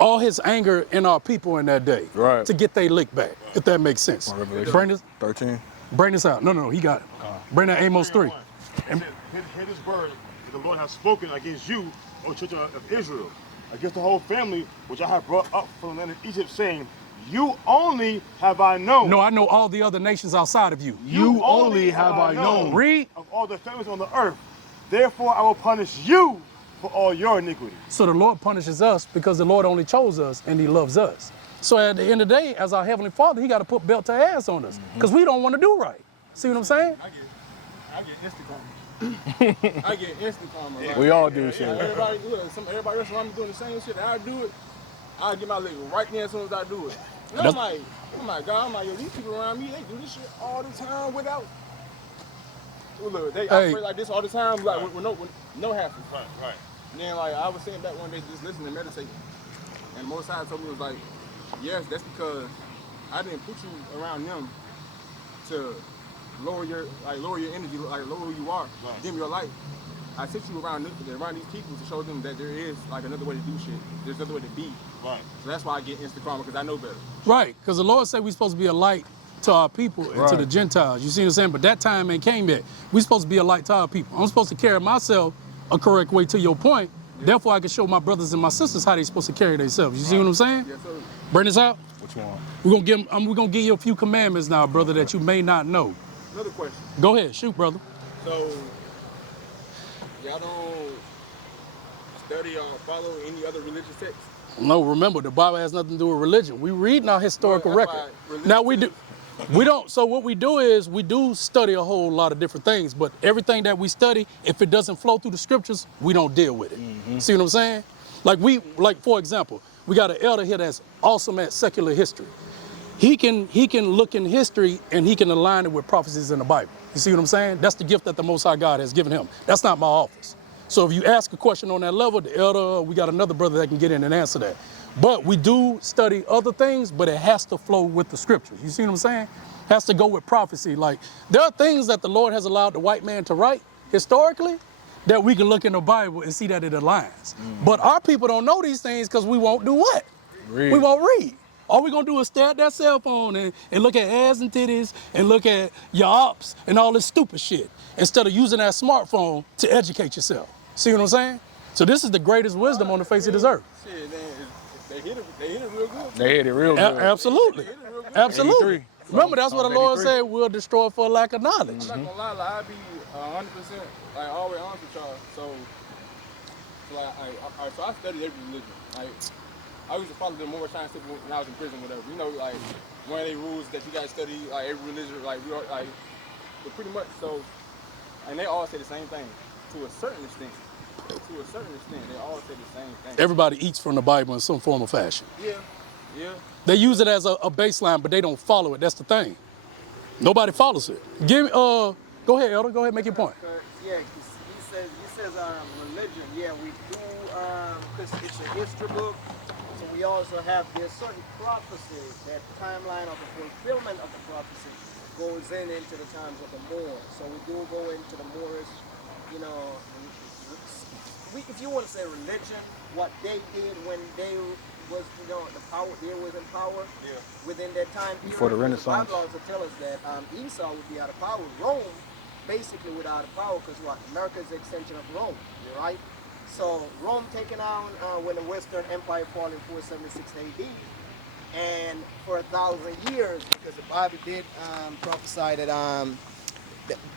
all his anger in our people in that day. Right. To get their lick back, if that makes sense. Revelation Bring this, 13. bring this out. No, he got it. Bring that Amos 3. Hear this word that the Lord has spoken against you, O children of Israel, against the whole family which I have brought up from the land of Egypt, saying, you only have I known. No, I know all the other nations outside of you. You only have I known. Read. Of all the families on the earth. Therefore I will punish you for all your iniquity. So the Lord punishes us because the Lord only chose us and he loves us. So at the end of the day, as our Heavenly Father, he got to put belt to ass on us because we don't want to do right. See what I'm saying? I get instant karma. I get instant karma. Like, We all do shit. everybody else around me doing the same shit. I do it. I get my leg right there as soon as I do it. And I'm like, oh my God, I'm like, yo, these people around me, they do this shit all the time without. Well, look, they operate like this all the time, like with no hassle. Right. And then like I was sitting back one day just listening and meditating, and the Most High told me it was like, yes, that's because I didn't put you around them to lower your energy, like lower who you are, dim your light. I sent you around these people to show them that there is like another way to do shit. There's another way to be. Right. So that's why I get instant karma, because I know better. Right, because the Lord said we're supposed to be a light to our people and to the Gentiles. You see what I'm saying? But that time ain't came yet. We're supposed to be a light to our people. I'm supposed to carry myself a correct way to your point. Therefore, I can show my brothers and my sisters how they're supposed to carry themselves. You see what I'm saying? Yes, sir. Bring this out. Which one? We're gonna give you a few commandments now, brother, that you may not know. Another question. Go ahead, shoot, brother. So, y'all don't study or follow any other religious texts? No, remember, the Bible has nothing to do with religion. We read our historical Well, that's record. why Now we do. We don't. So what we do is we do study a whole lot of different things, but everything that we study, if it doesn't flow through the scriptures, we don't deal with it. See what I'm saying? Like for example, we got an elder here that's awesome at secular history. He can look in history and he can align it with prophecies in the Bible. You see what I'm saying? That's the gift that the Most High God has given him. That's not my office. So if you ask a question on that level, the elder, we got another brother that can get in and answer that. But we do study other things, but it has to flow with the scriptures. You see what I'm saying? Has to go with prophecy. Like, there are things that the Lord has allowed the white man to write historically that we can look in the Bible and see that it aligns. But our people don't know these things because we won't do what? Read. We won't read. All we're gonna do is stare at that cell phone and look at ass and titties and look at your ops and all this stupid shit instead of using that smartphone to educate yourself. See what I'm saying? So this is the greatest wisdom on the face of this earth. Shit, man, they hit it real good. They hit it real good. Absolutely. Absolutely. 83. Remember, that's what the Lord 83. said, we'll destroy for lack of knowledge. I'm not gonna lie, like, I be 100% like always honest with y'all. So I studied every religion. Like, I used to follow the Moorish science when I was in prison, whatever. You know, like one of the rules that you guys study, like every religion, like we are, like, but pretty much. So, and they all say the same thing to a certain extent. To a certain extent, they all say the same thing. Everybody eats from the Bible in some form or fashion. Yeah, yeah. They use it as a baseline, but they don't follow it. That's the thing. Nobody follows it. Go ahead, Elder. Go ahead, make your point. Yeah, he says religion. Yeah, we do, because it's a history book. So we also have, there's certain prophecies, that timeline of the fulfillment of the prophecy goes into the times of the Moors. So we do go into the Moors, you know, if you want to say religion, what they did when they was, you know, the power, they was in power within that time period. Before the Renaissance. The Bible also tell us that Esau would be out of power. Rome, basically without a power, because what? America is the extension of Rome, right? So Rome taken on when the Western Empire fell in 476 AD, and for 1,000 years, because the Bible did prophesy that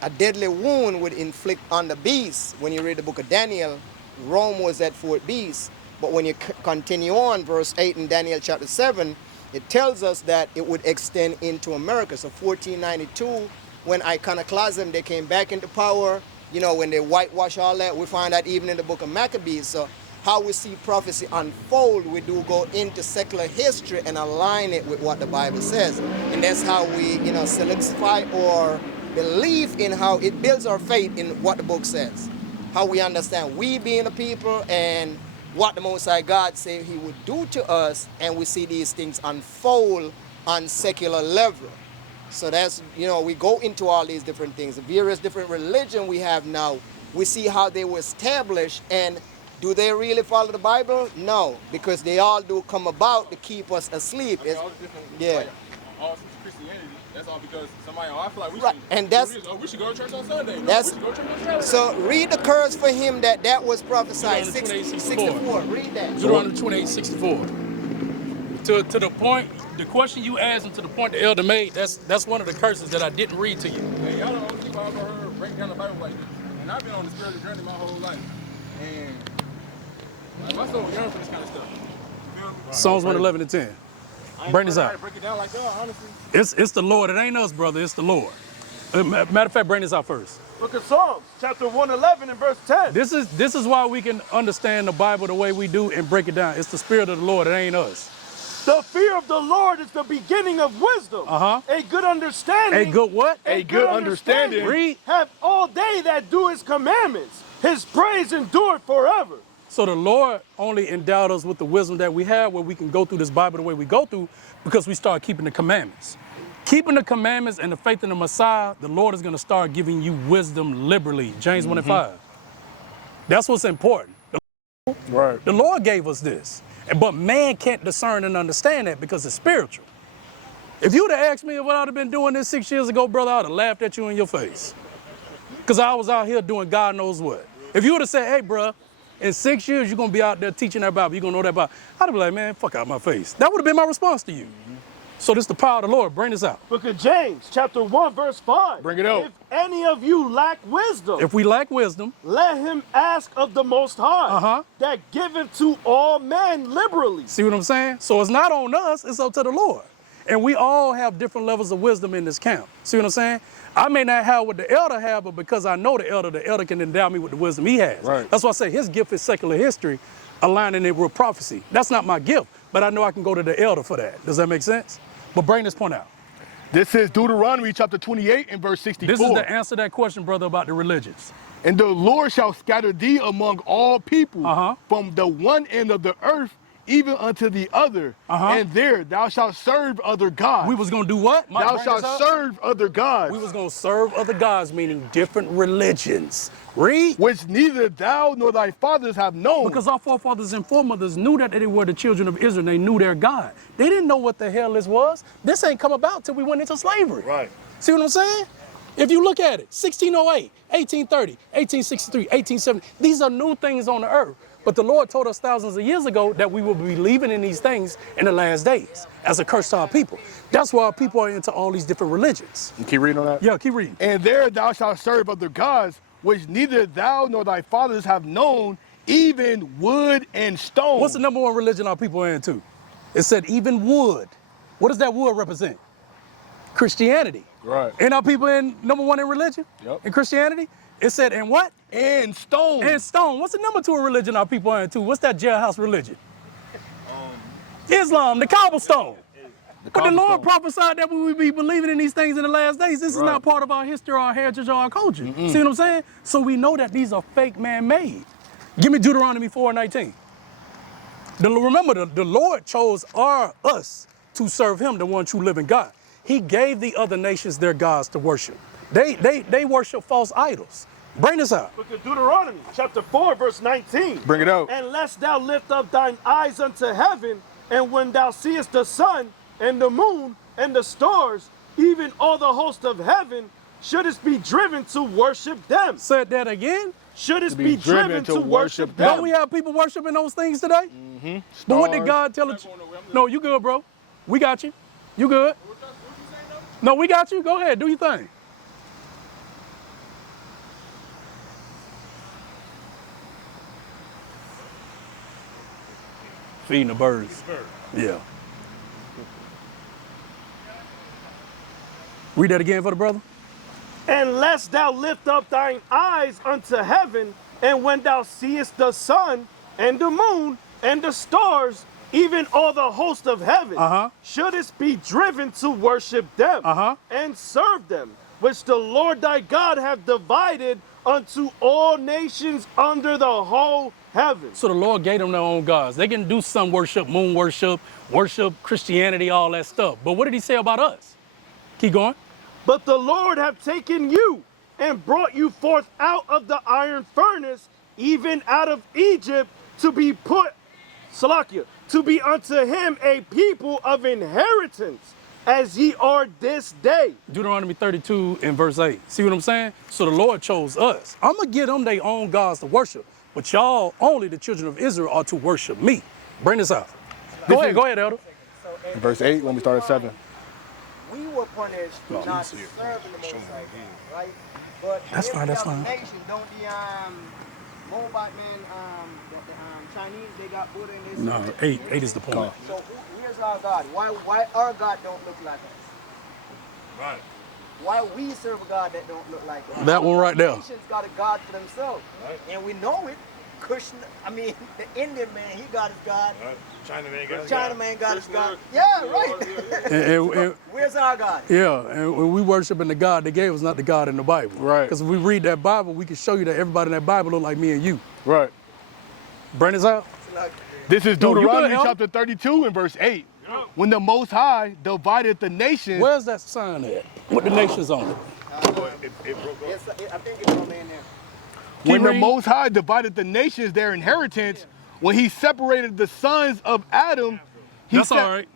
a deadly wound would inflict on the beast. When you read the book of Daniel, Rome was that fourth beast. But when you continue on, verse 8 in Daniel chapter 7, it tells us that it would extend into America. So 1492, when iconoclasm, they came back into power, you know, when they whitewash all that, we find that even in the book of Maccabees. So how we see prophecy unfold, we do go into secular history and align it with what the Bible says. And that's how we, you know, solidify or believe in how it builds our faith in what the book says. How we understand we being the people and what the Most High God said he would do to us, and we see these things unfold on secular level. So that's, you know, we go into all these different things. The various different religion we have now, we see how they were established, and do they really follow the Bible? No, because they all do come about to keep us asleep. I mean, all the different, Yeah. like, all Christianity, that's all because somebody, I feel like we Right, should, and that's- we should go to church on Sunday. No, That's- we should go to church on Saturday. So read the curse for him that was prophesied, Deuteronomy 64. Read that. Deuteronomy 28:64. To the point, the question you asked and to the point the elder made, that's one of the curses that I didn't read to you. Hey, y'all the only people I've ever heard break down the Bible like this. And I've been on the spiritual journey my whole life. And like, my soul yearns for this kind of stuff. You feel me? Psalms 111 and 10. I ain't Bring this never out. tried to break it down like y'all, honestly. It's the Lord. It ain't us, brother. It's the Lord. Matter of fact, bring this out first. Book of Psalms, chapter 111 and verse 10. This is why we can understand the Bible the way we do and break it down. It's the Spirit of the Lord. It ain't us. The fear of the Lord is the beginning of wisdom. Uh-huh. A good understanding. A good what? A good understanding. Read. Have all they that do his commandments. His praise endured forever. So the Lord only endowed us with the wisdom that we have where we can go through this Bible the way we go through because we start keeping the commandments. Keeping the commandments and the faith in the Messiah, the Lord is going to start giving you wisdom liberally. James 1 and 5. That's what's important. Right. The Lord gave us this. But man can't discern and understand that because it's spiritual. If you would have asked me if I'd have been doing this 6 years ago, brother, I would have laughed at you in your face. Because I was out here doing God knows what. If you would have said, hey, bro, in 6 years, you're going to be out there teaching that Bible, you're going to know that Bible, I'd have been like, man, fuck out my face. That would have been my response to you. So this is the power of the Lord. Bring this out. Book of James, chapter 1, verse 5. Bring it out. If any of you lack wisdom, If we lack wisdom, let him ask of the Most High, that giveth to all men liberally. see what I'm saying? So it's not on us, it's up to the Lord. And we all have different levels of wisdom in this camp. See what I'm saying? I may not have what the elder have, but because I know the elder can endow me with the wisdom he has. Right. That's why I say his gift is secular history, aligning it with prophecy. That's not my gift, but I know I can go to the elder for that. Does that make sense? But bring this point out. This is Deuteronomy chapter 28 and verse 64. This is the answer to that question, brother, about the religions. And the Lord shall scatter thee among all people from the one end of the earth even unto the other. And there thou shalt serve other gods. We was going to do what? Mike, Thou bring shalt this up. serve other gods. We was going to serve other gods, meaning different religions. Read. Which neither thou nor thy fathers have known. Because our forefathers and foremothers knew that they were the children of Israel. And they knew their God. They didn't know what the hell this was. This ain't come about till we went into slavery. Right. See what I'm saying? If you look at it, 1608, 1830, 1863, 1870, these are new things on the earth. But the Lord told us thousands of years ago that we will be believing in these things in the last days as a curse to our people. That's why our people are into all these different religions. You keep reading on that? Yeah, keep reading. And there thou shalt serve other gods, which neither thou nor thy fathers have known, even wood and stone. What's the number one religion our people are into? It said even wood. What does that wood represent? Christianity. Right. Ain't our people in number one in religion? Yep. In Christianity? It said, and what? And stone. And stone. What's the number two religion our people are into? What's that jailhouse religion? Islam, the cobblestone. But the Lord prophesied that we would be believing in these things in the last days. This is not part of our history, our heritage, or our culture. See what I'm saying? So we know that these are fake man-made. Give me Deuteronomy 4:19. Remember, the Lord chose us to serve him, the one true living God. He gave the other nations their gods to worship. They worship false idols. Bring this out. Book of Deuteronomy, chapter 4, verse 19. Bring it out. And lest thou lift up thine eyes unto heaven, and when thou seest the sun and the moon and the stars, even all the host of heaven, shouldest be driven to worship them. Said that again. Shouldest be driven to worship them. Don't we have people worshiping those things today? But what did God tell us? No, you good, bro. We got you. You good. No, we got you. Go ahead. Do your thing. Feeding the birds. Yeah. Read that again for the brother. And lest thou lift up thine eyes unto heaven, and when thou seest the sun and the moon and the stars, even all the host of heaven, shouldest be driven to worship them and serve them, which the Lord thy God hath divided unto all nations under the whole heaven. So the Lord gave them their own gods. They can do sun worship, moon worship, worship Christianity, all that stuff. But what did he say about us? Keep going. But the Lord hath taken you and brought you forth out of the iron furnace, even out of Egypt, to be put, Salakia, to be unto him a people of inheritance, as ye are this day. Deuteronomy 32 and verse 8. See what I'm saying? So the Lord chose us. I'm going to give them their own gods to worship. But y'all, only the children of Israel, are to worship me. Bring this out. Go ahead, Elder. Verse 8, when we start at 7. We were punished for not serving the Most High God, right? But That's fine, that's every other fine. nation, don't the Moabite man, the Chinese, they got Buddha in this. No, 8 is the point. So where's our God? Why our God don't look like us? Right. Why we serve a God that don't look like us? That one right there. Nations got a God for themselves, and we know it. Krishna, the Indian man, he got his God. Right. Chinaman got Chinaman got his God. Yeah, right. And Where's our God? yeah, and when we worshiping the God they gave us, not the God in the Bible. Right. Because if we read that Bible, we can show you that everybody in that Bible look like me and you. Right. Bring this out. This is No, you Deuteronomy good, Elder. chapter 32 and verse 8. When the Most High divided the nations. Where's that sign at? With the nations on it. It broke up. Yes, I think it's on there now. When the reading. Most High divided the nations their inheritance, when he separated the sons of Adam, That's all right.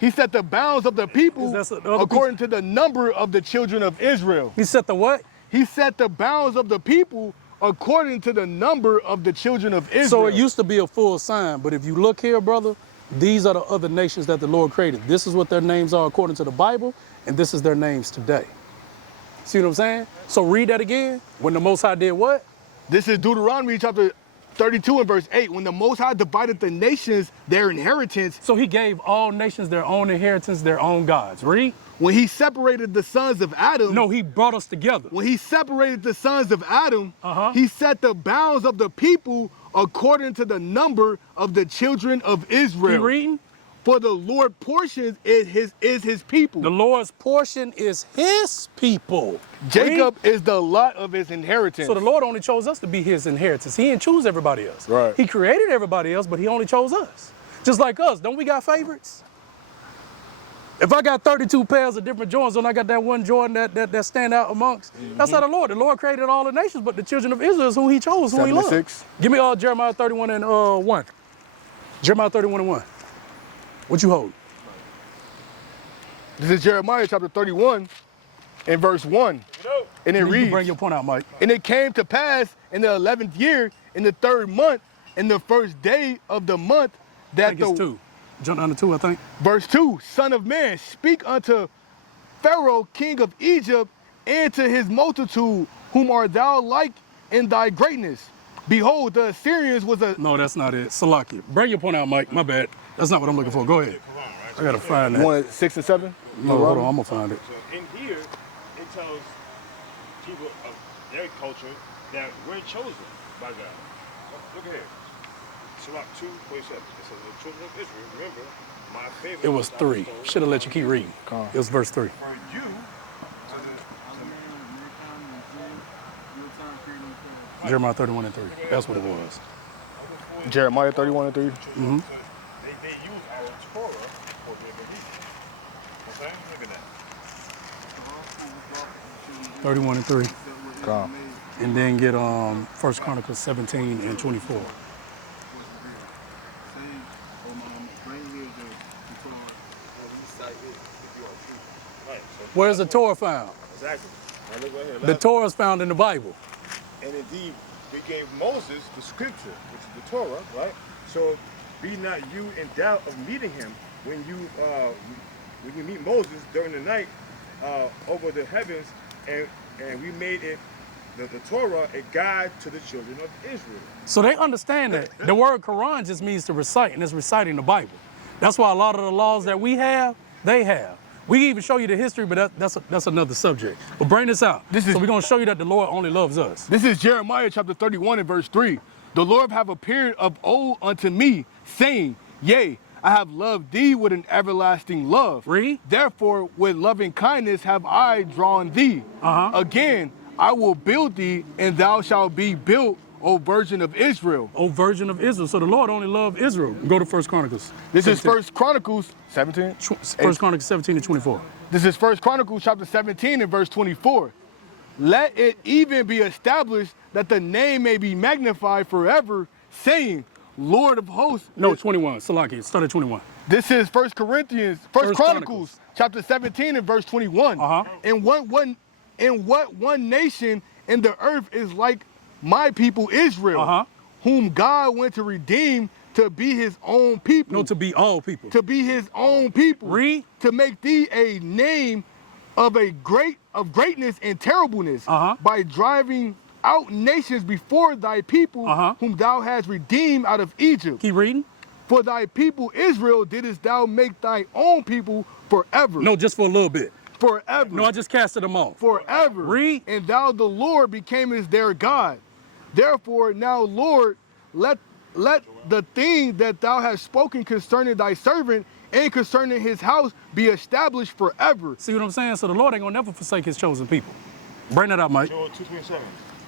he set the bounds of the people That's the other according to the number of the children of Israel. He set the what? He set the bounds of the people according to the number of the children of Israel. So it used to be a full sign, but if you look here, brother, these are the other nations that the Lord created. This is what their names are according to the Bible, and this is their names today. See what I'm saying? So read that again. When the Most High did what? This is Deuteronomy chapter 32 and verse 8, when the Most High divided the nations their inheritance, So he gave all nations their own inheritance, their own gods. Read. when he separated the sons of Adam, No, he brought us together. when he separated the sons of Adam, Uh-huh. he set the bounds of the people according to the number of the children of Israel. Keep reading. For the Lord portions is his people. The Lord's portion is his people. Jacob Read. is the lot of his inheritance. So the Lord only chose us to be his inheritance. He didn't choose everybody else. Right. He created everybody else, but he only chose us. Just like us, don't we got favorites? If I got 32 pairs of different Jordans and I got that one Jordan that stand out amongst, that's not the Lord. The Lord created all the nations, but the children of Israel is who he chose, who he loved. 76. Give me Jeremiah 31 and 1. Jeremiah 31 and 1. What you hold? This is Jeremiah chapter 31 and verse 1. And it You reads, bring your point out, Mike. and it came to pass in the 11th year, in the 3rd month, in the 1st day of the month, I that think it's 2. Jump down to 2, I think. verse 2, Son of man, speak unto Pharaoh, king of Egypt, and to his multitude, whom art thou like in thy greatness? Behold, the Assyrians was a... No, that's not it. Salakia. Bring your point out, Mike. My bad. That's not what I'm looking for. Go ahead. I gotta find that. You want 6 and 7? No, hold on. I'm gonna find it. So in here, it tells people of their culture that we're chosen by God. Look here. Sirach 2:47. It says, the children of Israel, remember, my favorite. It was 3. Should have let you keep reading. It was verse 3. For you, Jeremiah 31 and 3. That's what it was. Jeremiah 31 and 3. Mm-hmm. they use our Torah for their belief. Okay? Look at that. 31 and 3. Come. And then get 1 Chronicles 17 and 24. Where's the Torah found? Exactly. Now look right here. The Torah is found in the Bible. And indeed, we gave Moses the scripture, which is the Torah, right? So be not you in doubt of meeting him when you meet Moses during the night over the heavens, and we made it the Torah a guide to the children of Israel. So they understand that the word Quran just means to recite, and it's reciting the Bible. That's why a lot of the laws that we have, they have. We can even show you the history, but that's another subject. But bring this out. So we're going to show you that the Lord only loves us. This is Jeremiah chapter 31 and verse 3. The Lord have appeared of old unto me, saying, Yea, I have loved thee with an everlasting love. Read. Therefore, with loving kindness have I drawn thee. Again, I will build thee, and thou shalt be built, O Virgin of Israel. O Virgin of Israel. So the Lord only loved Israel. Go to 1 Chronicles. This 17. is 1 Chronicles 17. 1 Chronicles 17 and 24. This is 1 Chronicles chapter 17 and verse 24. Let it even be established that the name may be magnified forever, saying, Lord of hosts. No, 21. Salaki, start at 21. This is 1 Chronicles chapter 17 and verse 21. And what one nation in the earth is like my people Israel, whom God went to redeem to be his own people. No, to be all people. To be his own people. Read. To make thee a name of greatness and terribleness, by driving out nations before thy people, whom thou hast redeemed out of Egypt. Keep reading. For thy people Israel didst thou make thy own people forever. No, just for a little bit. Forever. No, I just casted them off. Forever. Read. And thou the Lord becamest their God. Therefore now, Lord, let the thing that thou hast spoken concerning thy servant and concerning his house be established forever. See what I'm saying? So the Lord ain't gonna never forsake his chosen people. Bring that out, Mike. Joel 2:27.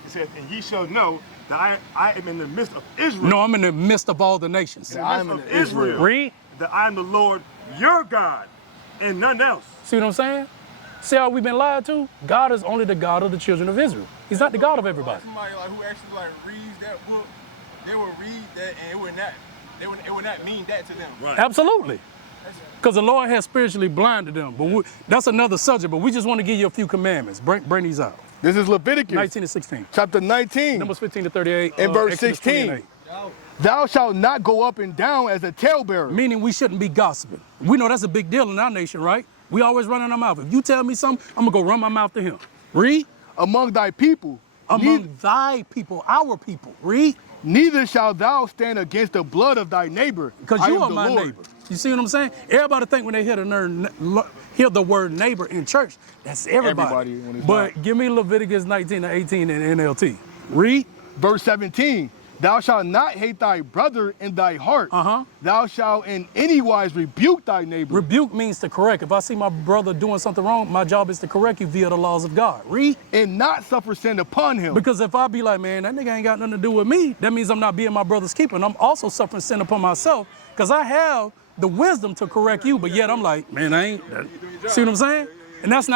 It says, and ye shall know that I am in the midst of Israel. No, I'm in the midst of all the nations. I am in Israel. Read. That I am the Lord your God and none else. See what I'm saying? See how we've been lied to? God is only the God of the children of Israel. He's not the God of everybody. Somebody who actually reads that book, they will read that and it would not mean that to them. Right. Absolutely. Because the Lord has spiritually blinded them. But that's another subject, but we just want to give you a few commandments. Bring these out. This is Leviticus 19 to 16. chapter 19 Numbers 15 to 38. and verse Exodus 16. 28. Thou shalt not go up and down as a talebearer. Meaning we shouldn't be gossiping. We know that's a big deal in our nation, right? We always running our mouth. If you tell me something, I'm going to go run my mouth to him. Read. Among thy people, among thy people, our people. Read. Neither shalt thou stand against the blood of thy neighbor. Because I you am are the my Lord. neighbor. You see what I'm saying? Everybody think when they hear the word neighbor in church, that's everybody. When it's But not. give me Leviticus 19 and 18 in NLT. Read. Verse 17. Thou shalt not hate thy brother in thy heart. Thou shalt in any wise rebuke thy neighbor. Rebuke means to correct. If I see my brother doing something wrong, my job is to correct you via the laws of God. Read. And not suffer sin upon him. Because if I be like, man, that nigga ain't got nothing to do with me, that means I'm not being my brother's keeper. And I'm also suffering sin upon myself because I have the wisdom to correct you, but yet I'm like, man, I ain't. See what I'm saying? And that's not